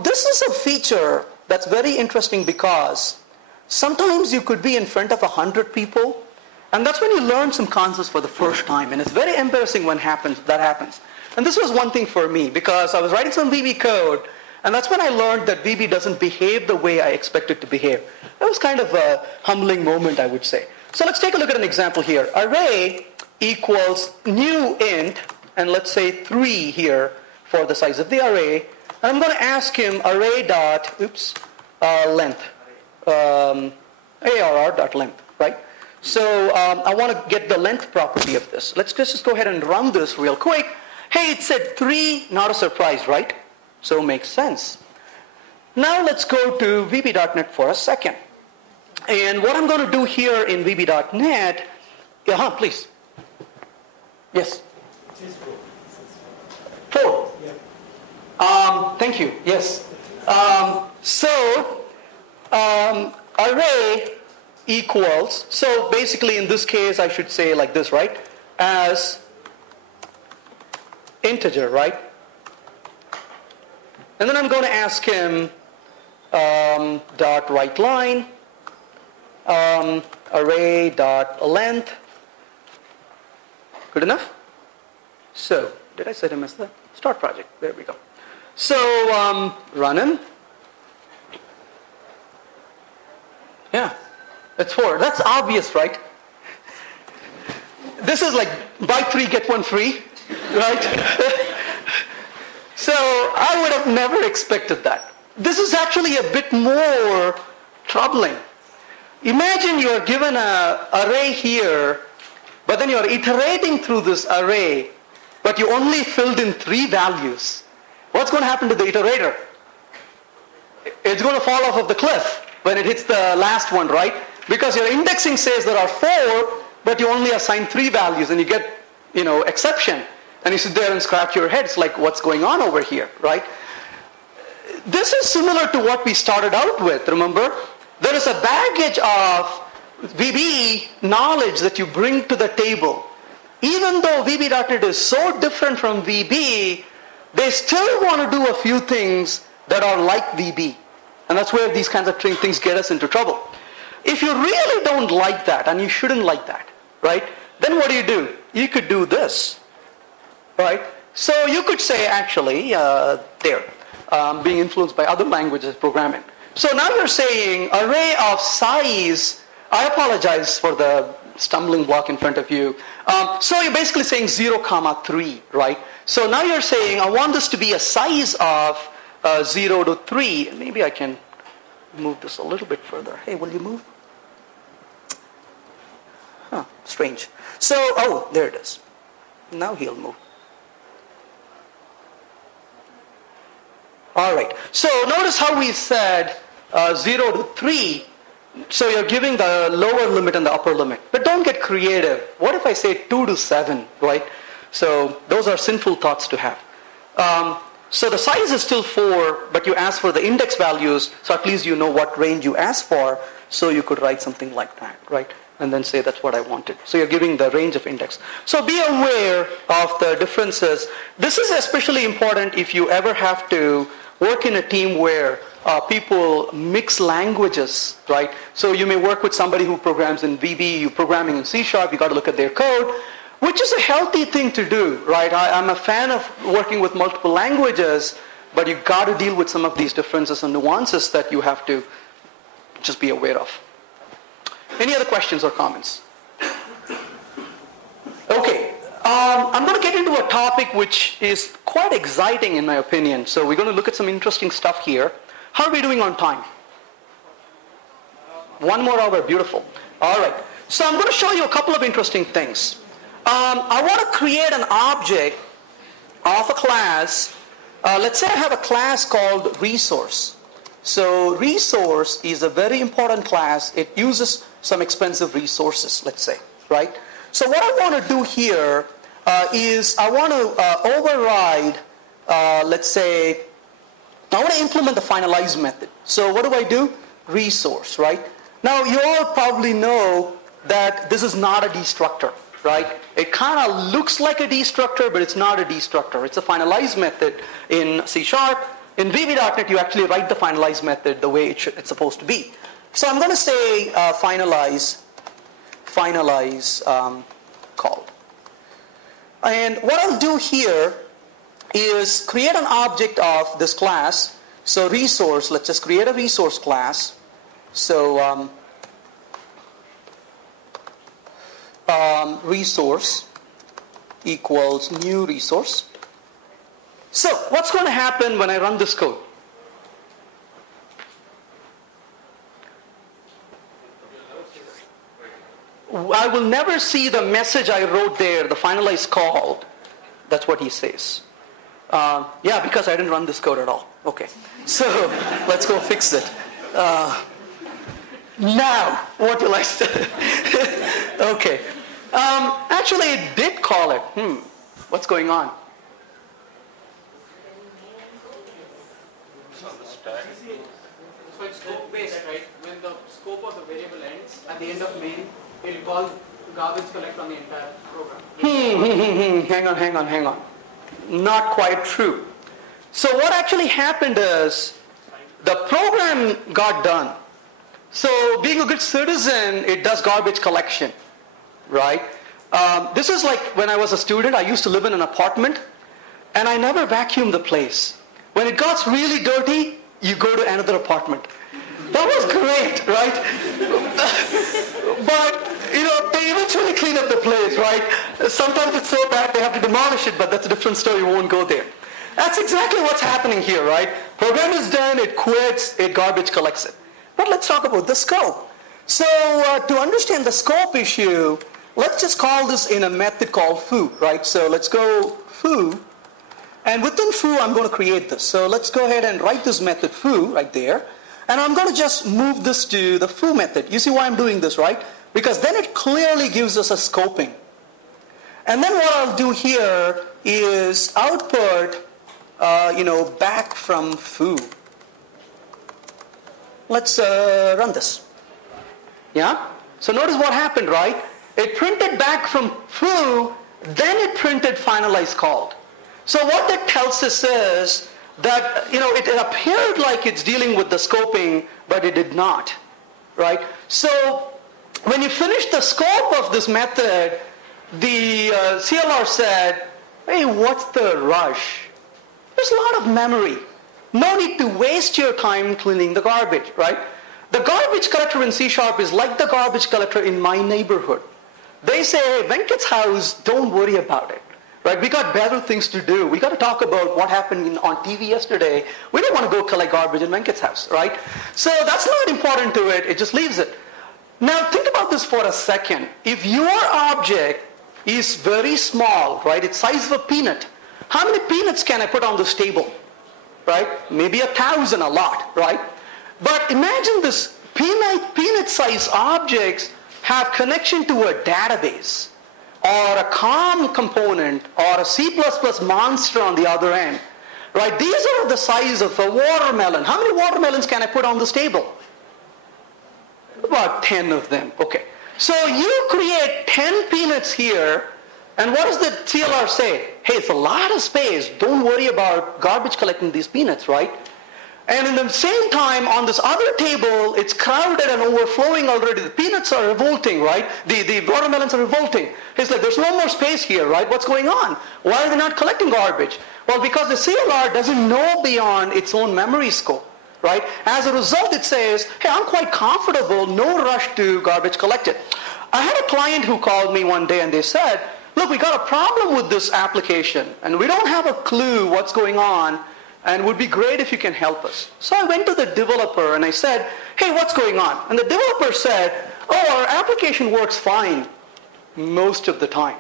This is a feature that's very interesting because sometimes you could be in front of 100 people And that's when you learn some concepts for the first time. And it's very embarrassing when that happens. And this was one thing for me, because I was writing some VB code, and that's when I learned that VB doesn't behave the way I expect it to behave. That was kind of a humbling moment, I would say. So let's take a look at an example here. Array equals new int, and let's say 3 here for the size of the array. And I'm going to ask him array dot, length, arr dot length, right? So I want to get the length property of this. Let's just go ahead and run this real quick. Hey, it said 3, not a surprise, right? So makes sense. Now let's go to VB.NET for a second. And what I'm going to do here in VB.NET, please. Yes? 4. Thank you. Yes. Array equals, so basically in this case I should say like this, right? As integer, right? And then I'm going to ask him dot write line, array dot length. Good enough? So, did I set him as the start project? There we go. So, run him. Yeah, that's 4. That's obvious, right? This is like buy 3, get 1 free, right? So I would have never expected that. This is actually a bit more troubling. Imagine you're given an array here, but then you're iterating through this array, but you only filled in 3 values. What's going to happen to the iterator? It's going to fall off of the cliff when it hits the last one, right? Because your indexing says there are 4, but you only assign 3 values, and you get, exception. And you sit there and scratch your head. It's like, what's going on over here, right? This is similar to what we started out with, remember? There is a baggage of VB knowledge that you bring to the table. Even though VB.NET is so different from VB, they still want to do a few things that are like VB. And that's where these kinds of things get us into trouble. If you really don't like that, and you shouldn't like that, right? Then what do? You could do this, right? So you could say, actually, being influenced by other languages programming. So now you're saying array of size. I apologize for the stumbling block in front of you. So you're basically saying 0, 3, right? So now you're saying, I want this to be a size of 0 to 3. Maybe I can move this a little bit further. Hey, will you move? Huh, strange. So, there it is. Now he'll move. All right. So notice how we said 0 to 3. So you're giving the lower limit and the upper limit. But don't get creative. What if I say 2 to 7, right? So those are sinful thoughts to have. So the size is still 4, but you ask for the index values, so at least you know what range you asked for, so you could write something like that, right? And then say that's what I wanted. So you're giving the range of index. So be aware of the differences. This is especially important if you ever have to work in a team where people mix languages, right? So you may work with somebody who programs in VB, you're programming in C#, you got to look at their code, which is a healthy thing to do, right? I'm a fan of working with multiple languages, but you got to deal with some of these differences and nuances that you have to just be aware of. Any other questions or comments? Okay, I'm going to get into a topic which is quite exciting in my opinion. So we're going to look at some interesting stuff here. How are we doing on time? 1 more hour, beautiful. All right, so I'm going to show you a couple of interesting things. I want to create an object of a class. Let's say I have a class called resource. So resource is a very important class. It uses some expensive resources, let's say, right? So what I want to do here is I want to override, let's say, I want to implement the finalize method. So what do? Resource, right? Now you all probably know that this is not a destructor, right? It kind of looks like a destructor, but it's not a destructor. It's a finalize method in C#. In VB.NET, you actually write the finalize method the way it's supposed to be. So I'm going to say finalize finalize called. And what I'll do here is create an object of this class. So resource, let's just create a resource class. So resource equals new resource. So what's going to happen when I run this code? I will never see the message I wrote there, the finalize called. That's what he says. Yeah, because I didn't run this code at all. Okay. So let's go fix it. Now, what will I say? Okay. Actually, it did call it. What's going on? So it's scope-based, right? When the scope of the variable ends, at the end of main, it will call garbage collect on the entire program. Hang on. Not quite true. So what actually happened is the program got done. So being a good citizen, it does garbage collection, right? This is like when I was a student, I used to live in an apartment and I never vacuumed the place. When it got really dirty, you go to another apartment. That was great, right? But, they eventually clean up the place, right? Sometimes it's so bad they have to demolish it, but that's a different story, we won't go there. That's exactly what's happening here, right? Program is done, it quits, it garbage collects it. But let's talk about the scope. So to understand the scope issue, let's just call this in a method called foo, right? So let's go foo. And within foo, I'm going to create this. So let's go ahead and write this method foo right there. And I'm going to just move this to the foo method. You see why I'm doing this, right? Because then it clearly gives us a scoping. And then what I'll do here is output, back from foo. Let's run this. Yeah? So notice what happened, right? It printed back from foo, then it printed finalize called. So what that tells us is that, it appeared like it's dealing with the scoping, but it did not, right? So when you finish the scope of this method, the CLR said, hey, what's the rush? There's a lot of memory. No need to waste your time cleaning the garbage, right? The garbage collector in C# is like the garbage collector in my neighborhood. They say, hey, Venkat's house, don't worry about it. Right? We got better things to do. We got to talk about what happened on TV yesterday. We don't want to go collect garbage in Venkat's house, right? So that's not important to it. It just leaves it. Now think about this for a second. If your object is very small, right? It's size of a peanut. How many peanuts can I put on this table? Right? Maybe 1,000, a lot, right? But imagine this peanut-sized objects have connection to a database, or a COM component, or a C++ monster on the other end, right? These are the size of a watermelon. How many watermelons can I put on this table? About 10 of them, okay. So you create 10 peanuts here, and what does the CLR say? Hey, it's a lot of space. Don't worry about garbage collecting these peanuts, right? And in the same time, on this other table, it's crowded and overflowing already. The peanuts are revolting, right? The watermelons are revolting. It's like, there's no more space here, right? What's going on? Why are they not collecting garbage? Well, because the CLR doesn't know beyond its own memory scope, right? As a result, it says, hey, I'm quite comfortable, no rush to garbage collected. I had a client who called me one day and they said, look, we got a problem with this application and we don't have a clue what's going on. And it would be great if you can help us. So I went to the developer and I said, hey, what's going on? And the developer said, oh, our application works fine most of the time.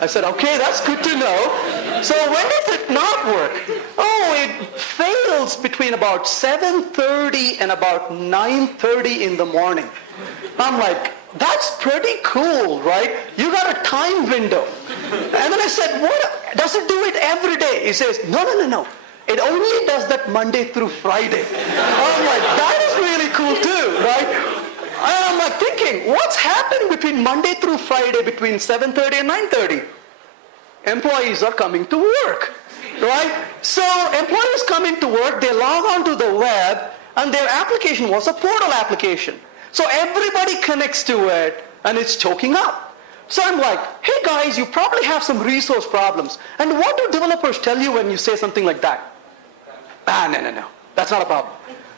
I said, okay, that's good to know. So when does it not work? Oh, it fails between about 7:30 and about 9:30 in the morning. I'm like, that's pretty cool, right? You got a time window. And then I said, what? Does it do it every day? He says, no. It only does that Monday through Friday. I'm like, that is really cool too, right? And I'm like thinking, what's happening between Monday through Friday between 7:30 and 9:30? Employees are coming to work, right? So employees coming to work, they log on to the web, and their application was a portal application. So everybody connects to it, and it's choking up. So I'm like, hey guys, you probably have some resource problems. And what do developers tell you when you say something like that? No, that's not a problem.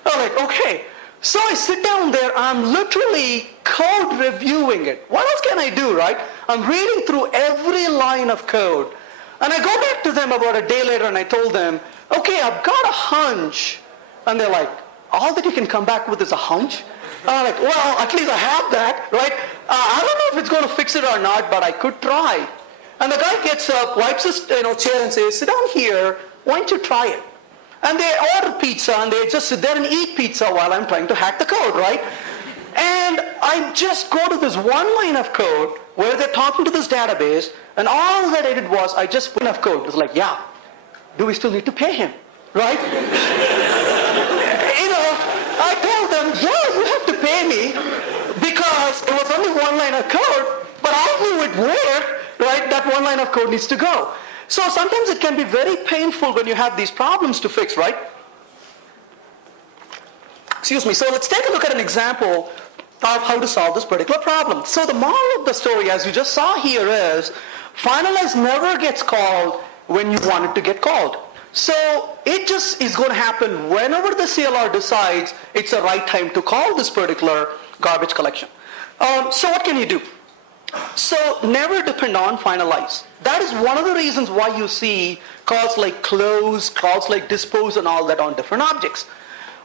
I'm like, okay. So I sit down there, I'm literally code reviewing it. What else can I do, right? I'm reading through every line of code. And I go back to them about a day later and I told them, okay, I've got a hunch. And they're like, all that you can come back with is a hunch? And I'm like, well, at least I have that, right? I don't know if it's going to fix it or not, but I could try. And the guy gets up, wipes his chair and says, sit down here, why don't you try it? And they order pizza and they just sit there and eat pizza while I'm trying to hack the code, right? And I just go to this one line of code where they're talking to this database, and all that I did was I just put enough code. It was like, yeah, do we still need to pay him, right? I told them, yeah, you have to pay me because it was only one line of code, but I knew it where, right, that one line of code needs to go. So sometimes it can be very painful when you have these problems to fix, right? Excuse me. So let's take a look at an example of how to solve this particular problem. So the moral of the story, as you just saw here, is finalize never gets called when you want it to get called. So it just is going to happen whenever the CLR decides it's the right time to call this particular garbage collection. So what can you do? So never depend on finalize. That is one of the reasons why you see calls like close, calls like dispose and all that on different objects.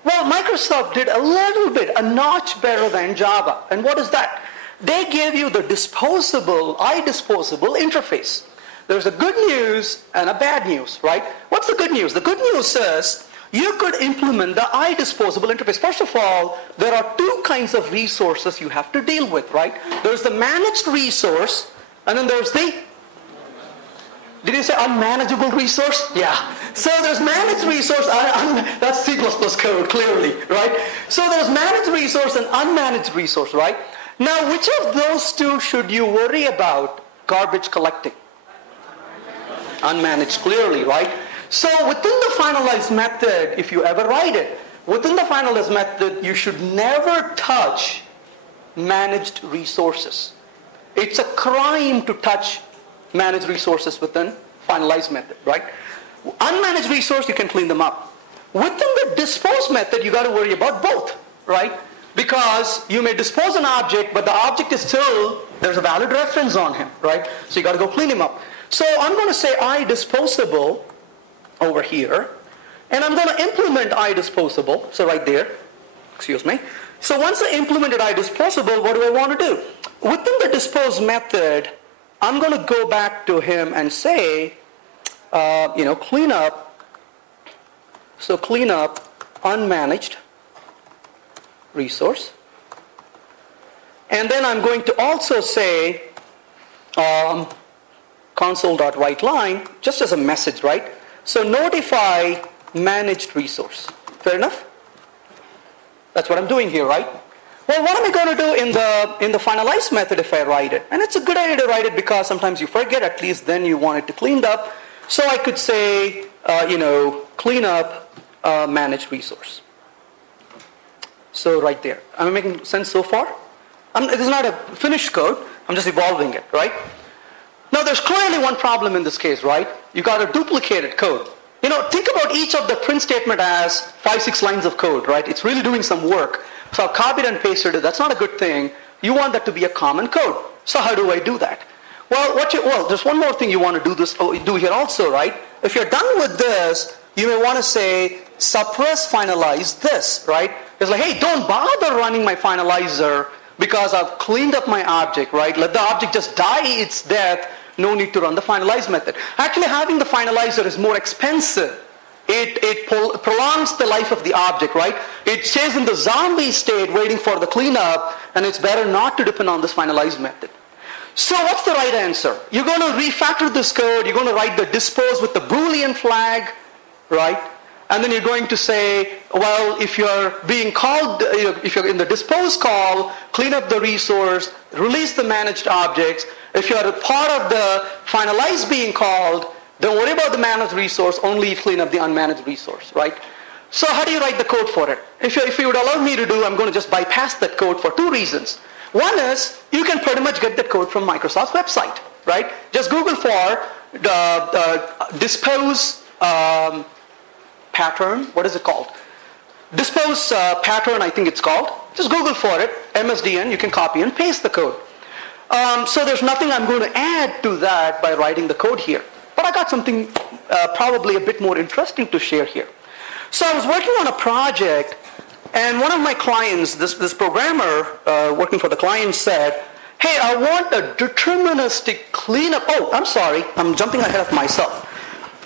Well, Microsoft did a little bit, a notch better than Java. And what is that? They gave you the disposable, iDisposable interface. There's a good news and a bad news, right? What's the good news? The good news is you could implement the iDisposable interface. First of all, there are two kinds of resources you have to deal with, right? There's the managed resource, and then there's the, did you say unmanageable resource? Yeah. So there's managed resource, that's C++ code, clearly, right? So there's managed resource and unmanaged resource, right? Now, which of those two should you worry about garbage collecting? Unmanaged, clearly, right? So within the finalize method, if you ever write it, within the finalize method, you should never touch managed resources. It's a crime to touch managed resources within finalize method, right? Unmanaged resource, you can clean them up. Within the dispose method, you got to worry about both, right? Because you may dispose an object, but the object is still, there's a valid reference on him, right? So you got to go clean him up. So I'm going to say iDisposable over here, and I'm going to implement iDisposable, so right there, excuse me. So once I implemented iDisposable, what do I want to do? Within the dispose method, I'm going to go back to him and say, clean up. So clean up unmanaged resource. And then I'm going to also say console.writeLine, just as a message, right? So notify managed resource. Fair enough? That's what I'm doing here, right? Well, what am I going to do in the finalize method if I write it? And it's a good idea to write it because sometimes you forget, at least then you want it to cleaned up. So I could say, clean up managed resource. So right there. Am I making sense so far? It is not a finished code. I'm just evolving it, right? Now there's clearly one problem in this case, right? You got a duplicated code. Think about each of the print statement as 5-6 lines of code, right? It's really doing some work. So I've copied and pasted it. That's not a good thing. You want that to be a common code. So how do I do that? Well, there's one more thing you want to do here also, right? If you're done with this, you may want to say suppress finalize this, right? It's like, hey, don't bother running my finalizer because I've cleaned up my object, right? Let the object just die its death. No need to run the finalize method. Actually, having the finalizer is more expensive. It prolongs the life of the object, right? It stays in the zombie state waiting for the cleanup, and it's better not to depend on this finalize method. So what's the right answer? You're going to refactor this code. You're going to write the dispose with the Boolean flag, right? And then you're going to say, well, if you're being called, if you're in the dispose call, clean up the resource, release the managed objects. If you're a part of the finalize being called, don't worry about the managed resource, only clean up the unmanaged resource, right? So how do you write the code for it? If you would allow me to do, I'm going to just bypass that code for two reasons. One is you can pretty much get the code from Microsoft's website, right? Just Google for the dispose pattern. What is it called? Dispose pattern, I think it's called. Just Google for it, MSDN. You can copy and paste the code. So there's nothing I'm going to add to that by writing the code here. But I got something probably a bit more interesting to share here. So I was working on a project, and one of my clients, this programmer working for the client said, hey, I want a deterministic cleanup. Oh, I'm sorry, I'm jumping ahead of myself.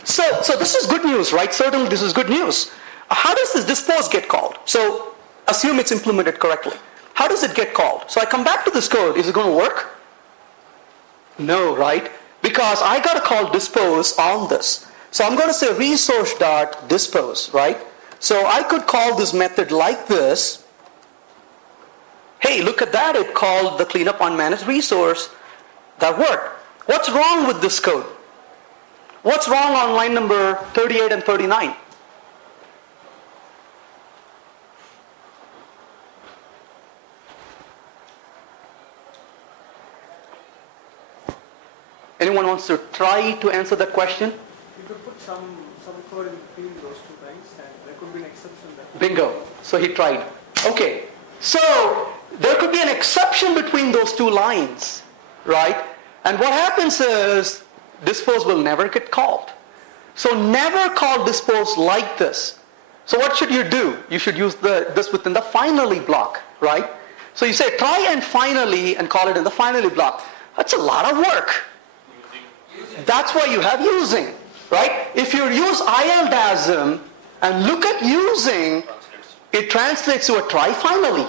So this is good news, right? Certainly this is good news. How does this dispose get called? So assume it's implemented correctly. How does it get called? So I come back to this code. Is it going to work? No, right? Because I got to call dispose on this. So I'm going to say resource.dispose, right? So I could call this method like this. Hey, look at that. It called the cleanup on managed resource. That worked. What's wrong with this code? What's wrong on line number 38 and 39? Anyone wants to try to answer that question? You could put some code in between those two lines, and there could be an exception there. Bingo. So he tried. Okay. So there could be an exception between those two lines, right? And what happens is dispose will never get called. So never call dispose like this. So what should you do? You should use this within the finally block, right? So you say try and finally and call it in the finally block. That's a lot of work. That's why you have using, right? If you use ILDASM and look at using, it translates to a try finally.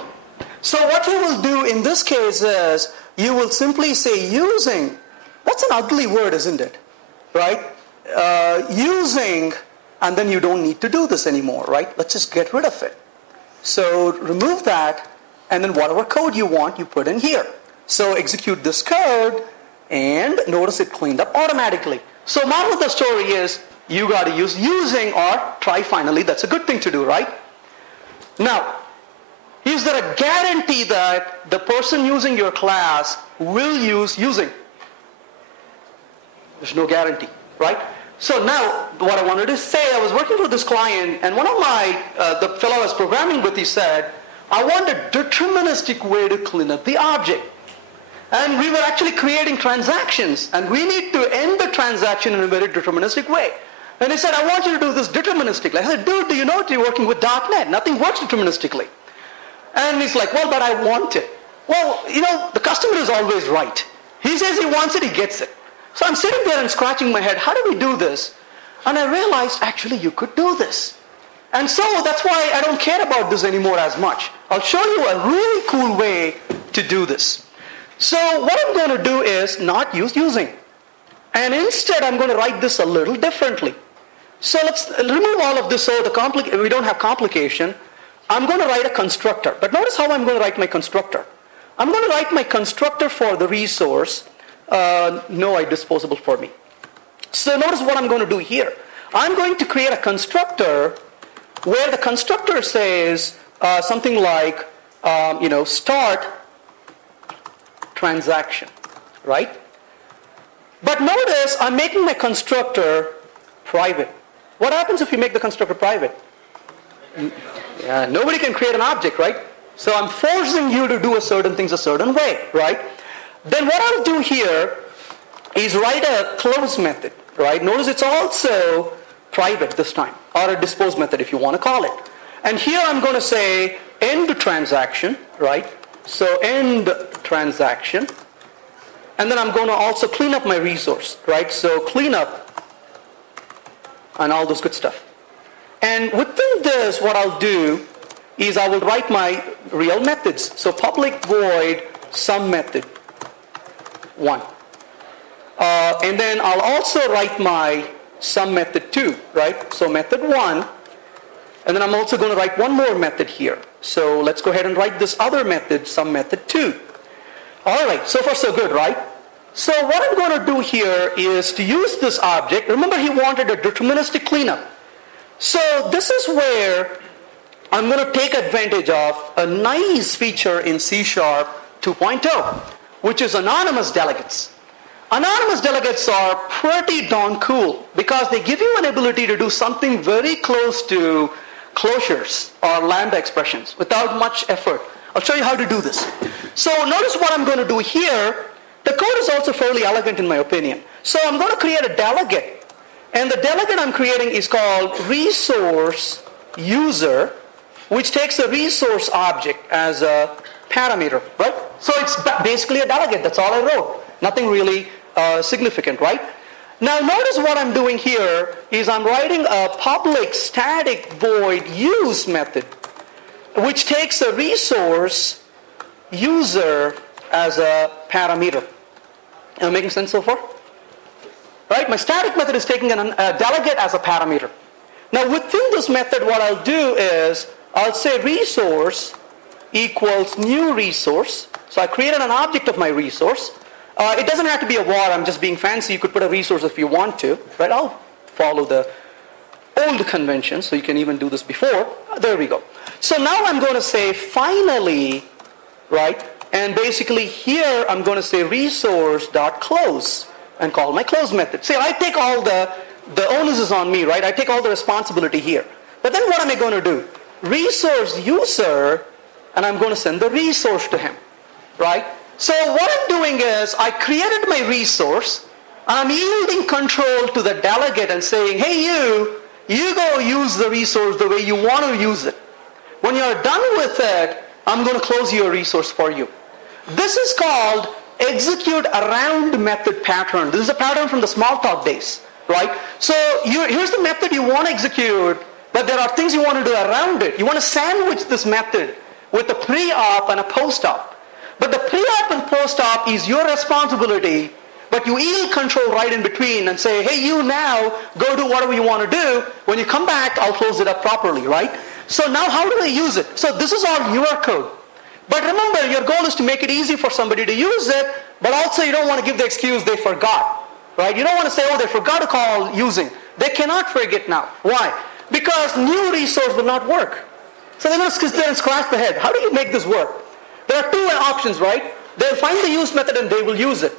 So what you will do in this case is you will simply say using. That's an ugly word, isn't it? Right? Using, and then you don't need to do this anymore, right? Let's just get rid of it. So remove that, and then whatever code you want, you put in here. So execute this code, and notice it cleaned up automatically. So moral of the story is you got to use using or try finally. That's a good thing to do, right? Now, is there a guarantee that the person using your class will use using? There's no guarantee, right? So now, what I wanted to say, I was working for this client, and one of my, the fellow I was programming with, he said, I want a deterministic way to clean up the object. And we were actually creating transactions, and we need to end the transaction in a very deterministic way. And he said, I want you to do this deterministically. I said, dude, do you know you're working with .NET? Nothing works deterministically. And he's like, well, but I want it. Well, you know, the customer is always right. He says he wants it, he gets it. So I'm sitting there and scratching my head, how do we do this? And I realized, actually, you could do this. And so that's why I don't care about this anymore as much. I'll show you a really cool way to do this. So what I'm going to do is not use using. And instead, I'm going to write this a little differently. So let's remove all of this so we don't have complication. I'm going to write a constructor. But notice how I'm going to write my constructor. I'm going to write my constructor for the resource, no disposable for me. So notice what I'm going to do here. I'm going to create a constructor where the constructor says something like, start transaction, right? But notice I'm making my constructor private. What happens if you make the constructor private? Yeah, nobody can create an object, right? So I'm forcing you to do certain things a certain way, right? Then what I'll do here is write a close method, right? Notice it's also private this time, or a dispose method if you want to call it. And here I'm going to say end transaction, right? So end transaction. And then I'm going to also clean up my resource, right? So clean up and all this good stuff. And within this, what I'll do is I will write my real methods. So public void sum method 1. And then I'll also write my sum method 2, right? So method 1. And then I'm also going to write one more method here. So let's go ahead and write this other method, sum method 2. All right, so far so good, right? So what I'm going to do here is to use this object. Remember, he wanted a deterministic cleanup. So this is where I'm going to take advantage of a nice feature in C# 2.0, which is anonymous delegates. Anonymous delegates are pretty darn cool because they give you an ability to do something very close to closures or lambda expressions without much effort. I'll show you how to do this. So notice what I'm going to do here. The code is also fairly elegant in my opinion. So I'm going to create a delegate. And the delegate I'm creating is called resource user, which takes a resource object as a parameter, right? So it's basically a delegate. That's all I wrote. Nothing really significant, right? Now notice what I'm doing here is I'm writing a public static void use method, which takes a resource user as a parameter. Am I making sense so far? Right? My static method is taking a delegate as a parameter. Now within this method, what I'll do is I'll say resource equals new resource. So I created an object of my resource. It doesn't have to be a var. I'm just being fancy. You could put a resource if you want to. Right? I'll follow the old convention, so you can even do this before. There we go. So now I'm going to say finally, right? And basically here I'm going to say resource.close and call my close method. See, I take all the onus is on me, right? I take all the responsibility here. But then what am I going to do? Resource user, and I'm going to send the resource to him, right? So what I'm doing is I created my resource, and I'm yielding control to the delegate and saying, hey, you go use the resource the way you want to use it. When you're done with it, I'm going to close your resource for you. This is called execute around method pattern. This is a pattern from the Smalltalk days, right? So here's the method you want to execute, but there are things you want to do around it. You want to sandwich this method with a pre-op and a post-op. But the pre-op and post-op is your responsibility, but you yield control right in between and say, hey, you now go do whatever you want to do. When you come back, I'll close it up properly, right? So now how do I use it? So this is all your code. But remember, your goal is to make it easy for somebody to use it, but also you don't want to give the excuse they forgot, right? You don't want to say, oh, they forgot to call using. They cannot forget now. Why? Because new resource will not work. So they're going to sit there and scratch the head. How do you make this work? There are two options, right? They'll find the use method and they will use it.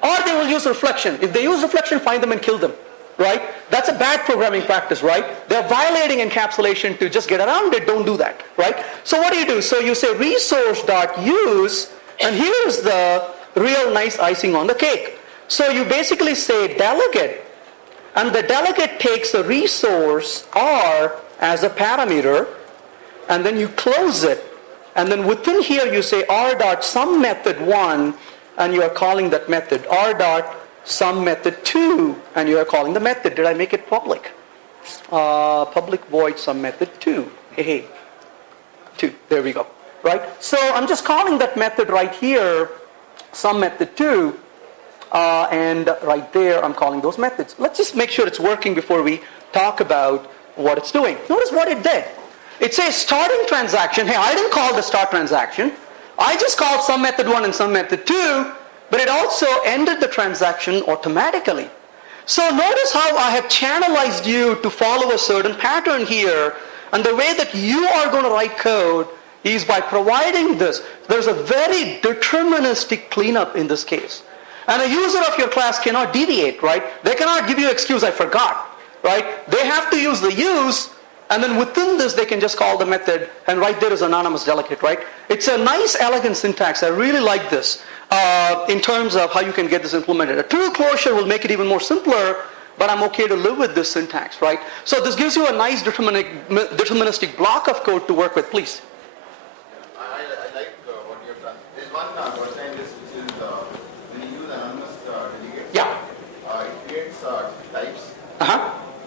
Or they will use reflection. If they use reflection, find them and kill them, right? That's a bad programming practice, right? They're violating encapsulation to just get around it. Don't do that, right? So what do? So you say resource.use, and here's the real nice icing on the cake. So you basically say delegate, and the delegate takes a resource R as a parameter, and then you close it. And then within here you say r.SumMethod1, and you are calling that method. r.SumMethod2, and you are calling the method. Did I make it public? Public void SumMethod2. Hey, 2. There we go. Right? So I'm just calling that method right here, SumMethod2, and right there I'm calling those methods. Let's just make sure it's working before we talk about what it's doing. Notice what it did. It says starting transaction. Hey, I didn't call the start transaction. I just called SumMethod1 and SumMethod2, but it also ended the transaction automatically. So notice how I have channelized you to follow a certain pattern here, and the way that you are going to write code is by providing this. There's a very deterministic cleanup in this case. And a user of your class cannot deviate, right? They cannot give you excuse, I forgot, right? They have to use the use, and then within this, they can just call the method, and right there is anonymous delegate, right? It's a nice, elegant syntax. I really like this in terms of how you can get this implemented. A true closure will make it even more simpler, but I'm okay to live with this syntax, right? So this gives you a nice deterministic block of code to work with, please. I like what you have done. There's one concern in this, which is when you use anonymous delegates, Yeah. It creates types.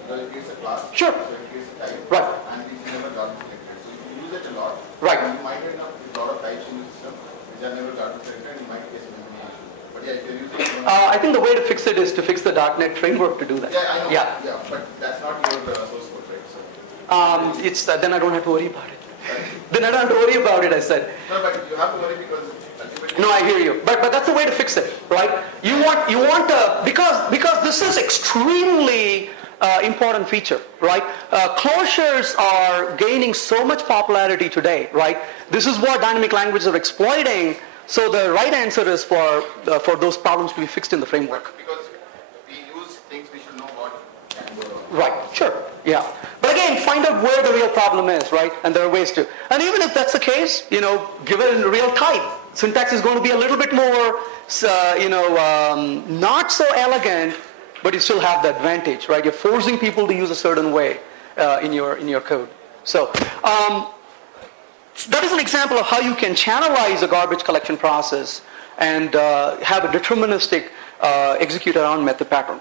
So it creates a class. Sure. So it creates a type. Right. And these never gotten selected. So if you use it a lot, Right. you might end up with a lot of types in the system which are never gotten selected, and you might face many issues. But yeah, if you're using I think the way to fix it is to fix the .NET framework to do that. yeah, I know. Yeah. Yeah, but that's not your source code, right? So, It's then I don't have to worry about it. Then I don't have to worry about it, I said. no, but you have to worry because ultimately. No, I hear you. But that's the way to fix it, right? You want because this is extremely important feature, right? Closures are gaining so much popularity today, right? This is what dynamic languages are exploiting. So the right answer is for those problems to be fixed in the framework. Because we use things we should know what. Right, sure, yeah. But again, find out where the real problem is, right? And there are ways to. And even if that's the case, give it in real type. Syntax is going to be a little bit more, not so elegant, but you still have the advantage, right? You're forcing people to use a certain way in your code. So that is an example of how you can channelize a garbage collection process and have a deterministic execute around method pattern.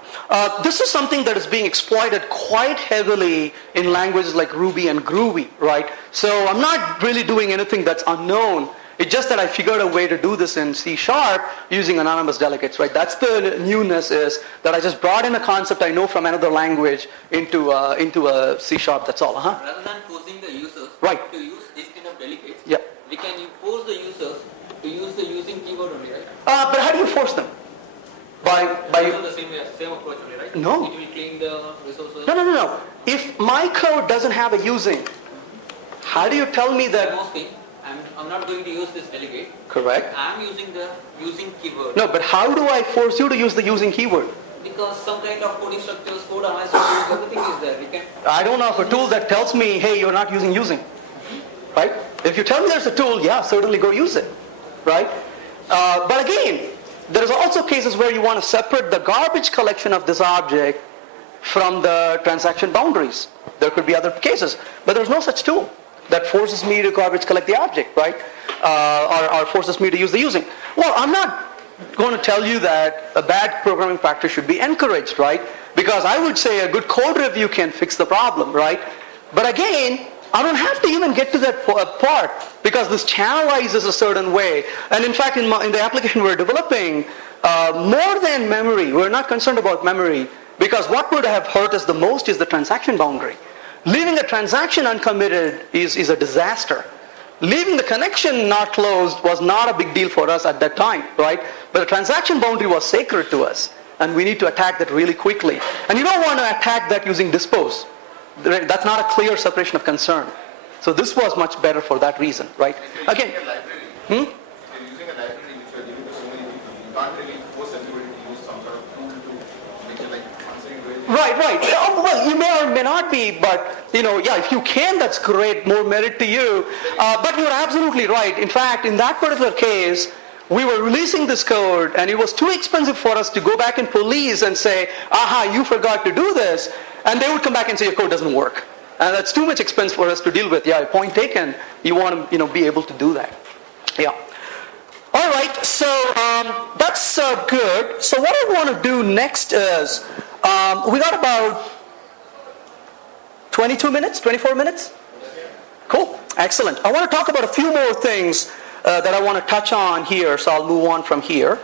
This is something that is being exploited quite heavily in languages like Ruby and Groovy, right? So I'm not really doing anything that's unknown. It's just that I figured a way to do this in C# using anonymous delegates, right? That's the newness, is that I just brought in a concept I know from another language into a C#. That's all. Rather than forcing the users to use this kind of delegates, we can force the users to use the using keyword only, right? But how do you force them? By the same approach only, right? No. It will clean the resources. No. If my code doesn't have a using, how do you tell me that? I'm not going to use this delegate. Correct. I'm using the using keyword. No, but how do I force you to use the using keyword? Because some kind of coding structures, code analysis, everything is there. We can. I don't know of a tool that tells me, hey, you're not using, right? If you tell me there's a tool, yeah, certainly go use it, right? But again, there's also cases where you want to separate the garbage collection of this object from the transaction boundaries. There could be other cases, but there's no such tool that forces me to garbage collect the object, right? Or forces me to use the using. Well, I'm not going to tell you that a bad programming practice should be encouraged, right? Because I would say a good code review can fix the problem, right? But again, I don't have to even get to that part because this channelizes a certain way. And in fact, in the application we're developing, more than memory, we're not concerned about memory, because what would have hurt us the most is the transaction boundary. Leaving a transaction uncommitted is a disaster. Leaving the connection not closed was not a big deal for us at that time, right? But the transaction boundary was sacred to us, and we need to attack that really quickly. And you don't want to attack that using dispose. That's not a clear separation of concern. So this was much better for that reason, right? Again, if you're using a library which you're giving to so many people, you can't really force everybody to use some sort of tool to make it like answering really. Right. Well, you may or may not be, but if you can, that's great. More merit to you. But you're absolutely right. In fact, in that particular case, we were releasing this code, and it was too expensive for us to go back and police and say, "Aha, you forgot to do this," and they would come back and say, "Your code doesn't work," and that's too much expense for us to deal with. Yeah, point taken. You want to, be able to do that. Yeah. All right. So that's good. So what I want to do next is we got about 22 minutes, 24 minutes? Cool. Excellent. I want to talk about a few more things that I want to touch on here, so I'll move on from here.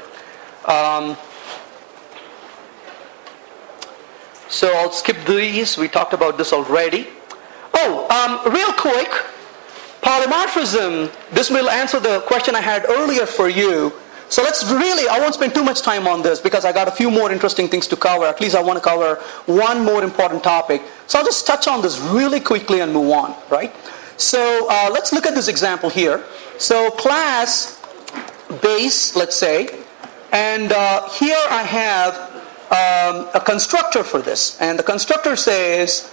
So I'll skip these. We talked about this already. Real quick, polymorphism. This will answer the question I had earlier for you. So I won't spend too much time on this because I got a few more interesting things to cover. At least I want to cover one more important topic. So I'll just touch on this really quickly and move on, right? So let's look at this example here. So class base, let's say, and here I have a constructor for this. And the constructor says,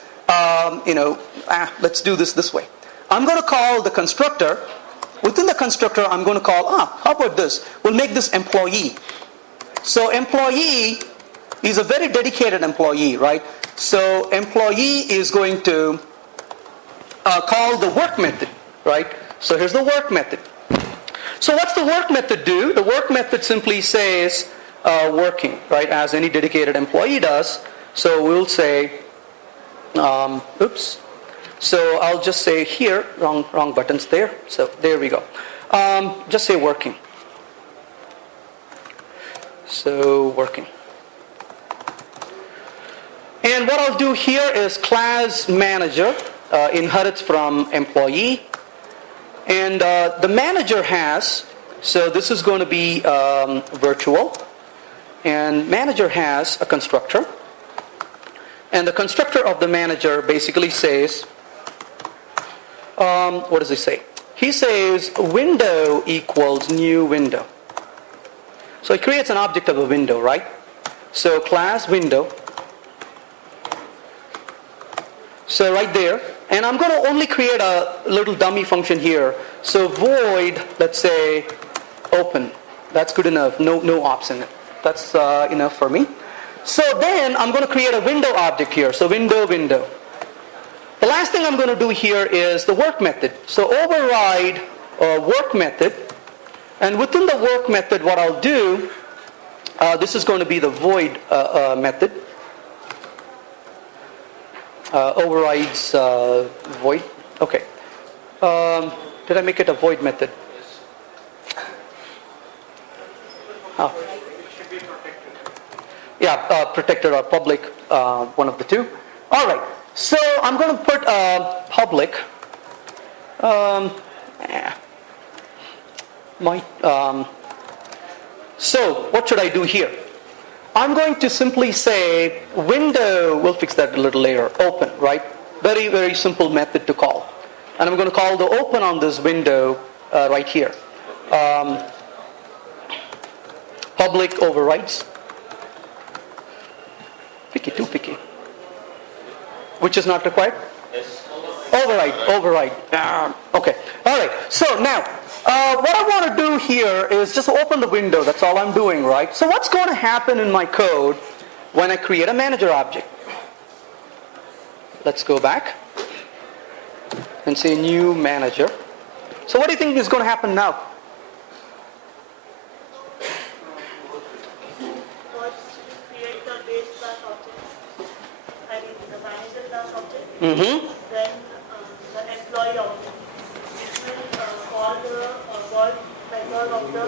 let's do this way. I'm going to call the constructor. Within the constructor, I'm going to call, how about this? We'll make this employee. So employee is a very dedicated employee, right? So employee is going to call the work method, right? So here's the work method. So what's the work method do? The work method simply says working, right? As any dedicated employee does. So we'll say, So I'll just say here, wrong buttons there. So there we go. Just say working. So working. And what I'll do here is class manager inherits from employee. And the manager has, so this is going to be virtual. And manager has a constructor. And the constructor of the manager basically says, what does it say? he says window equals new window. So he creates an object of a window, right? So class window. So right there. And I'm going to only create a little dummy function here. So void, let's say, open. That's good enough. No ops in it. That's enough for me. So then I'm going to create a window object here. So window. The last thing I'm going to do here is the work method. So override work method. And within the work method, what I'll do, this is going to be the void method. Overrides void. Okay. Did I make it a void method? Oh. Yeah, protected or public, one of the two. All right. So I'm going to put public. So what should I do here? I'm going to simply say window, we'll fix that a little later, open, right? Very, very simple method to call. And I'm going to call the open on this window right here. Public overrides. Picky, too picky. Which is not required? Yes. Override. Okay. All right. So now, what I want to do here is just open the window. That's all I'm doing, right? So what's going to happen in my code when I create a manager object? Let's go back and say new manager. So what do you think is going to happen now? Then the employee object will call the world method of the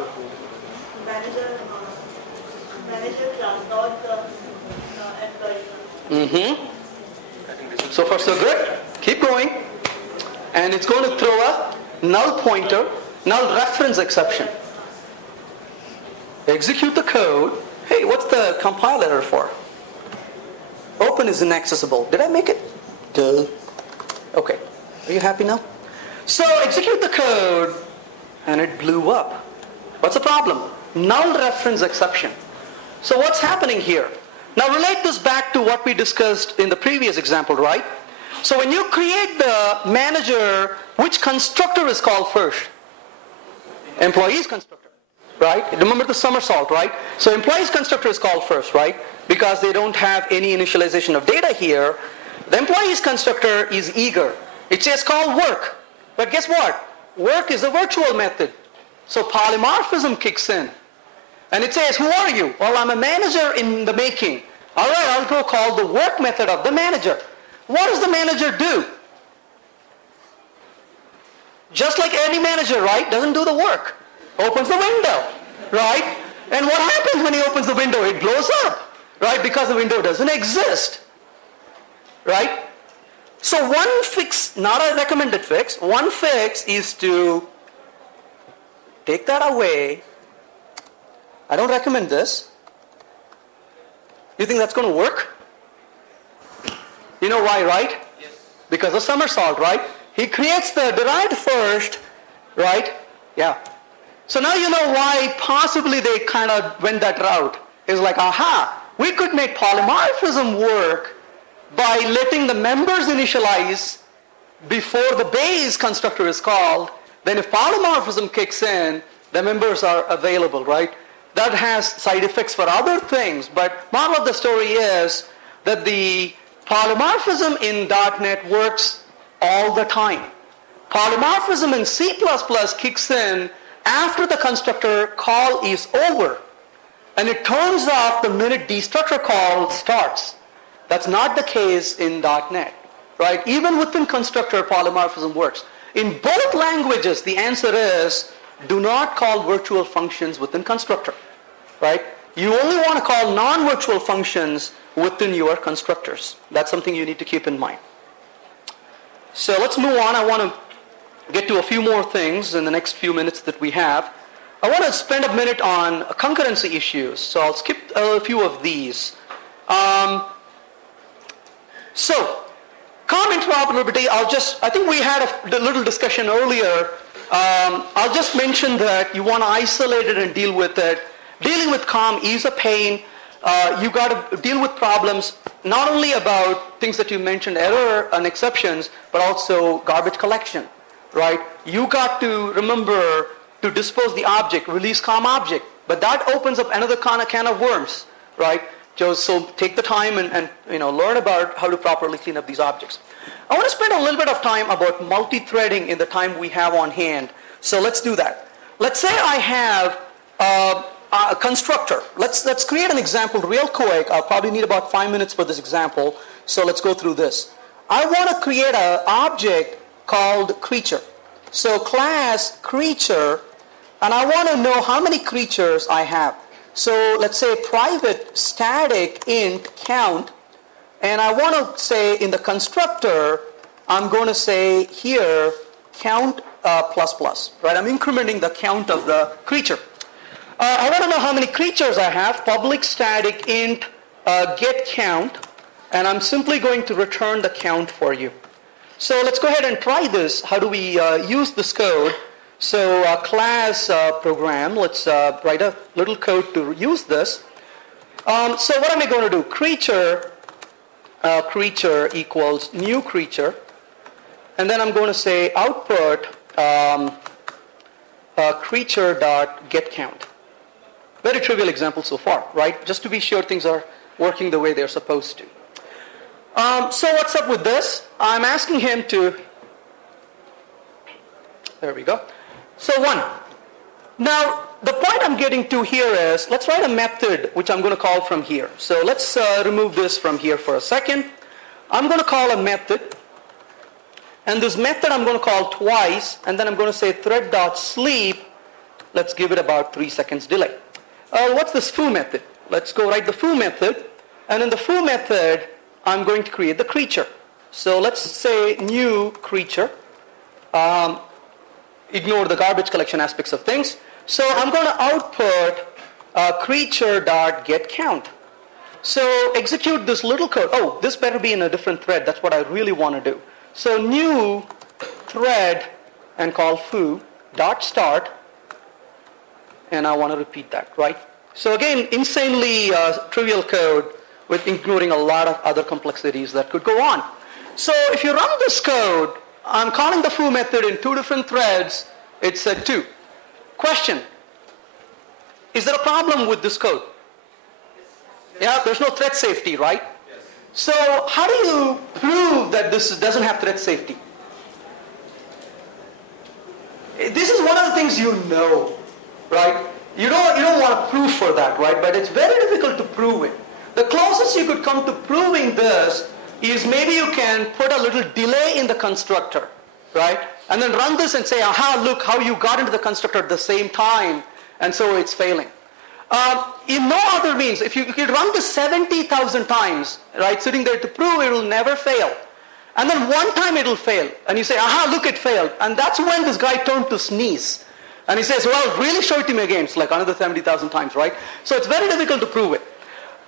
manager class, not the employee class. So far so good. Keep going. And it's going to throw a null pointer, null reference exception. Execute the code. Hey, what's the compile error for? Open is inaccessible. Did I make it? Duh. Okay. Are you happy now? So execute the code and it blew up. What's the problem? Null reference exception. So what's happening here? Now relate this back to what we discussed in the previous example, right? So when you create the manager, which constructor is called first? Employees constructor, right? Remember the somersault, right? So employees constructor is called first, right? Because they don't have any initialization of data here. The employees constructor is eager. It says call work. But guess what? Work is a virtual method. So polymorphism kicks in. And it says, who are you? Well, I'm a manager in the making. All right, I'll go call the work method of the manager. What does the manager do? Just like any manager, right? Doesn't do the work. Opens the window, right? And what happens when he opens the window? It blows up, right? Because the window doesn't exist, right? So one fix, not a recommended fix, one fix is to take that away. I don't recommend this. You think that's going to work? You know why, right? Yes. Because of somersault, right? He creates the derived first, right? Yeah. So now you know why possibly they kind of went that route. It's like, aha, we could make polymorphism work by letting the members initialize before the base constructor is called. Then if polymorphism kicks in, the members are available, right? That has side effects for other things, but moral of the story is that the polymorphism in .NET works all the time. Polymorphism in C++ kicks in after the constructor call is over, and it turns off the minute destructor call starts. That's not the case in .NET, right? Even within constructor, polymorphism works. In both languages, the answer is do not call virtual functions within constructor, right? You only want to call non-virtual functions within your constructors. That's something you need to keep in mind. So let's move on. I want to get to a few more things in the next few minutes that we have. I want to spend a minute on concurrency issues, so I'll skip a few of these. So, COM interoperability, I think we had a little discussion earlier I'll just mention that you want to isolate it and deal with it. Dealing with COM is a pain. You got to deal with problems not only about things that you mentioned, error and exceptions, but also garbage collection, right? You got to remember to dispose the object, release COM object, but that opens up another can of worms, right? So take the time and learn about how to properly clean up these objects. I want to spend a little bit of time about multi-threading in the time we have on hand. So let's do that. Let's say I have a constructor. Let's create an example real quick. I'll probably need about 5 minutes for this example. So let's go through this. I want to create an object called creature. So class creature, and I want to know how many creatures I have. So let's say private static int count, and I want to say in the constructor, I'm going to say here count plus plus, right? I'm incrementing the count of the creature. I want to know how many creatures I have, public static int get count, and I'm simply going to return the count for you. So let's go ahead and try this. How do we use this code? So class program, let's write a little code to use this. So what am I going to do? Creature equals new creature. And then I'm going to say output creature.getCount. Very trivial example so far, right? Just to be sure things are working the way they're supposed to. So what's up with this? I'm asking him to, there we go. So 1. Now, the point I'm getting to here is, let's write a method which I'm going to call from here. So let's remove this from here for a second. I'm going to call a method. And this method I'm going to call twice. And then I'm going to say thread.sleep. Let's give it about 3 seconds delay. What's this foo method? Let's go write the foo method. And in the foo method, I'm going to create the creature. So let's say new creature. Ignore the garbage collection aspects of things. So I'm going to output creature.getCount. So execute this little code. Oh, this better be in a different thread. That's what I really want to do. So new thread and call foo.start. And I want to repeat that, right? So again, insanely trivial code with ignoring a lot of other complexities that could go on. So if you run this code, I'm calling the foo method in 2 different threads. It said 2. Question. Is there a problem with this code? Yeah, there's no thread safety, right? Yes. So how do you prove that this doesn't have thread safety? This is one of the things you know, right? You don't want to prove for that, right? But it's very difficult to prove it. The closest you could come to proving this is maybe you can put a little delay in the constructor, right? And then run this and say, aha, look how you got into the constructor at the same time, and so it's failing. In no other means, if you run this 70,000 times, right, sitting there to prove it will never fail. And then one time it will fail, and you say, aha, look, it failed. And that's when this guy turned to sneeze. And he says, well, really show it to me again. It's like another 70,000 times, right? So it's very difficult to prove it.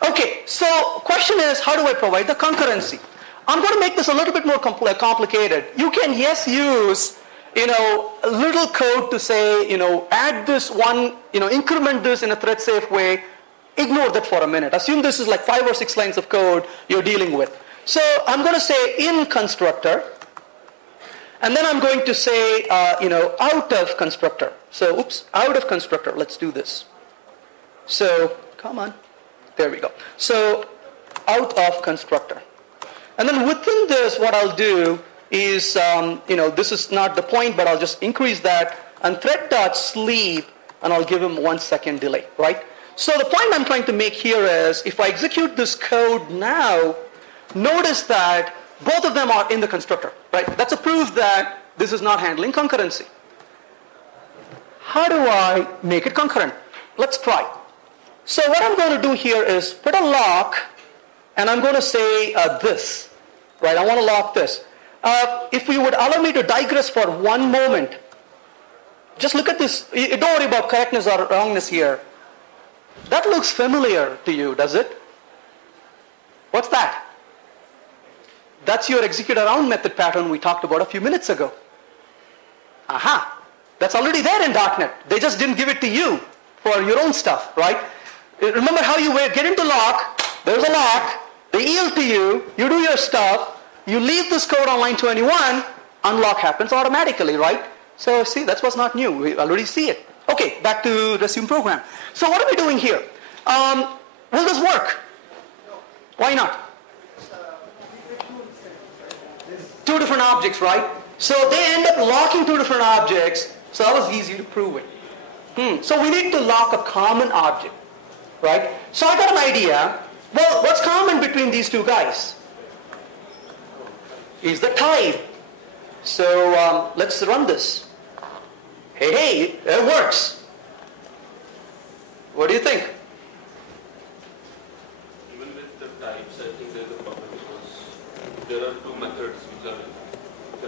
Okay, so question is, how do I provide the concurrency? I'm going to make this a little bit more complicated. You can, yes, use, a little code to say, add this one, increment this in a thread safe way. Ignore that for a minute. Assume this is like 5 or 6 lines of code you're dealing with. So I'm going to say in constructor, and then I'm going to say, out of constructor. So, out of constructor. Let's do this. So, come on. There we go. So, out of constructor. And then within this, what I'll do is, this is not the point, but I'll just increase that. And thread.sleep, and I'll give him 1 second delay, right? So the point I'm trying to make here is, if I execute this code now, notice that both of them are in the constructor, right? That's a proof that this is not handling concurrency. How do I make it concurrent? Let's try. So what I'm going to do here is put a lock, and I'm going to say this, right? I want to lock this. If you would allow me to digress for 1 moment, just look at this. Don't worry about correctness or wrongness here. That looks familiar to you, does it? What's that? That's your execute around method pattern we talked about a few minutes ago. Aha. That's already there in .NET. They just didn't give it to you for your own stuff, right? Remember how you get into lock, there's a lock, they yield to you, you do your stuff, you leave this code on line 21, unlock happens automatically, right? So see, that's what's not new. We already see it. Okay, back to resume program. So what are we doing here? Will this work? Why not? Two different objects, right? So they end up locking two different objects, so that was easy to prove it. So we need to lock a common object, right? So I got an idea. Well, what's common between these two guys? Is the type. So let's run this. Hey, it works. What do you think? Even with the types, I think there's a problem because there are two methods which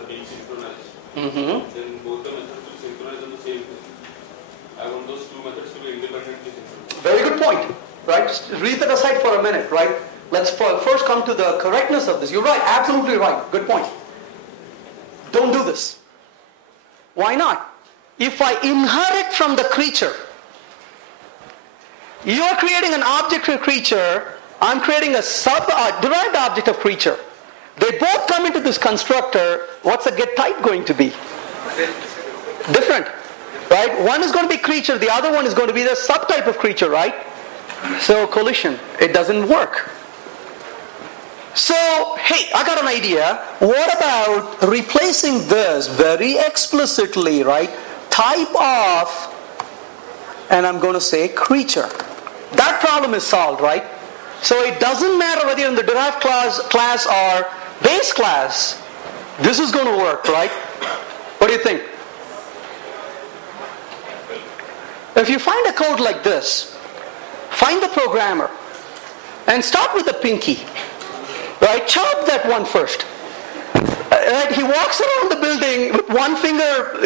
are being synchronized. Then both the methods will synchronize on the same thing. I want those two methods to be independently synchronized. Very good point, right? Just read that aside for a minute, right? Let's first come to the correctness of this. You're right, absolutely right. Good point. Don't do this. Why not? If I inherit from the creature, you're creating an object of creature, I'm creating a derived object of creature. They both come into this constructor. What's the get type going to be? Different, right? One is going to be creature, the other one is going to be the subtype of creature, right? So collision, it doesn't work. So, hey, I got an idea. What about replacing this very explicitly, right? Type of, and I'm going to say creature. That problem is solved, right? So it doesn't matter whether you're in the derived class or base class. This is going to work, right? What do you think? If you find a code like this, find the programmer and start with the pinky. Right? Chop that one first. Right? He walks around the building with one finger,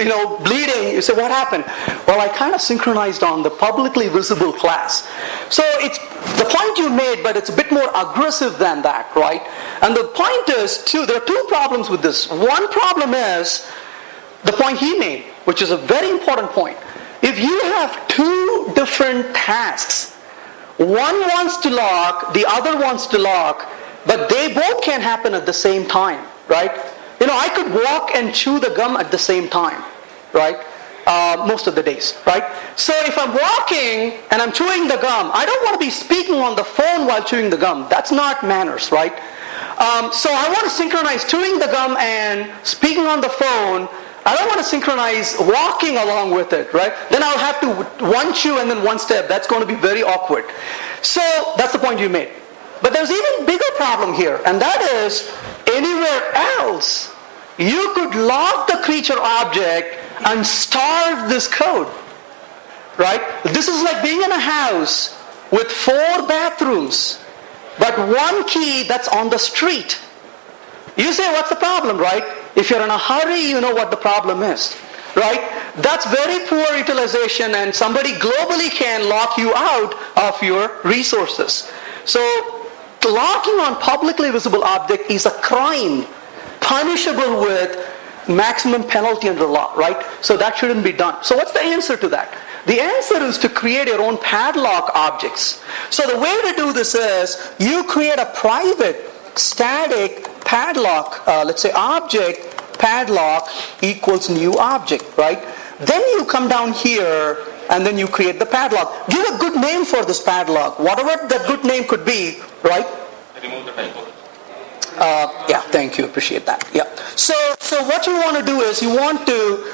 bleeding. You say, what happened? Well, I kind of synchronized on the publicly visible class. So it's the point you made, but it's a bit more aggressive than that, right? And the point is, there are two problems with this. One problem is the point he made, which is a very important point. If you have two different tasks, one wants to lock, the other wants to lock, but they both can happen at the same time, right? I could walk and chew the gum at the same time, right? Most of the days, right? So if I'm walking and I'm chewing the gum, I don't want to be speaking on the phone while chewing the gum. That's not manners, right? So I want to synchronize chewing the gum and speaking on the phone. I don't want to synchronize walking along with it, right? Then I'll have to one chew and then one step. That's going to be very awkward. So that's the point you made. But there's even bigger problem here, and that is anywhere else you could lock the creature object and starve this code, right? This is like being in a house with 4 bathrooms, but one key that's on the street. You say, what's the problem, right? If you're in a hurry, you know what the problem is, right? That's very poor utilization, and somebody globally can lock you out of your resources. So locking on publicly visible object is a crime, punishable with maximum penalty under law, right? So that shouldn't be done. So what's the answer to that? The answer is to create your own padlock objects. So the way to do this is you create a private static padlock, let's say object padlock equals new object, right? Then you come down here and then you create the padlock. Give a good name for this padlock, whatever that good name could be, right? Remove the typo. Yeah, thank you, appreciate that. Yeah. So what you want to do is you want to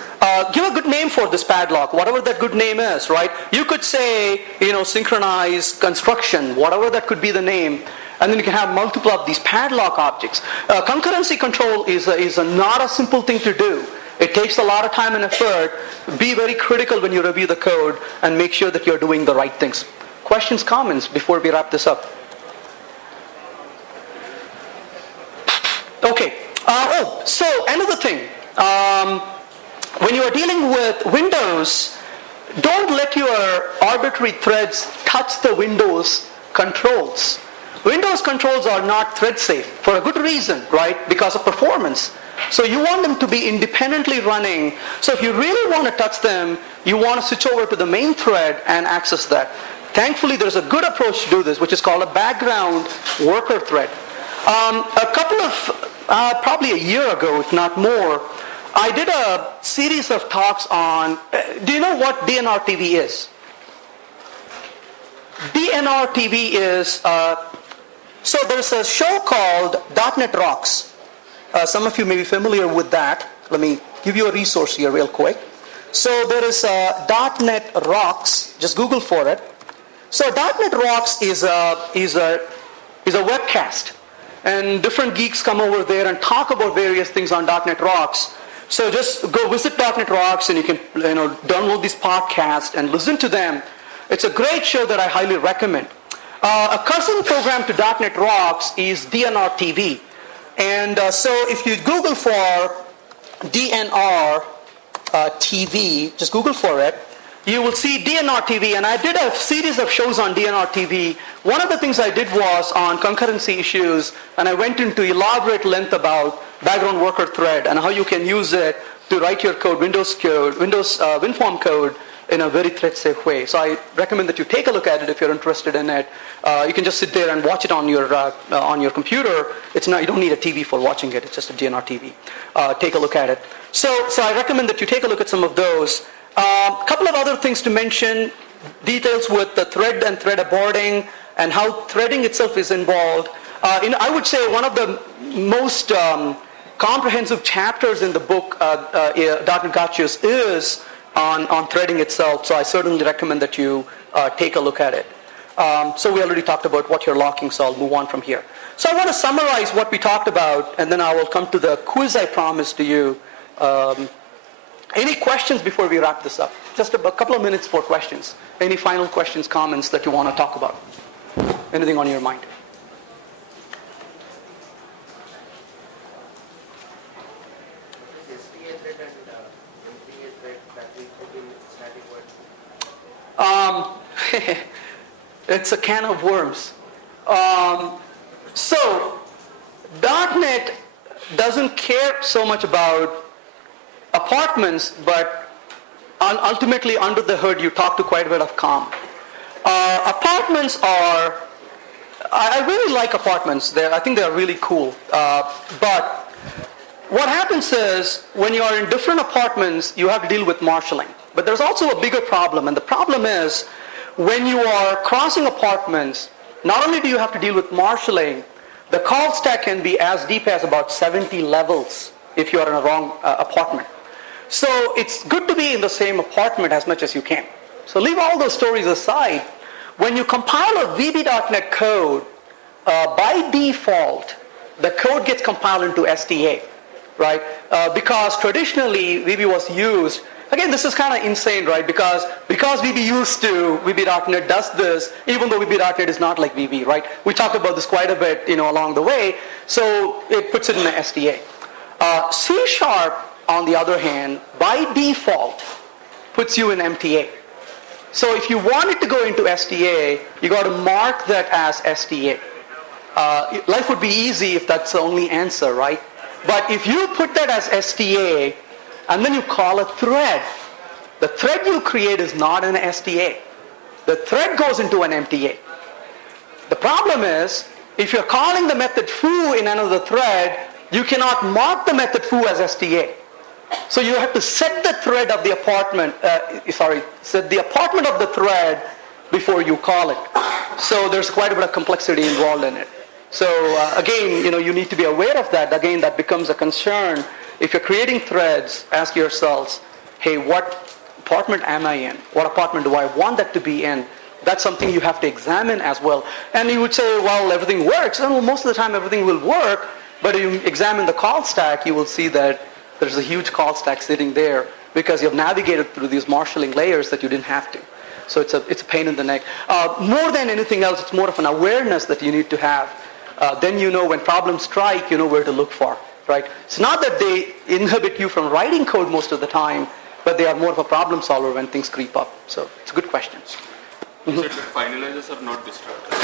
give a good name for this padlock, whatever that good name is, right? You could say, synchronize construction, whatever that could be the name, and then you can have multiple of these padlock objects. Concurrency control is not a simple thing to do. It takes a lot of time and effort. Be very critical when you review the code and make sure that you're doing the right things. Questions, comments before we wrap this up? Okay. So another thing. When you are dealing with Windows, don't let your arbitrary threads touch the Windows controls. Windows controls are not thread safe for a good reason, right? Because of performance. So you want them to be independently running. So if you really want to touch them, you want to switch over to the main thread and access that. Thankfully, there's a good approach to do this, which is called a background worker thread. A couple of, probably a year ago, if not more, I did a series of talks on, do you know what DNR TV is? DNR TV is, so there's a show called .NET Rocks. Some of you may be familiar with that. Let me give you a resource here real quick. So there is .NET Rocks, just Google for it. So .NET Rocks is a webcast. And different geeks come over there and talk about various things on .NET Rocks. So just go visit .NET Rocks and you can download these podcasts and listen to them. It's a great show that I highly recommend. A cousin program to .NET Rocks is DNR TV. And so if you Google for DNR TV, just Google for it, you will see DNR TV, and I did a series of shows on DNR TV. One of the things I did was on concurrency issues, and I went into elaborate length about background worker thread and how you can use it to write your code, Windows WinForm code, in a very thread-safe way. So I recommend that you take a look at it if you're interested in it. You can just sit there and watch it on your computer. It's not, you don't need a TV for watching it. It's just a DNR TV. Take a look at it. So I recommend that you take a look at some of those. A couple of other things to mention, details with the thread and thread aborting and how threading itself is involved. I would say one of the most comprehensive chapters in the book, .NET Gotchas, is on threading itself. So I certainly recommend that you take a look at it. So we already talked about what you're locking, so I'll move on from here. So I want to summarize what we talked about, and then I will come to the quiz I promised to you. Any questions before we wrap this up? Just a couple of minutes for questions. Any final questions, comments that you want to talk about? Anything on your mind? It's a can of worms. So .NET doesn't care so much about apartments, but ultimately under the hood you talk to quite a bit of COM. Apartments are, I really like apartments. I think they're really cool. But what happens is when you are in different apartments, you have to deal with marshalling. But there's also a bigger problem, and the problem is when you are crossing apartments, not only do you have to deal with marshalling, the call stack can be as deep as about 70 levels if you are in a wrong apartment. So it's good to be in the same apartment as much as you can. So leave all those stories aside. When you compile a VB.NET code, by default, the code gets compiled into STA, right? Because traditionally VB was used. Again, this is kind of insane, right? Because VB used to, VB.NET does this, even though VB.NET is not like VB, right? We talked about this quite a bit, along the way. So it puts it in the STA. C#, on the other hand, by default, puts you in MTA. So if you want it to go into STA, you got to mark that as STA. Life would be easy if that's the only answer, right? But if you put that as STA, and then you call a thread, the thread you create is not an STA. The thread goes into an MTA. The problem is, if you're calling the method foo in another thread, you cannot mark the method foo as STA. So you have to set the thread of the apartment, set the apartment of the thread before you call it. So there's quite a bit of complexity involved in it. So again, you need to be aware of that. Again, that becomes a concern. If you're creating threads, ask yourselves, hey, what apartment am I in? What apartment do I want that to be in? That's something you have to examine as well. And you would say, well, everything works. And well, most of the time everything will work. But if you examine the call stack, you will see that there's a huge call stack sitting there because you've navigated through these marshalling layers that you didn't have to. So it's a pain in the neck. More than anything else, it's more of an awareness that you need to have. Then you know when problems strike, you know where to look for. Right? It's not that they inhibit you from writing code most of the time, but they are more of a problem solver when things creep up. So it's a good question. You said that finalizers are not destructors.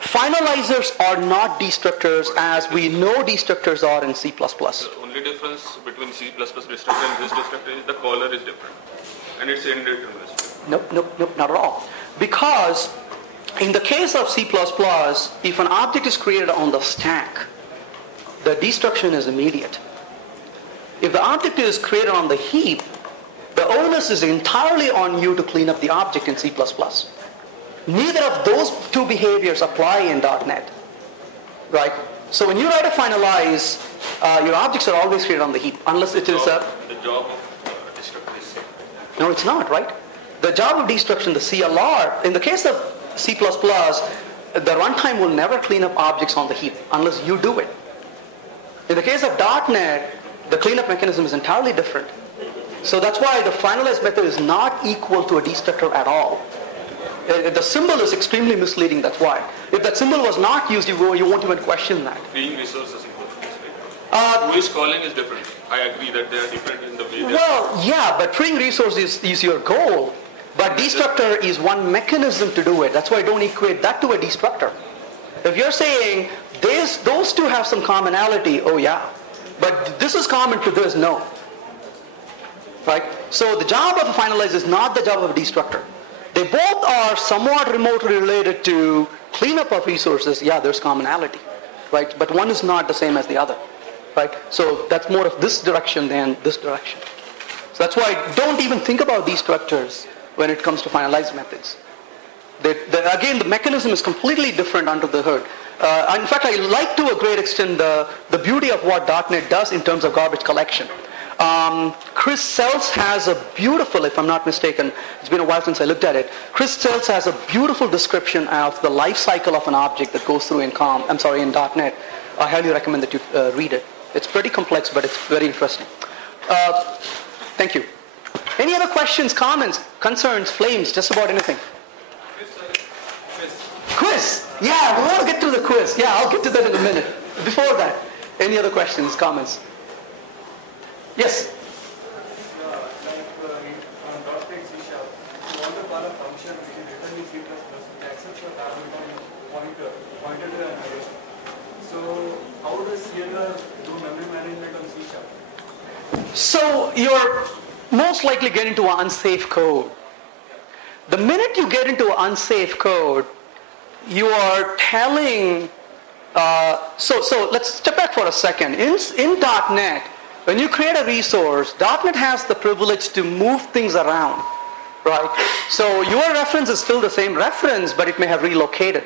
Finalizers are not destructors as we know destructors are in C++. The only difference between C++ destructor and this destructor is the caller is different. And it's indeterministic. Nope, not at all. Because in the case of C++, if an object is created on the stack, the destruction is immediate. If the object is created on the heap, the onus is entirely on you to clean up the object in C++. Neither of those two behaviors apply in .NET, right? So when you write a finalize, your objects are always created on the heap, unless it is a... The job of destructor is same. No, it's not, right? The job of destruction, the CLR, in the case of C++, the runtime will never clean up objects on the heap unless you do it. In the case of .NET, the cleanup mechanism is entirely different. So that's why the finalize method is not equal to a destructor at all. The symbol is extremely misleading, that's why. If that symbol was not used, you won't even question that. Freeing resources in both cases, right? Who is calling is different. I agree that they are different in the way they Well, yeah, but freeing resources is your goal. But destructor is one mechanism to do it. That's why I don't equate that to a destructor. If you're saying those two have some commonality, oh yeah. But this is common to this, no. Right? So the job of a finalizer is not the job of a destructor. They both are somewhat remotely related to cleanup of resources. Yeah, there's commonality, right? But one is not the same as the other, right? So that's more of this direction than this direction. So that's why don't even think about these structures when it comes to finalize methods. Again, the mechanism is completely different under the hood. In fact, I like to a great extent the beauty of what .NET does in terms of garbage collection. Chris Sells has a beautiful, if I'm not mistaken, it's been a while since I looked at it. Chris Sells has a beautiful description of the life cycle of an object that goes through in .NET. I highly recommend that you read it. It's pretty complex, but it's very interesting. Thank you. Any other questions, comments, concerns, flames, just about anything? Quiz. Yeah, we want to get to the quiz. Yeah, I'll get to that in a minute. Before that, any other questions, comments? Yes? Like on .NET C#, you want to call a function which is written in C++, which accepts a parameter pointer to an array. So how does CLR do memory management on C#? So you're most likely getting into unsafe code. The minute you get into unsafe code, you are telling... So let's step back for a second. In .NET, when you create a resource, .NET has the privilege to move things around, right? So your reference is still the same reference, but it may have relocated.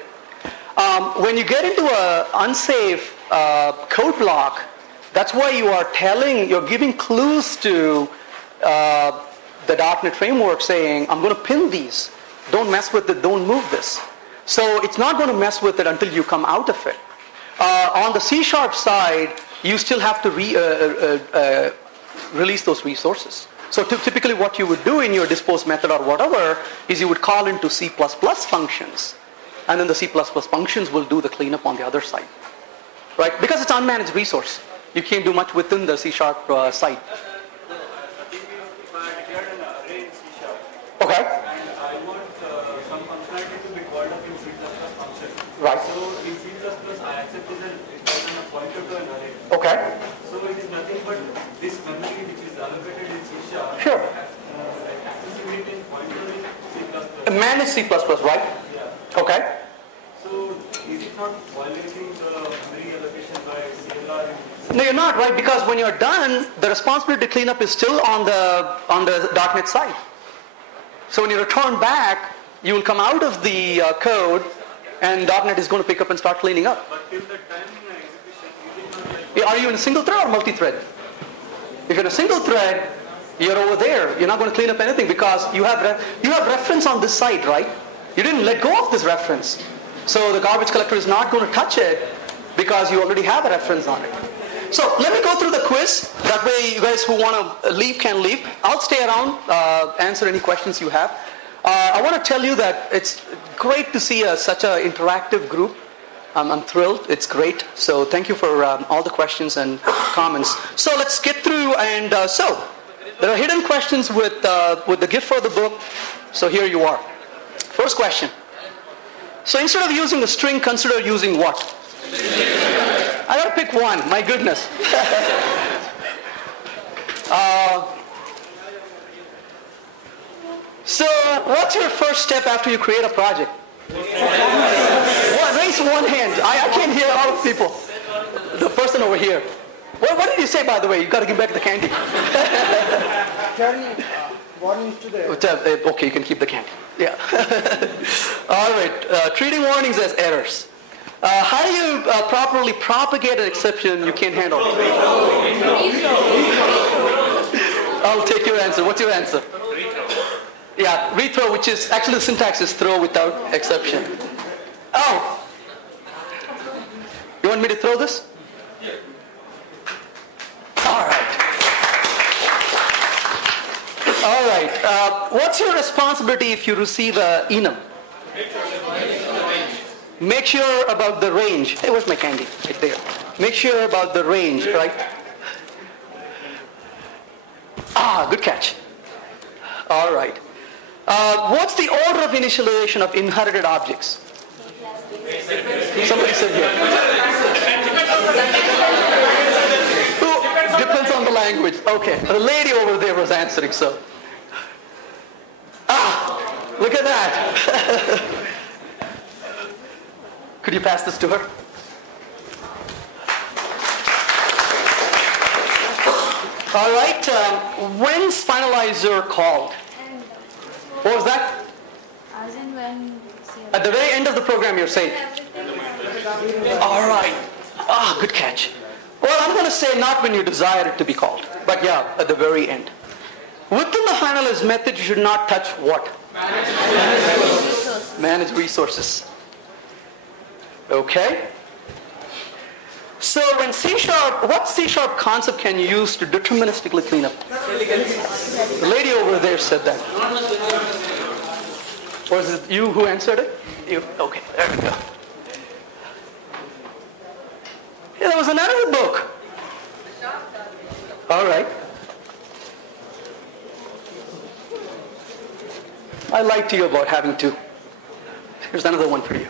When you get into an unsafe code block, that's why you're giving clues to the .NET framework saying, I'm going to pin these. Don't mess with it, don't move this. So it's not going to mess with it until you come out of it. On the C# side, you still have to release those resources. So typically what you would do in your dispose method or whatever is you would call into C++ functions. And then the C++ functions will do the cleanup on the other side. Right? Because it's unmanaged resource. You can't do much within the C# side. If I declared an array in C#, Okay. and I want some functionality to be called up in C++ function. Right. So in C++, I accept it as a pointer to an array. Okay. So it is nothing but this memory which is allocated in C#. Sure. Accessing it in pointer in C++. Managed C++, right? Yeah. Okay. So is it not violating the memory allocation by CLR in No, you're not, right? Because when you're done, the responsibility to clean up is still on the .NET side. So when you return back, you will come out of the code, and .NET is going to pick up and start cleaning up. But till the time execution, is it not like... Are you in a single thread or multi-thread? If you're in a single thread, you're over there. You're not going to clean up anything because you have reference on this side, right? You didn't let go of this reference. So the garbage collector is not going to touch it because you already have a reference on it. So let me go through the quiz. That way you guys who want to leave can leave. I'll stay around, answer any questions you have. I want to tell you that it's great to see such an interactive group. I'm thrilled. It's great. So thank you for all the questions and comments. So let's get through. And so there are hidden questions with the gift for the book. So here you are. First question. So instead of using a string, consider using what? I got to pick one. My goodness. So what's your first step after you create a project? Raise one hand. I can't hear all of people. The person over here. What did you say, by the way? You got to give back the candy. Turn warnings to the... Okay, you can keep the candy. Yeah. All right. Treating warnings as errors. How do you properly propagate an exception you can't handle? I'll take your answer. What's your answer? Yeah, rethrow, which is actually the syntax is throw without exception. Oh! You want me to throw this? Yeah. All right. All right. What's your responsibility if you receive an enum? Make sure about the range. Hey, where's my candy? Right there. Make sure about the range, right? Ah, good catch. All right. What's the order of initialization of inherited objects? Somebody said here. Depends on the language. Okay, the lady over there was answering, so. Ah, look at that. Could you pass this to her? All right, when's finalizer called? What was that? As in when... At the very end of the program, you're saying? All right. Ah, good catch. Well, I'm going to say not when you desire it to be called, but yeah, at the very end. Within the finalize method, you should not touch what? Manage resources. Okay. So when C#, what C# concept can you use to deterministically clean up? The lady over there said that. Or is it you who answered it? You? Okay, there we go. Yeah, there was another book. All right. I lied to you about having two. Here's another one for you.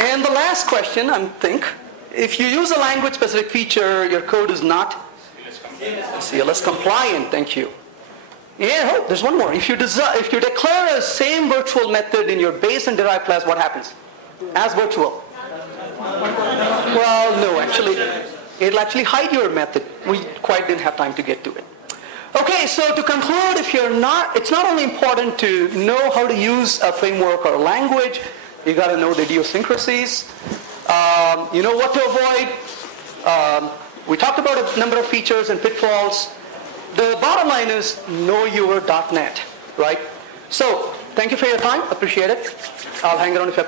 And the last question, I think, if you use a language-specific feature, your code is not CLS compliant. Thank you. Yeah, oh, there's one more. If you declare a same virtual method in your base and derived class, what happens? As virtual. Well, no, actually, it'll actually hide your method. We quite didn't have time to get to it. Okay, so to conclude, it's not only important to know how to use a framework or a language. You got to know the idiosyncrasies. You know what to avoid. We talked about a number of features and pitfalls. The bottom line is know your .NET, right? So thank you for your time. Appreciate it. I'll hang around if you have